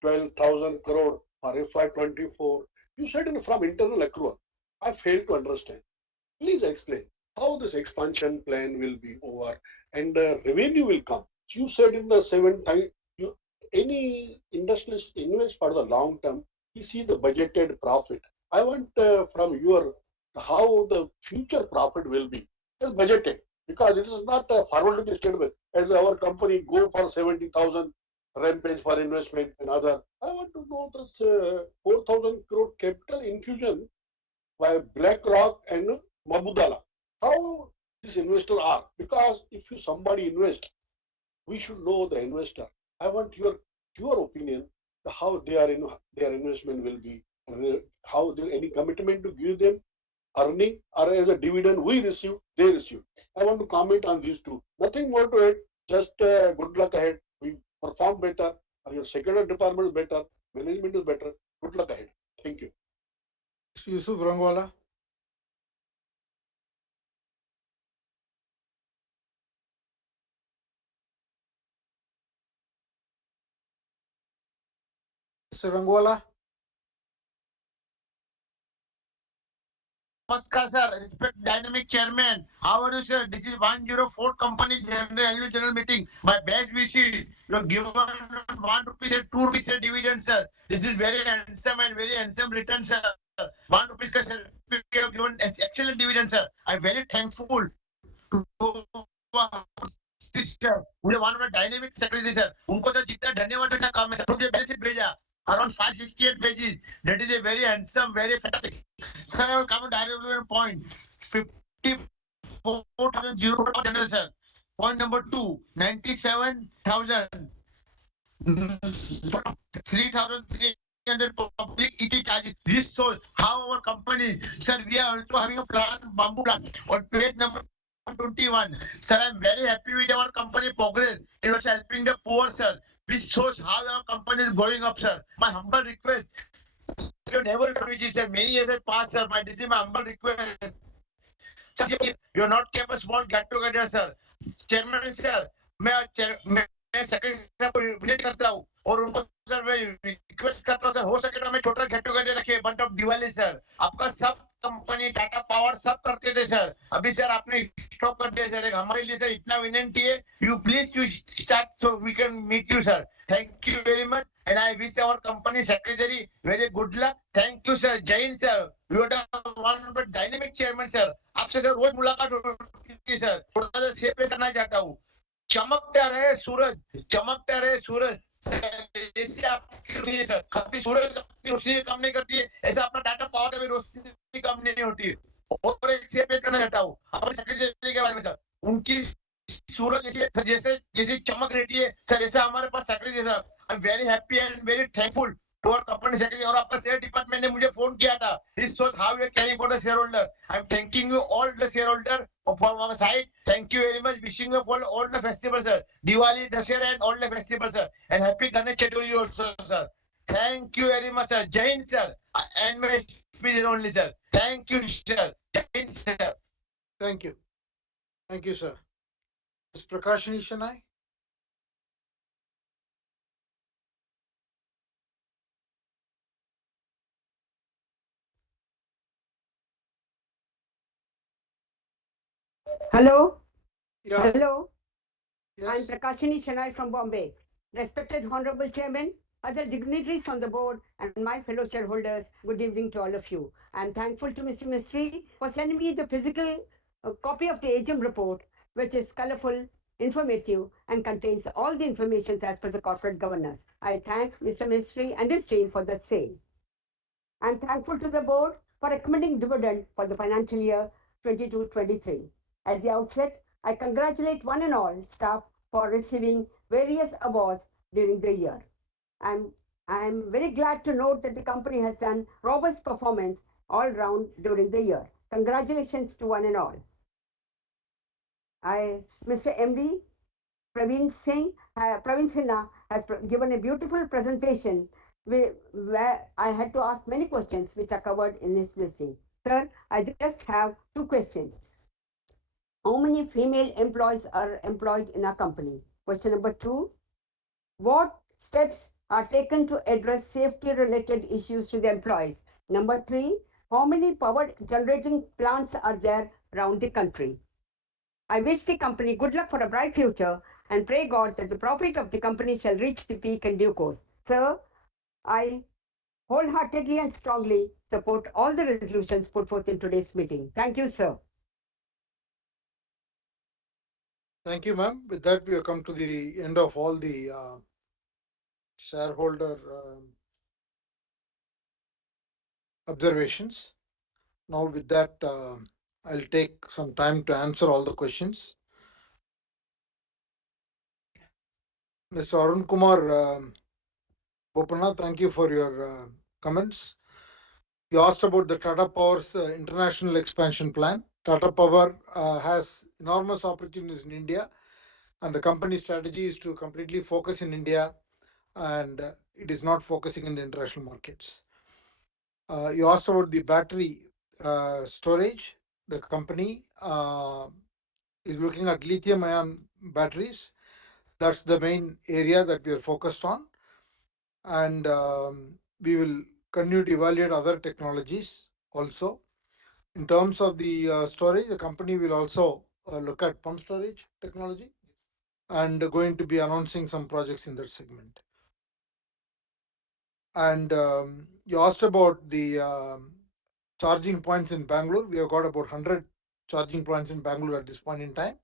12,000 crore for FY24, you said from internal accrual. I failed to understand. Please explain how this expansion plan will be over and revenue will come. You said in the 7 time, any industrialist invest for the long term, you see the budgeted profit. I want from your how the future profit will be. Just budgeted, because it is not a forward-looking statement. As our company go for 70,000 rampage for investment and other, I want to know this 4,000 crore capital infusion by BlackRock and Mabudala. How these investors are, because if you somebody invest, we should know the investor. I want your opinion how their investment will be, how there any commitment to give them earning or as a dividend we receive, they receive. I want to comment on these two. Nothing more to it. Just good luck ahead. We perform better, or your secondary department is better, management is better. Good luck ahead. Thank you. Yusuf Rangwala. Mr. Rangwala. Namaskar, sir. Respect dynamic chairman. How are you, sir? This is 104 company annual general meeting. My best wishes. You have given 1 rupee, sir, 2 rupees, sir, dividend, sir. This is very handsome and very handsome return, sir. 1 rupees ka sir, given excellent dividend, sir. I'm very thankful to sir. मुझे one of dynamic secretary sir उनको तो जितना धन्यवाद देना काम है sir मुझे message भेजा around 568 pages that is a very handsome very fantastic sir I will come to direct point 54,000 general sir point number 2 97,000 3,300 public ET charges. This shows how our company, sir, we are also having a plan, bamboo plan, on page number 121. Sir, I'm very happy with our company progress. It was helping the poor, sir. This shows how our company is going up, sir. My humble request, you never done it, sir. Many years have passed, sir. This is my humble request. Sir, you not kept a small get together, sir. Chairman, sir, मैं secretary साहब को visit करता हूँ और उनको sir मैं request करता हूँ सर हो सके तो हमें छोटा गेट टुगेदर रखिए बंट ऑफ दिवाली सर आपका सब कंपनी टाटा पावर सब करते थे सर अभी सर आपने स्टॉप कर दिया सर हमारे लिए सर इतना विनंती है you please you start so we can meet you sir thank you very much and I wish our company secretary very good luck thank you sir Jai Hind sir you are one of the dynamic chairman sir आपसे sir रोज मुलाकात होती है sir थोड़ा सा share करना चाहता हूँ चमकता रहे सूरज जैसे आपकी रोशनी सर कभी सूरज अपनी रोशनी कम नहीं करती है ऐसा अपना डाटा पावर का भी रोशनी कम नहीं होती है और एक से पेश करना चाहता हूँ हमारे सेक्रेटरी के बारे में सर उनकी सूरज जैसे जैसे जैसी चमक रहती है सर जैसे हमारे पास secretary sir I am very happy and very thankful to our company secretary और आपका शेयर डिपार्टमेंट ने मुझे फोन किया था this shows how you are caring for the shareholder I am thanking you all the shareholder from our side thank you very much wishing you for all the festivals sir Diwali Dussehra and all the festivals sir and happy Ganesh Chaturthi also sir thank you very much sir Jai Hind sir and my speech is only sir thank you sir Jai Hind sir Thank you sir. Ms. Prakash Nishanai. Hello. Yeah. Hello. Yes. I'm Prakashini Shanai from Bombay. Respected Honorable Chairman, other dignitaries on the board, and my fellow shareholders, good evening to all of you. I'm thankful to Mr. Mistry for sending me the physical copy of the AGM report, which is colorful, informative, and contains all the information as per the corporate governance. I thank Mr. Mistry and his team for the same. I'm thankful to the board for recommending dividend for the financial year 22-23. At the outset, I congratulate one and all staff for receiving various awards during the year. I'm very glad to note that the company has done robust performance all round during the year. Congratulations to one and all. Mr. MD Praveen Sinha has given a beautiful presentation where I had to ask many questions which are covered in this listing. Sir, I just have two questions. How many female employees are employed in our company? Question number 2. What steps are taken to address safety related issues to the employees? Number 3. How many power generating plants are there around the country? I wish the company good luck for a bright future and pray God that the profit of the company shall reach the peak in due course. Sir, I wholeheartedly and strongly support all the resolutions put forth in today's meeting. Thank you, sir. Thank you, ma'am. With that, we have come to the end of all the shareholder observations. Now, with that, I'll take some time to answer all the questions. Mr. Arun Kumar Bopana, thank you for your comments. You asked about the Tata Power's international expansion plan. Tata Power has enormous opportunities in India, and the company strategy is to completely focus in India, and it is not focusing in the international markets. You asked about the battery storage. The company is looking at lithium ion batteries. That's the main area that we are focused on. And we will continue to evaluate other technologies also. In terms of the storage, the company will also look at pump storage technology and going to be announcing some projects in that segment. And you asked about the charging points in Bangalore. We have got about 100 charging points in Bangalore at this point in time,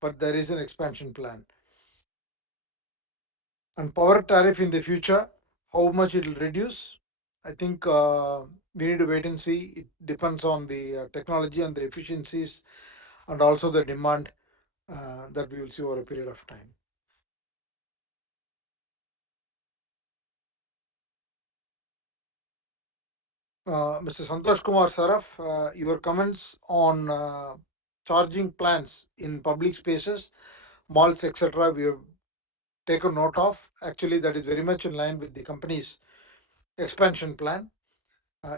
but there is an expansion plan. And power tariff in the future, how much it will reduce, I think we need to wait and see. It depends on the technology and the efficiencies and also the demand that we will see over a period of time. Mr. Santosh Kumar Saraf, your comments on charging plans in public spaces, malls, etc., we have taken note of. Actually, that is very much in line with the company's expansion plan.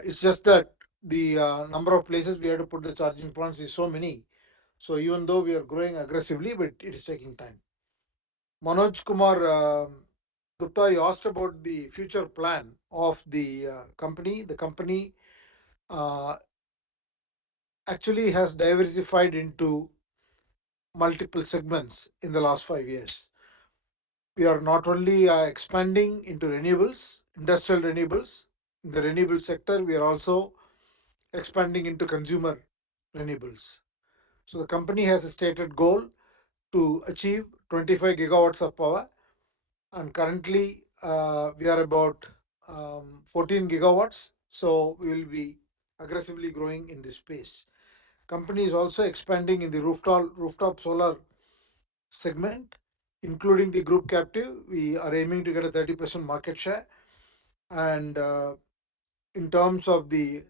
It's just that the number of places we have to put the charging points is so many. So even though we are growing aggressively, but it is taking time. Manoj Kumar Gupta, you asked about the future plan of the company. The company actually has diversified into multiple segments in the last 5 years. We are not only expanding into renewables, industrial renewables. In the renewable sector, we are also expanding into consumer renewables. So the company has a stated goal to achieve 25 gigawatts of power, and currently we are about 14 gigawatts. So we will be aggressively growing in this space. Company is also expanding in the rooftop solar segment, including the group captive. We are aiming to get a 30% market share. And in terms of the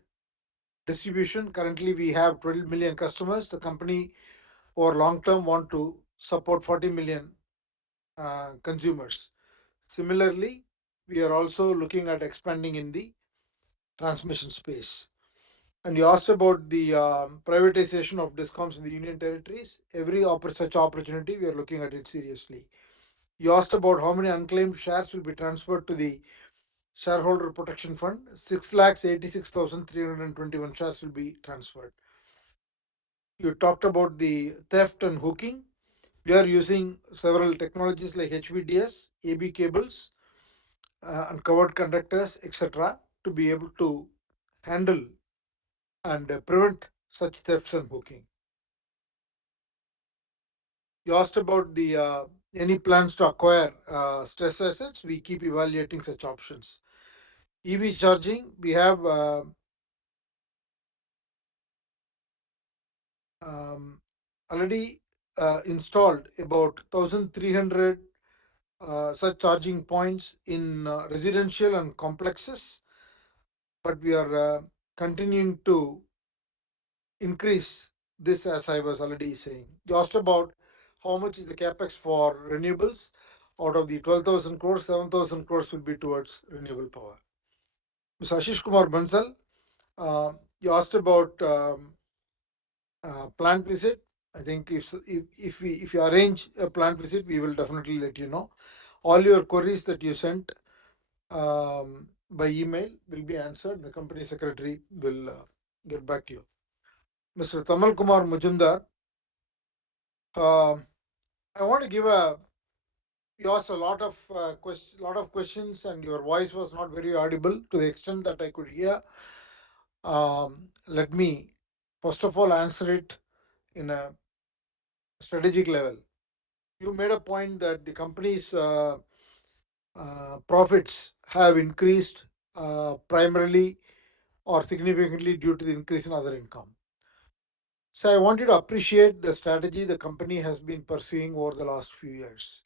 distribution, currently we have 12 million customers. The company over long term want to support 40 million consumers. Similarly, we are also looking at expanding in the transmission space. And you asked about the privatization of discoms in the union territories. Every such opportunity, we are looking at it seriously. You asked about how many unclaimed shares will be transferred to the shareholder protection fund. 6,86,321 shares will be transferred. You talked about the theft and hooking. We are using several technologies like HVDS, AB cables, and covered conductors, etc., to be able to handle and prevent such thefts and hooking. You asked about the any plans to acquire stress assets. We keep evaluating such options. EV charging, we have already installed about 1,300 such charging points in residential and complexes, but we are continuing to increase this, as I was already saying. You asked about how much is the capex for renewables. Out of the 12,000 crores, 7,000 crores will be towards renewable power. Mr. Ashish Kumar Bansal, you asked about plant visit. I think if you arrange a plant visit, we will definitely let you know. All your queries that you sent by email will be answered. The company secretary will get back to you. Mr. Tamal Kumar Mujumdar, I want to give a. You asked a lot of questions, and your voice was not very audible to the extent that I could hear. Let me first of all answer it in a strategic level. You made a point that the company's profits have increased primarily or significantly due to the increase in other income. So I want you to appreciate the strategy the company has been pursuing over the last few years.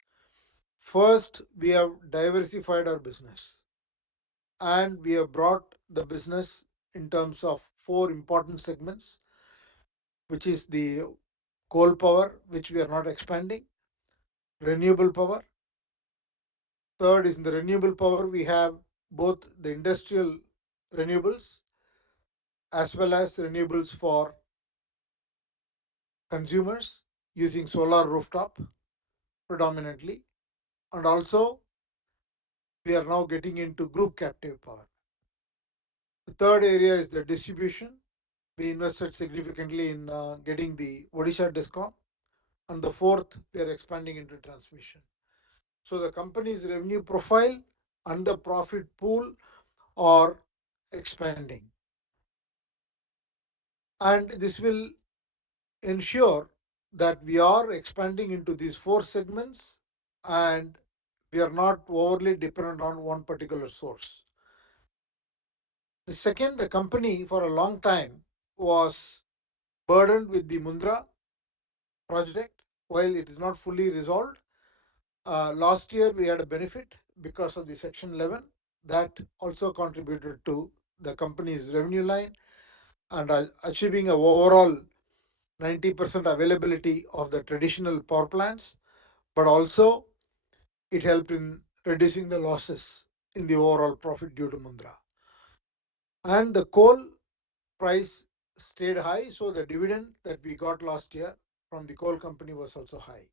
First, we have diversified our business, and we have brought the business in terms of four important segments, which is the coal power, which we are not expanding, renewable power. Third is in the renewable power, we have both the industrial renewables as well as renewables for consumers using solar rooftop predominantly. And also, we are now getting into group captive power. The third area is the distribution. We invested significantly in getting the Odisha Discom. And the fourth, we are expanding into transmission. So the company's revenue profile and the profit pool are expanding. And this will ensure that we are expanding into these four segments and we are not overly dependent on one particular source. The second, the company for a long time was burdened with the Mundra project. While it is not fully resolved, last year we had a benefit because of the Section 11 that also contributed to the company's revenue line and achieving a overall 90% availability of the traditional power plants, but also it helped in reducing the losses in the overall profit due to Mundra. And the coal price stayed high, so the dividend that we got last year from the coal company was also high.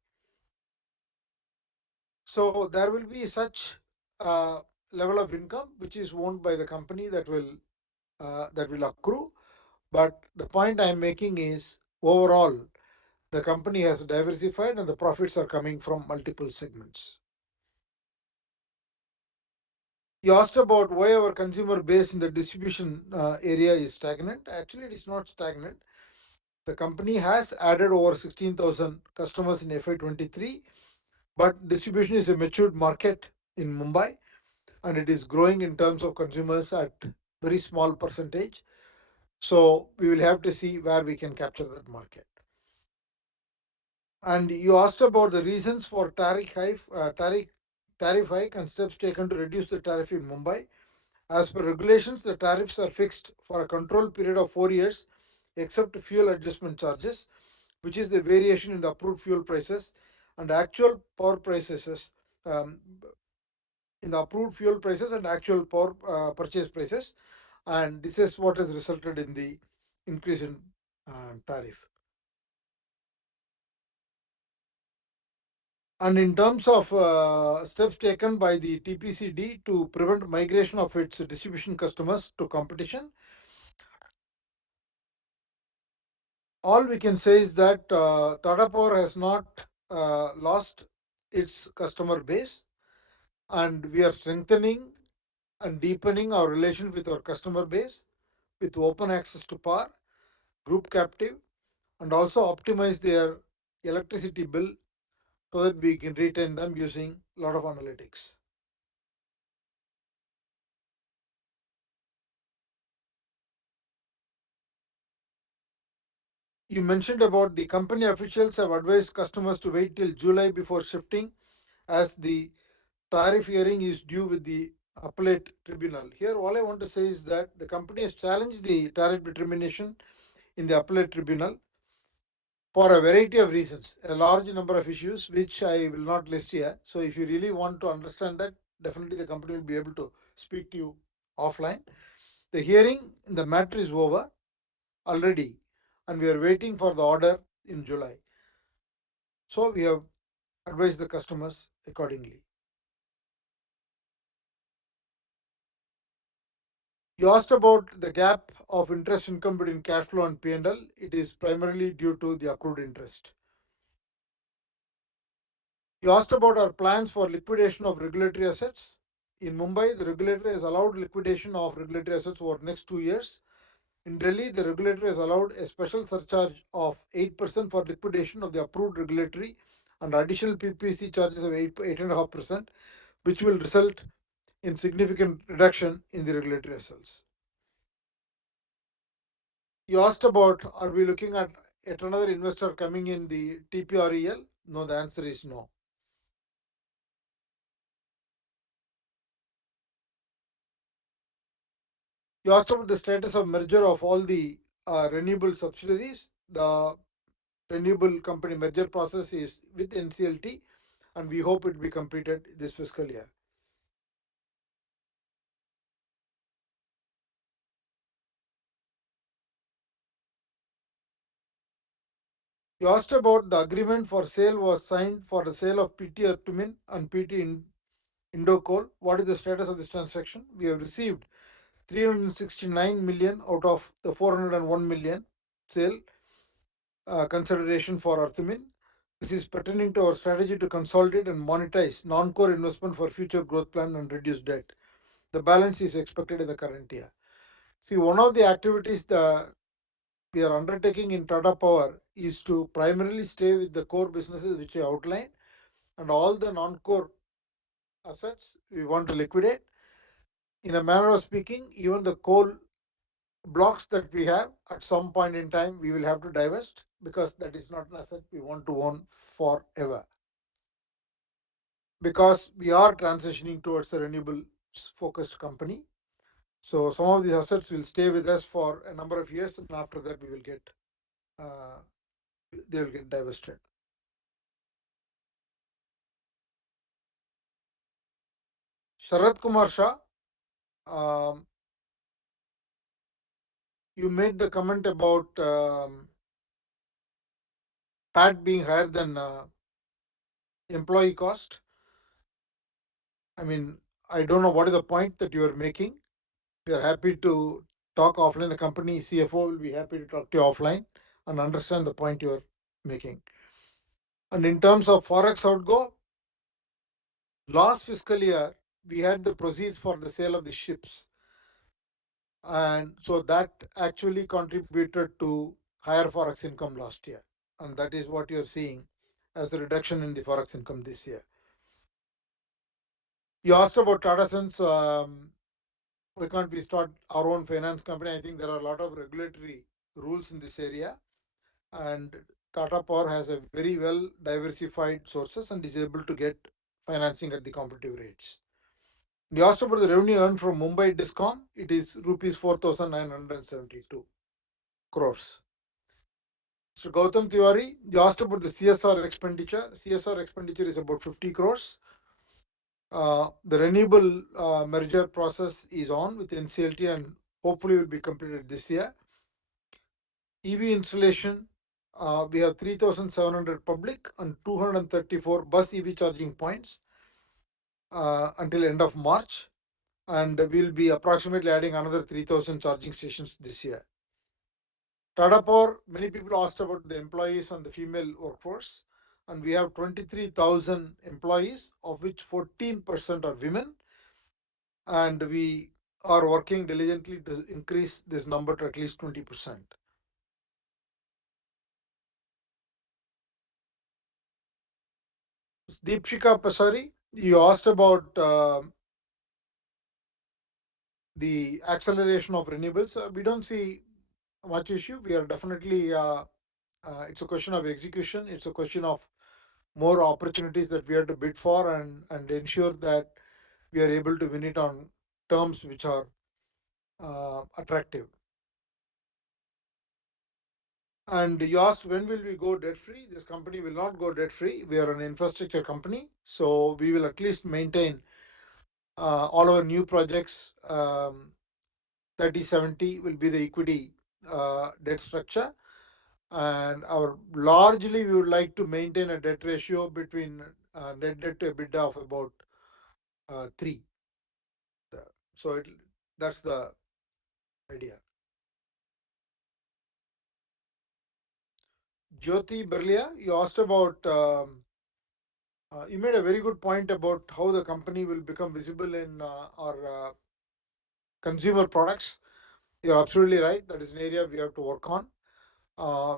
So there will be such level of income which is owned by the company that will accrue. But the point I am making is overall the company has diversified and the profits are coming from multiple segments. You asked about why our consumer base in the distribution area is stagnant. Actually, it is not stagnant. The company has added over 16,000 customers in FY23, but distribution is a matured market in Mumbai and it is growing in terms of consumers at very small percentage. So we will have to see where we can capture that market. And you asked about the reasons for tariff hike and steps taken to reduce the tariff in Mumbai. As per regulations, the tariffs are fixed for a control period of 4 years, except fuel adjustment charges, which is the variation in the approved fuel prices and actual power prices in the approved fuel prices and actual power purchase prices. And this is what has resulted in the increase in tariff. And in terms of steps taken by the TPCD to prevent migration of its distribution customers to competition, all we can say is that Tata Power has not lost its customer base, and we are strengthening and deepening our relation with our customer base with open access to power, group captive, and also optimize their electricity bill so that we can retain them using a lot of analytics. You mentioned about the company officials have advised customers to wait till July before shifting, as the tariff hearing is due with the appellate tribunal. Here, all I want to say is that the company has challenged the tariff determination in the appellate tribunal for a variety of reasons, a large number of issues, which I will not list here. So, if you really want to understand that, definitely the company will be able to speak to you offline. The hearing in the matter is over already, and we are waiting for the order in July. So, we have advised the customers accordingly. You asked about the gap of interest income between cash flow and P&L. It is primarily due to the accrued interest. You asked about our plans for liquidation of regulatory assets. In Mumbai, the regulator has allowed liquidation of regulatory assets over the next 2 years. In Delhi, the regulator has allowed a special surcharge of 8% for liquidation of the approved regulatory and additional PPC charges of 8.5%, which will result in significant reduction in the regulatory assets. You asked about, are we looking at another investor coming in the TPREL? No, the answer is no. You asked about the status of merger of all the renewable subsidiaries. The renewable company merger process is with NCLT, and we hope it will be completed this fiscal year. You asked about the agreement for sale was signed for the sale of PT Ertumin and PT Indocoal. What is the status of this transaction? We have received 369 million out of the 401 million sale consideration for Arthumin. This is pertaining to our strategy to consolidate and monetize non-core investment for future growth plan and reduce debt. The balance is expected in the current year. See, one of the activities the we are undertaking in Tata Power is to primarily stay with the core businesses which I outlined, and all the non-core assets we want to liquidate. In a manner of speaking, even the coal blocks that we have at some point in time we will have to divest, because that is not an asset we want to own forever, because we are transitioning towards a renewable focused company. So some of these assets will stay with us for a number of years, and after that we will get they will get divested. Sharad Kumar Shah, you made the comment about PAT being higher than employee cost. I mean, I don't know what is the point that you are making. We are happy to talk offline. The company CFO will be happy to talk to you offline and understand the point you are making. And in terms of forex outgo, last fiscal year we had the proceeds for the sale of the ships, and so that actually contributed to higher forex income last year, and that is what you are seeing as a reduction in the forex income this year. You asked about Tata Sons. Why can't we start our own finance company? I think there are a lot of regulatory rules in this area, and Tata Power has a very well diversified sources and is able to get financing at the competitive rates. You asked about the revenue earned from Mumbai Discom. It is rupees 4,972 crores. Mr. Gautam Tiwari, you asked about the CSR expenditure. CSR expenditure is about 50 crores. The renewable merger process is on with NCLT and hopefully will be completed this year. EV installation, we have 3,700 public and 234 bus EV charging points until end of March, and we'll be approximately adding another 3,000 charging stations this year. Tata Power, many people asked about the employees and the female workforce, and we have 23,000 employees, of which 14% are women, and we are working diligently to increase this number to at least 20%. Deepshika Pasari, you asked about the acceleration of renewables. We don't see much issue. We are definitely, it's a question of execution. It's a question of more opportunities that we have to bid for and ensure that we are able to win it on terms which are attractive. And you asked when will we go debt free? This company will not go debt free. We are an infrastructure company, so we will at least maintain all our new projects. 30/70 will be the equity debt structure, and our largely we would like to maintain a debt ratio between net debt to EBITDA of about 3. So that's the idea. Jyoti Berlia, you asked about. You made a very good point about how the company will become visible in our consumer products. You're absolutely right. That is an area we have to work on.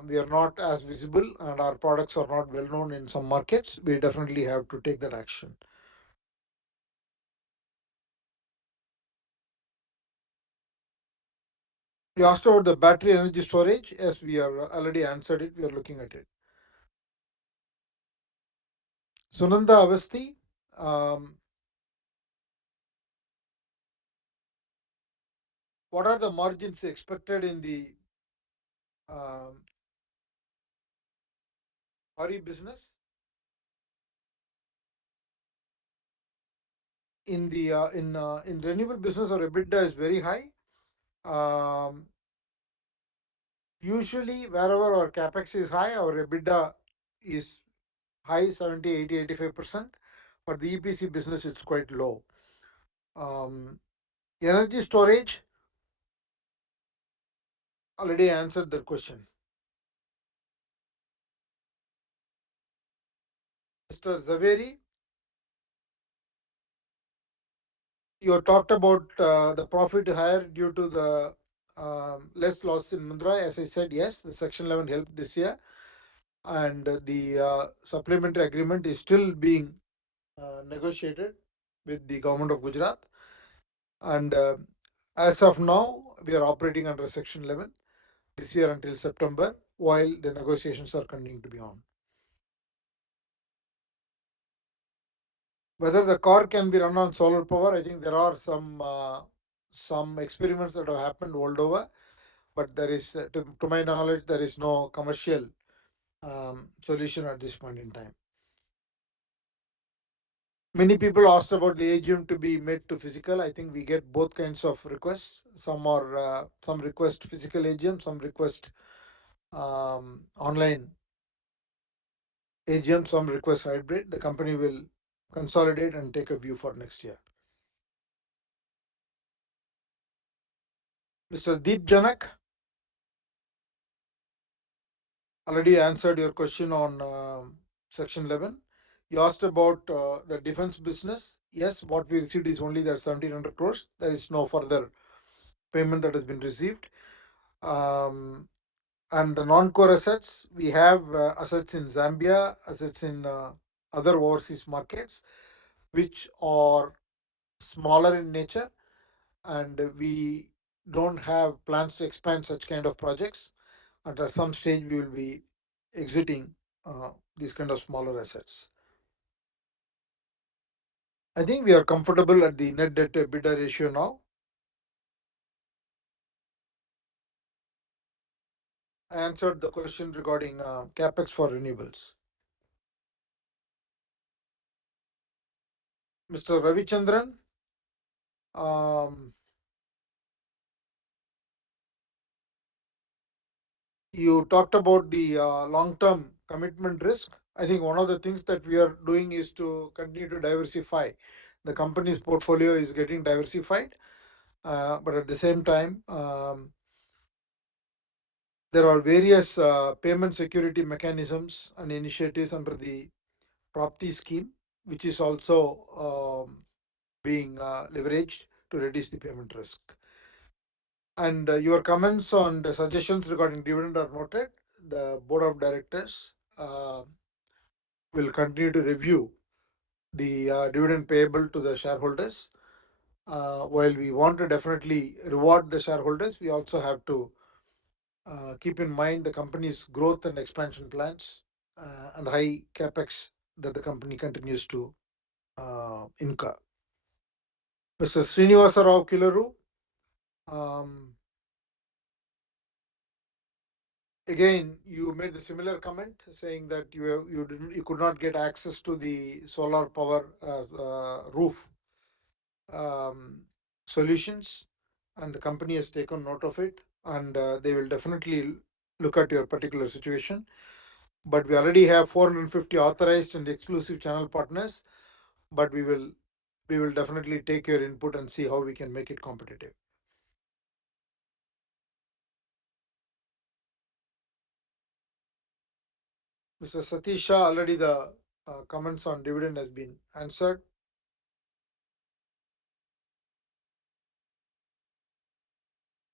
We are not as visible, and our products are not well known in some markets. We definitely have to take that action. You asked about the battery energy storage. Yes, we are already answered it. We are looking at it. Sunanda Avasti, what are the margins expected in the RE business? In the in renewable business, our EBITDA is very high. Usually, wherever our capex is high, our EBITDA is high, 70, 80, 85%. But the EPC business, it's quite low. Energy storage, already answered the question. Mr. Zaveri, you talked about the profit higher due to the less loss in Mundra. As I said, yes, the Section 11 helped this year, and the supplementary agreement is still being negotiated with the government of Gujarat. And as of now, we are operating under Section 11 this year until September, while the negotiations are continuing to be on. Whether the car can be run on solar power, I think there are some experiments that have happened world over, but there is, to my knowledge, there is no commercial solution at this point in time. Many people asked about the AGM to be made to physical. I think we get both kinds of requests. Some request physical AGM, some request online AGM, some request hybrid. The company will consolidate and take a view for next year. Mr. Deep Janak already answered your question on Section 11. You asked about the defense business. Yes, what we received is only that 1,700 crores. There is no further payment that has been received. And the non-core assets, we have assets in Zambia, assets in other overseas markets, which are smaller in nature, and we don't have plans to expand such kind of projects. And at some stage, we will be exiting these kind of smaller assets. I think we are comfortable at the net debt to EBITDA ratio now. I answered the question regarding capex for renewables. Mr. Ravichandran, you talked about the long-term commitment risk. I think one of the things that we are doing is to continue to diversify. The company's portfolio is getting diversified, but at the same time, there are various payment security mechanisms and initiatives under the Propti scheme, which is also being leveraged to reduce the payment risk. And your comments on the suggestions regarding dividend are noted. The board of directors will continue to review the dividend payable to the shareholders. While we want to definitely reward the shareholders, we also have to keep in mind the company's growth and expansion plans and high capex that the company continues to incur. Mr. Srinivasa Rao Kilaru, again, you made the similar comment saying that you could not get access to the solar power roof solutions, and the company has taken note of it, and they will definitely look at your particular situation. But we already have 450 authorized and exclusive channel partners, but we will definitely take your input and see how we can make it competitive. Mr. Satish Shah, already the comments on dividend has been answered.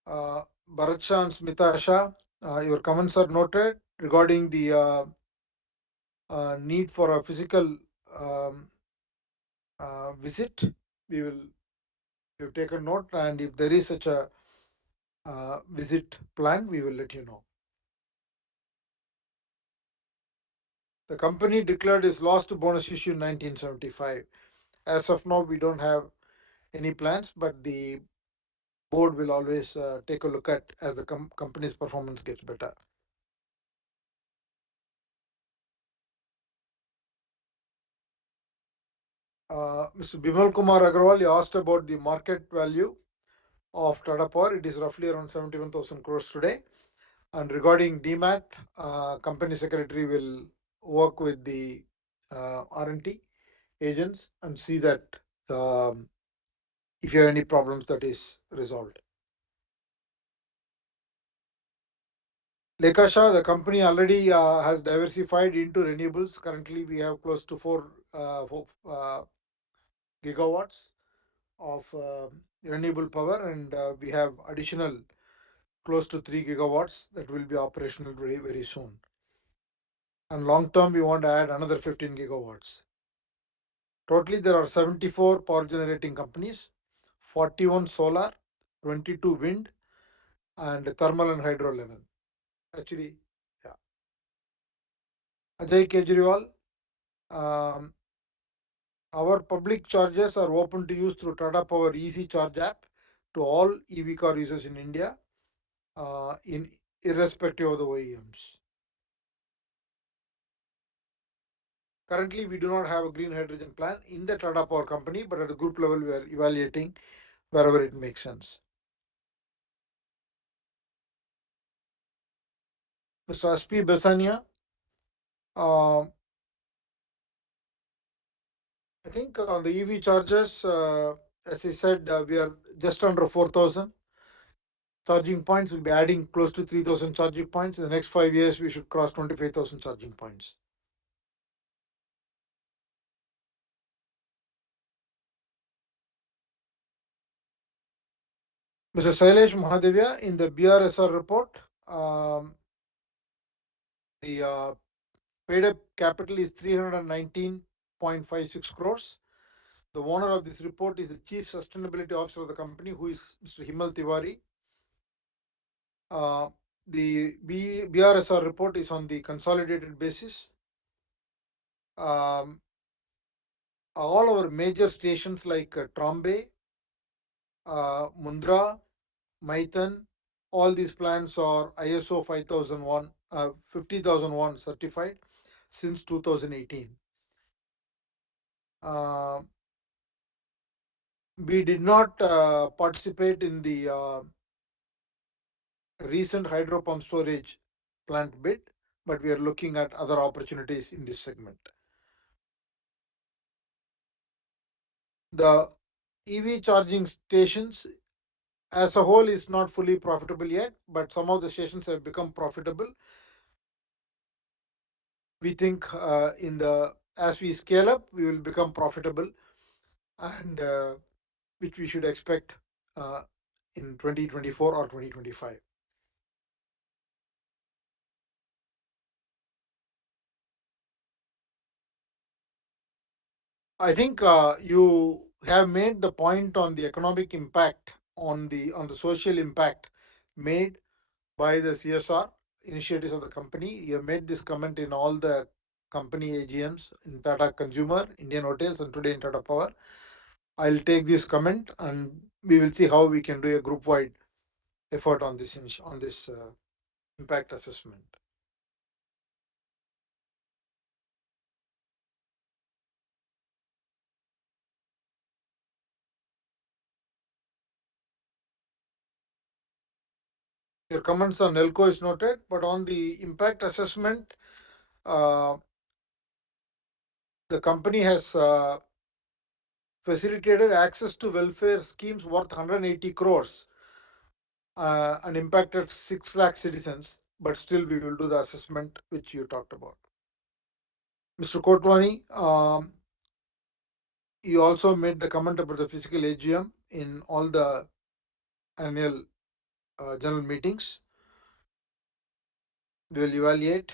Bharat Shah and Smita Shah, your comments are noted regarding the need for a physical visit. We've taken note, and if there is such a visit plan, we will let you know. The company declared its last bonus issue in 1975. As of now, we don't have any plans, but the board will always take a look at as the company's performance gets better. Mr. Bimal Kumar Agarwal, you asked about the market value of Tata Power. It is roughly around 71,000 crores today. And regarding DMAT, company secretary will work with the R&T agents and see that if you have any problems, that is resolved. Lekha Shah, the company already has diversified into renewables. Currently, we have close to 4 gigawatts of renewable power, and we have additional close to 3 gigawatts that will be operational very, very soon. And long term, we want to add another 15 gigawatts. Totally, there are 74 power generating companies, 41 solar, 22 wind, and thermal and hydro level. Actually, yeah. Ajay Kejriwal, our public chargers are open to use through Tata Power Easy Charge app to all EV car users in India, in irrespective of the OEMs. Currently, we do not have a green hydrogen plan in the Tata Power company, but at the group level, we are evaluating wherever it makes sense. Mr. S.P. Besania, I think on the EV chargers, as I said, we are just under 4,000 charging points. We'll be adding close to 3,000 charging points. In the next 5 years, we should cross 25,000 charging points. Mr. Sailesh Mahadevia, in the BRSR report, the paid up capital is 319.56 crores. The owner of this report is the Chief Sustainability Officer of the company, who is Mr. Himal Tiwari. The BRSR report is on the consolidated basis. All our major stations like Trombe, Mundra, Maitan, all these plants are ISO 50,001 certified since 2018. We did not participate in the recent hydro pump storage plant bid, but we are looking at other opportunities in this segment. The EV charging stations as a whole is not fully profitable yet, but some of the stations have become profitable. We think as we scale up, we will become profitable, and which we should expect in 2024 or 2025. I think you have made the point on the economic impact, on the social impact made by the CSR initiatives of the company. You have made this comment in all the company AGMs in Tata Consumer, Indian Hotels, and today in Tata Power. I'll take this comment and we will see how we can do a group-wide effort on this impact assessment. Your comments on Nelco is noted, but on the impact assessment, the company has facilitated access to welfare schemes worth 180 crores and impacted 6 lakh citizens, but still we will do the assessment which you talked about. Mr. Kotwani, you also made the comment about the physical AGM in all the annual general meetings. We will evaluate.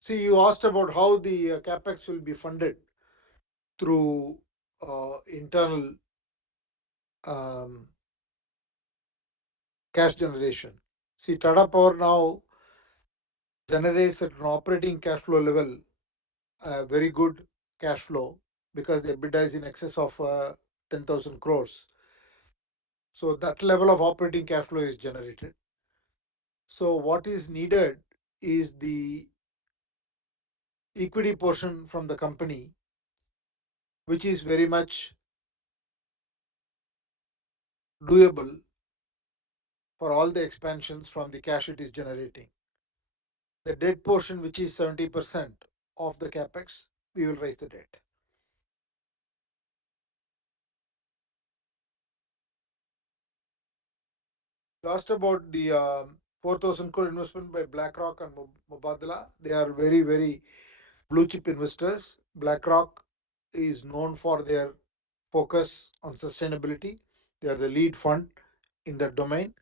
See, you asked about how the capex will be funded through internal cash generation. See, Tata Power now generates at an operating cash flow level a very good cash flow because the EBITDA is in excess of 10,000 crores. So that level of operating cash flow is generated. So what is needed is the equity portion from the company, which is very much doable for all the expansions from the cash it is generating. The debt portion, which is 70% of the capex, we will raise the debt. You asked about the 4,000 crore investment by BlackRock and Mubadala. They are very, very blue chip investors. BlackRock is known for their focus on sustainability. They are the lead fund in that domain.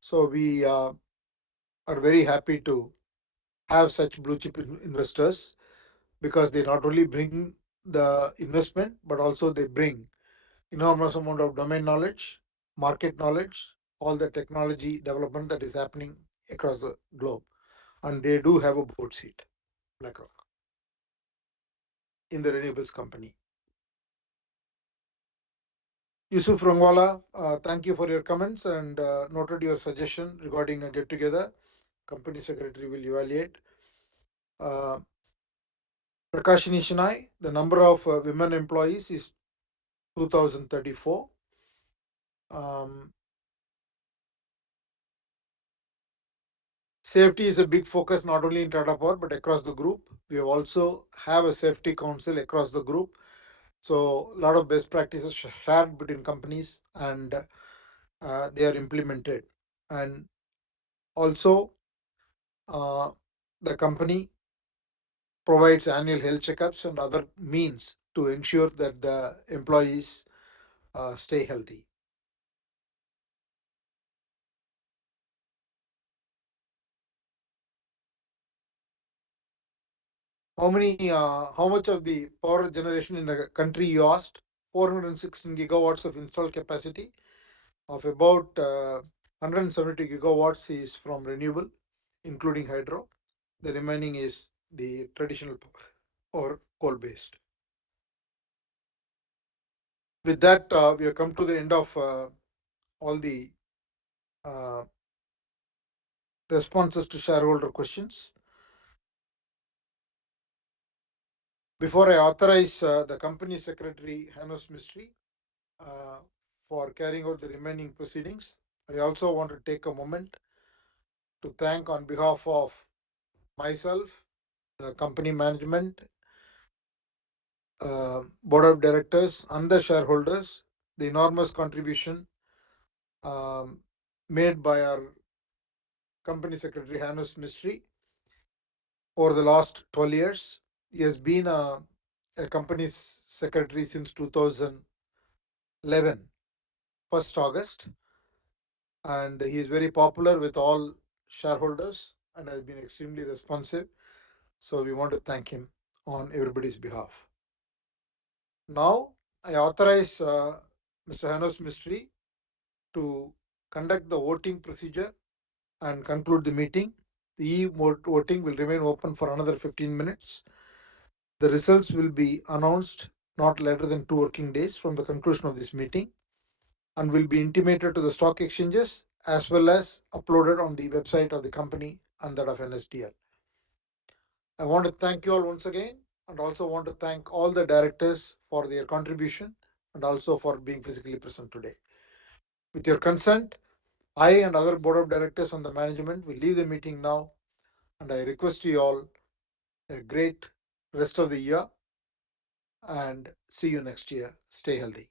So we are very happy to have such blue chip investors, because they not only bring the investment, but also they bring enormous amount of domain knowledge, market knowledge, all the technology development that is happening across the globe. And they do have a board seat, BlackRock, in the renewables company. Yusuf Rangwala, thank you for your comments and noted your suggestion regarding a get together. Company secretary will evaluate. Prakashini Shinai, the number of women employees is 2034. Safety is a big focus not only in Tata Power but across the group. We also have a safety council across the group. So a lot of best practices shared between companies, and they are implemented. And also, the company provides annual health checkups and other means to ensure that the employees stay healthy. How much of the power generation in the country you asked? 416 gigawatts of installed capacity, of about 170 gigawatts is from renewable, including hydro. The remaining is the traditional or coal based. With that, we have come to the end of all the responses to shareholder questions. Before I authorize the company secretary, Hannos Mystery, for carrying out the remaining proceedings, I also want to take a moment to thank, on behalf of myself, the company management, board of directors, and the shareholders, the enormous contribution made by our company secretary, Hannos Mystery, over the last 12 years. He has been a company secretary since 2011, 1st August, and he is very popular with all shareholders and has been extremely responsive. So we want to thank him on everybody's behalf. Now I authorize Mr. Hannos Mystery to conduct the voting procedure and conclude the meeting. The voting will remain open for another 15 minutes. The results will be announced not later than 2 working days from the conclusion of this meeting, and will be intimated to the stock exchanges as well as uploaded on the website of the company and that of NSDL. I want to thank you all once again, and also want to thank all the directors for their contribution and also for being physically present today. With your consent, I and other board of directors and the management will leave the meeting now, and I request you all a great rest of the year and see you next year. Stay healthy.